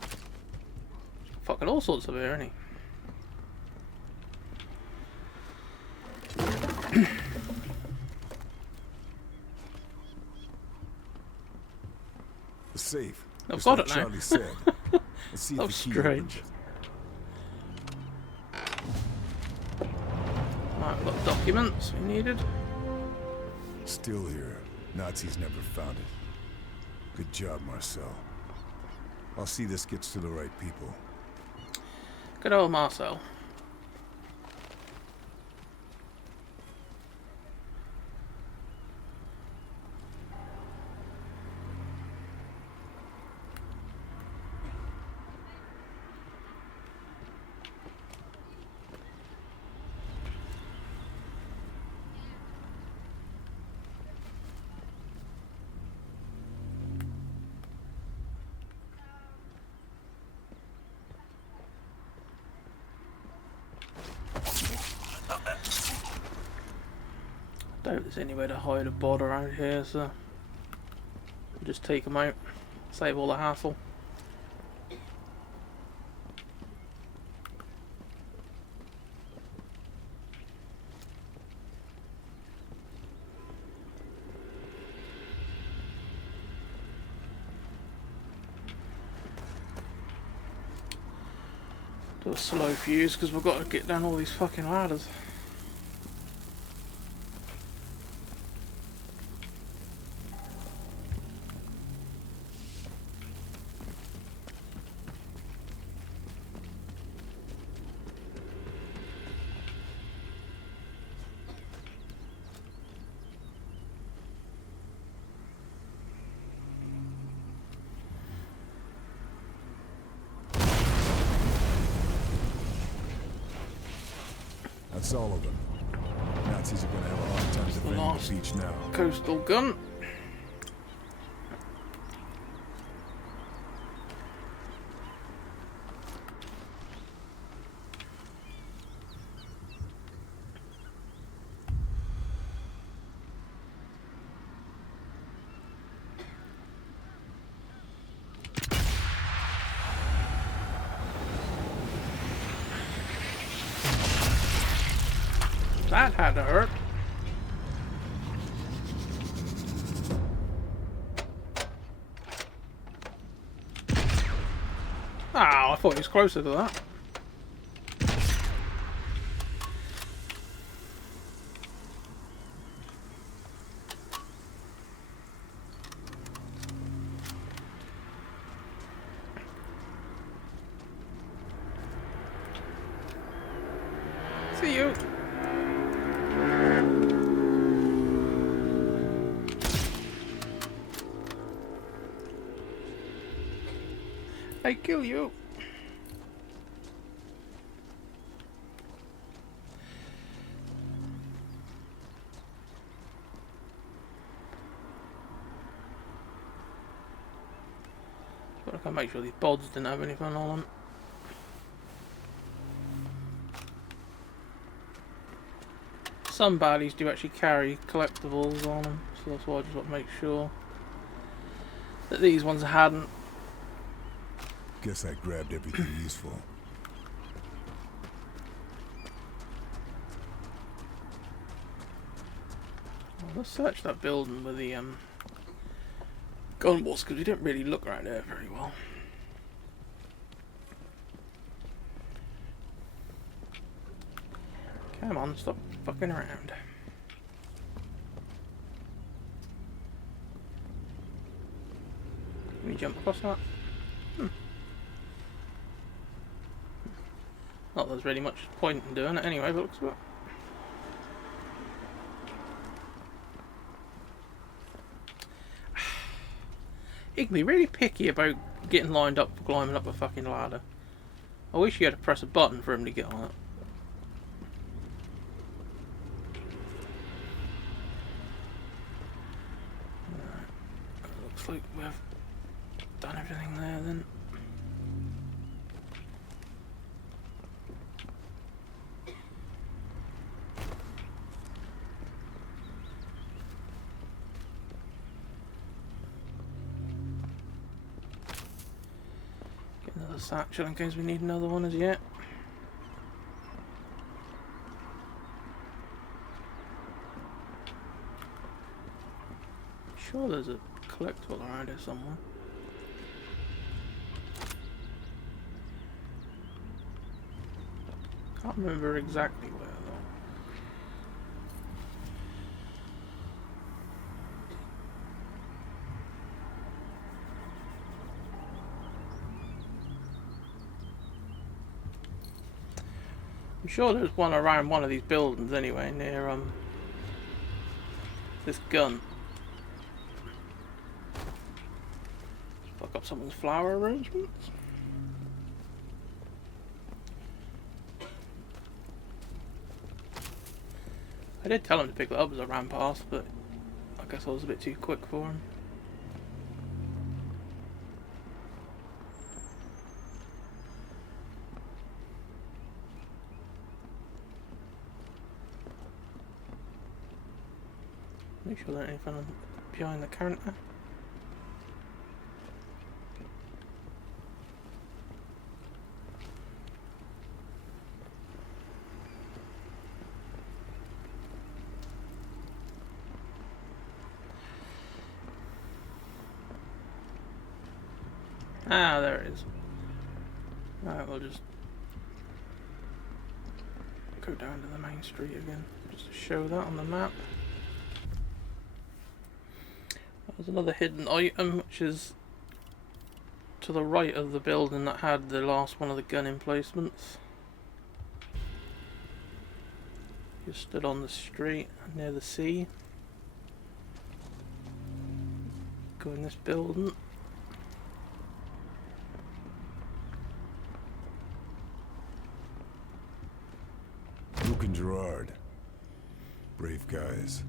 Fucking all sorts of here, isn't he? The safe. I've just got like it now. Charlie said. Let's see if That the was key strange. opens it. Right, we've got documents we needed. Still here. Nazis never found it. Good job, Marcel. I'll see this gets to the right people. Good old Marcel. I don't think there's anywhere to hide a bod around here, so we'll just take them out, save all the hassle. Do a slow fuse because we've got to get down all these fucking ladders. That's all of them. Nazis are gonna have a hard time defending last the beach now. coastal gun. That had to hurt. Oh, I thought he was closer to that. See you. I kill you. But I can make sure these bods didn't have anything on them. Some baddies do actually carry collectibles on them, so that's why I just want to make sure that these ones hadn't. Guess I grabbed everything useful. Well, let's search that building with the gun walls, because we didn't really look around there very well. Come on, stop fucking around. Can we jump across that? Not that there's really much point in doing it anyway, but looks good. You can be really picky about getting lined up for climbing up a fucking ladder. I wish you had to press a button for him to get on it. Right. Looks like we've done everything there then. Another satchel in case we need another one as yet. Sure there's a collectible around here somewhere. Can't remember exactly where though. I'm sure there's one around one of these buildings anyway, near this gun. Fuck up someone's flower arrangements. I did tell him to pick that up as I ran past, but I guess I was a bit too quick for him. Make sure there's anything behind the counter. Ah, there it is. Alright, we'll just go down to the main street again, just to show that on the map. There's another hidden item, which is to the right of the building that had the last one of the gun emplacements. Just stood on the street near the sea. Go in this building. Luke and Gerard. Brave guys.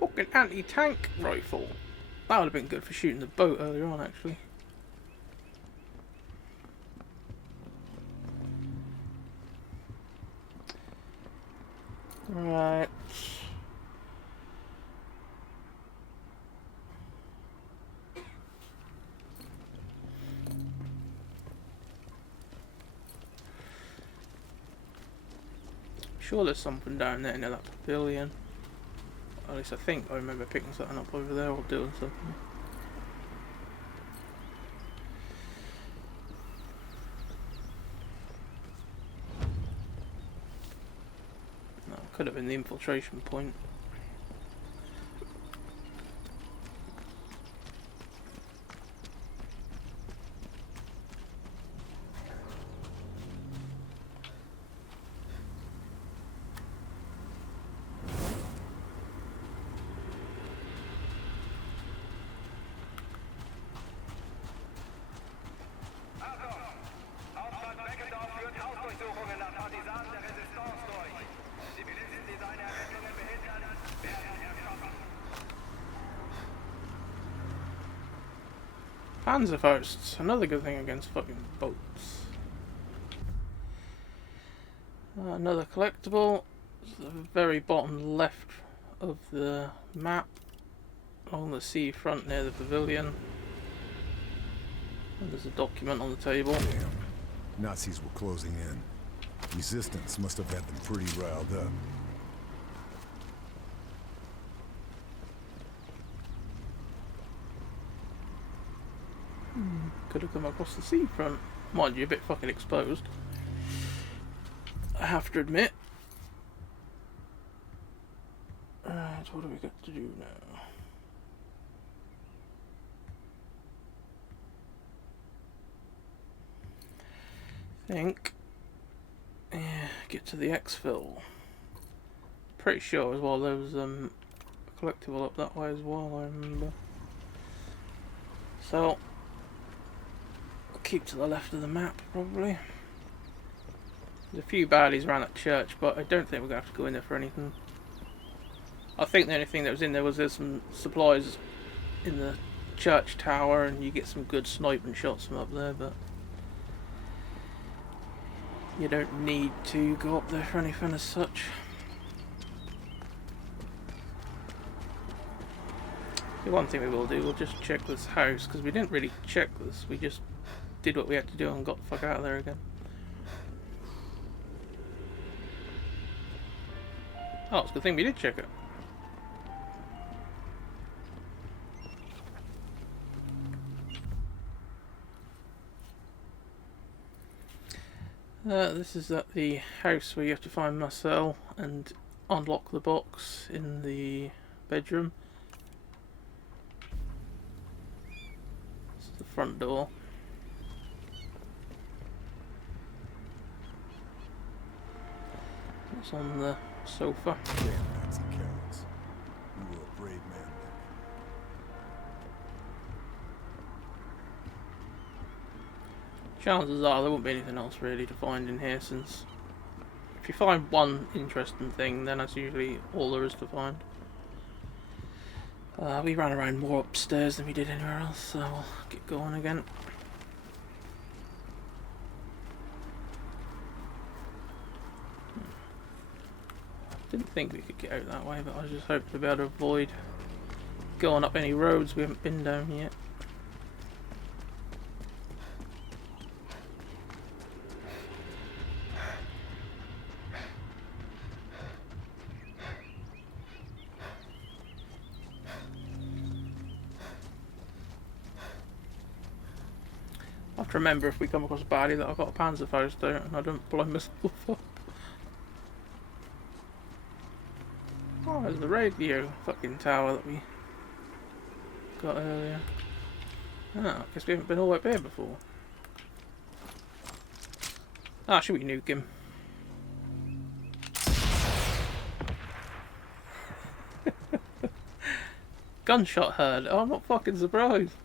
Fucking anti-tank rifle. That would have been good for shooting the boat earlier on, actually. Right. Sure there's something down there near that pavilion. At least I think I remember picking something up over there or doing something. No, could have been the infiltration point. Panzerfaust, another good thing against fucking boats. Another collectible. It's the very bottom left of the map, on the sea front near the pavilion. And there's a document on the table. Damn. Nazis were closing in. Resistance must have had them pretty riled up. Could have come across the seafront. Mind you, a bit fucking exposed, I have to admit. Right, what do we got to do now? Think. Yeah, get to the exfil. Pretty sure as well there was a collectible up that way as well, I remember. So keep to the left of the map, probably. There's a few baddies around that church, but I don't think we're going to have to go in there for anything. I think the only thing that was in there was there's some supplies in the church tower, and you get some good sniping shots from up there, but you don't need to go up there for anything as such. The one thing we will do, we'll just check this house, because we didn't really check this, we just did what we had to do and got the fuck out of there again. Oh, it's a good thing we did check it. This is at the house where you have to find Marcel and unlock the box in the bedroom. This is the front door. It's on the sofa. Damn Nazi cowards. You were a brave man, Luke. Chances are there won't be anything else really to find in here, since if you find one interesting thing, then that's usually all there is to find. We ran around more upstairs than we did anywhere else, so we'll get going again. Didn't think we could get out that way, but I was just hoping to be able to avoid going up any roads we haven't been down yet. I have to remember if we come across a baddie that I've got a Panzerfaust out and I don't blow myself up. Oh, there's the radio fucking tower that we got earlier. Oh, I guess we haven't been all the way up here before. Ah, should we nuke him? Gunshot heard. Oh, I'm not fucking surprised.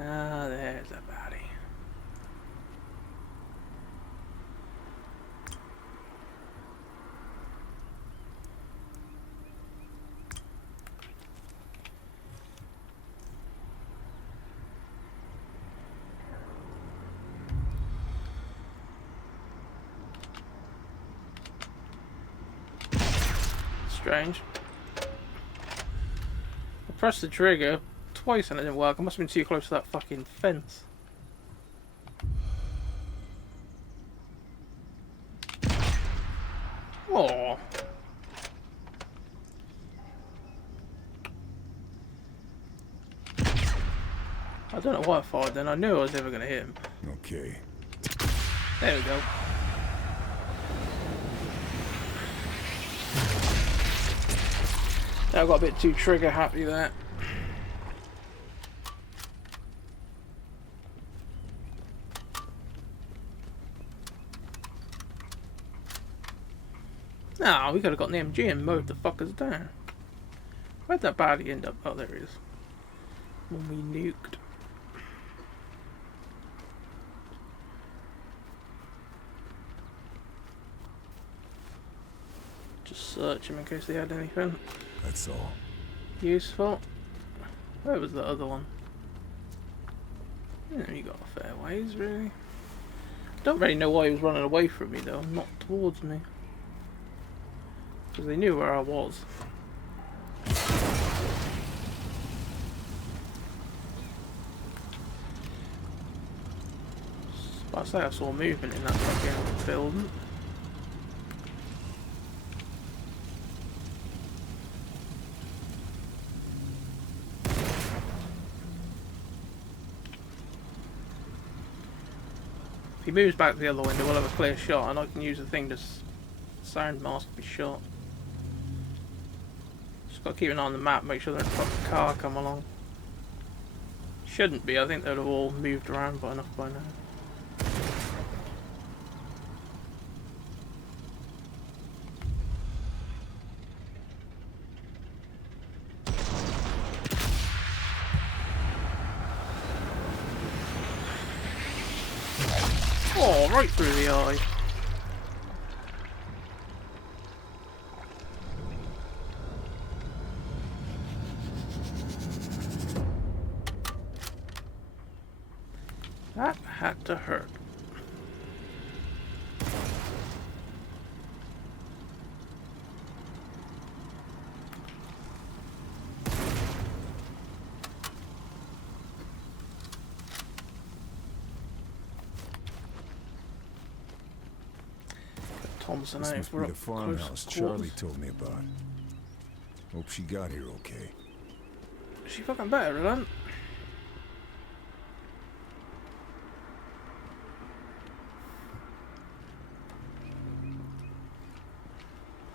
Ah, there's a baddie. Strange. I pressed the trigger twice and it didn't work. I must have been too close to that fucking fence. Oh. I don't know why I fired then. I knew I was never going to hit him. Okay. There we go. I got a bit too trigger happy there. Nah, we could have got the MG and mowed the fuckers down. Where'd that baddie end up? Oh, there he is. When we nuked. Just search him in case they had anything That's all. useful. Where was the other one? Yeah, you got a fair ways, really. Don't really know why he was running away from me though, not towards me. Because they knew where I was. I say I saw movement in that fucking building. If he moves back to the other window, we'll have a clear shot, and I can use the thing to sound mask my shot. Just got to keep an eye on the map, make sure there's a fucking car come along. Shouldn't be. I think they'd have all moved around by enough by now. Oh, right through the eye. That had to hurt. Thompson This out must for be up the farmhouse close Charlie quarters. told me about. Hope she got here okay. Is she fucking better than?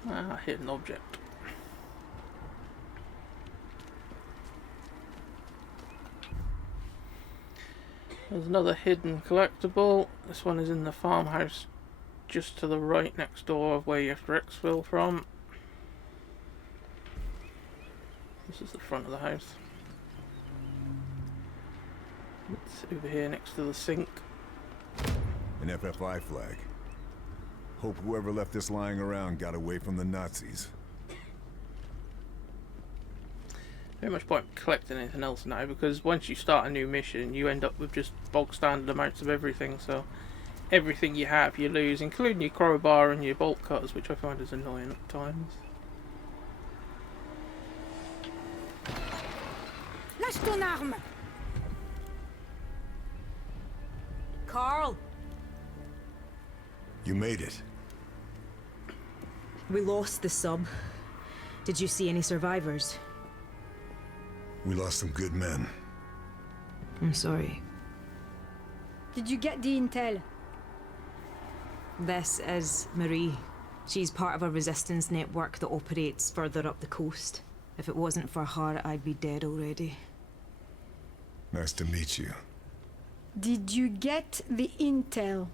Ah, hidden object. There's another hidden collectible. This one is in the farmhouse just to the right next door of where you have to exfil from. This is the front of the house. It's over here next to the sink. An FFI flag. Hope whoever left this lying around got away from the Nazis. Very much point collecting anything else now, because once you start a new mission you end up with just bog standard amounts of everything, so everything you have you lose, including your crowbar and your bolt cutters, which I find is annoying at times. Lâche ton arme! Carl! You made it. We lost the sub. Did you see any survivors? We lost some good men. I'm sorry. Did you get the intel? This is Marie. She's part of a resistance network that operates further up the coast. If it wasn't for her, I'd be dead already. Nice to meet you. Did you get the intel?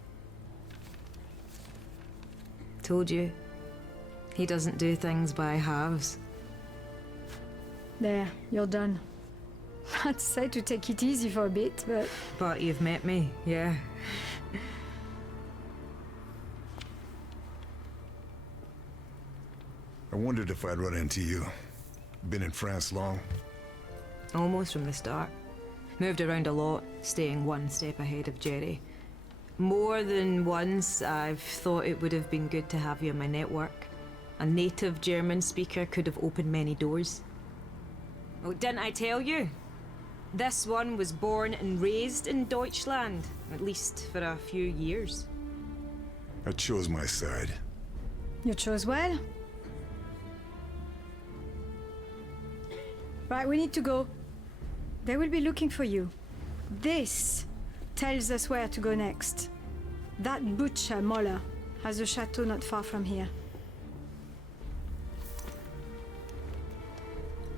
Told you. He doesn't do things by halves. There, you're done. I'd say to take it easy for a bit, but... But you've met me, yeah. I wondered if I'd run into you. Been in France long? Almost from the start. Moved around a lot, staying one step ahead of Jerry. More than once, I've thought it would have been good to have you in my network. A native German speaker could have opened many doors. Oh, didn't I tell you? This one was born and raised in Deutschland, at least for a few years. I chose my side. You chose well. Right, we need to go. They will be looking for you. This tells us where to go next. That butcher, Moller, has a chateau not far from here.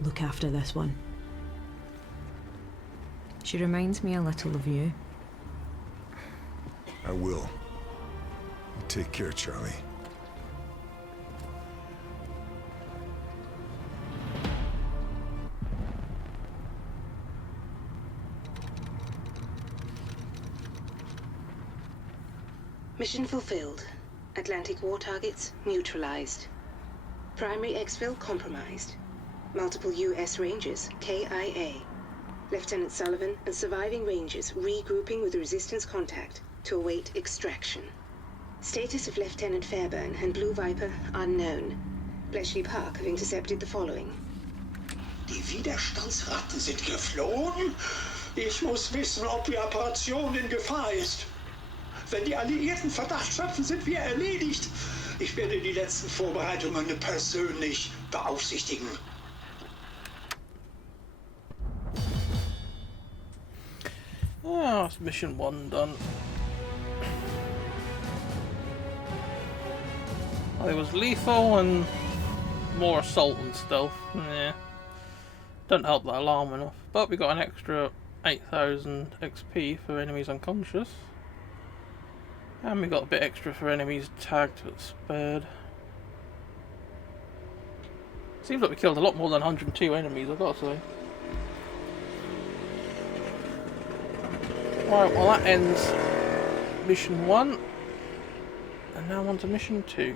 Look after this one. She reminds me a little of you. I will. Take care, Charlie. Mission fulfilled. Atlantikwall targets neutralized. Primary exfil compromised. Multiple U.S. Rangers, KIA. Lieutenant Sullivan and surviving Rangers regrouping with resistance contact to await extraction. Status of Lieutenant Fairburn and Blue Viper unknown. Bletchley Park have intercepted the following. Die Widerstandsratten sind geflohen? Ich muss wissen, ob die Operation in Gefahr ist. Wenn die Alliierten Verdacht schöpfen, sind wir erledigt. Ich werde die letzten Vorbereitungen persönlich beaufsichtigen. Oh, it's mission 1 done. Oh, it was lethal and more assault and stealth. Yeah. Don't help that alarm enough. But we got an extra 8,000 XP for enemies unconscious. And we got a bit extra for enemies tagged but spared. Seems like we killed a lot more than 102 enemies, I've got to say. Right, well that ends mission 1. And now on to mission 2.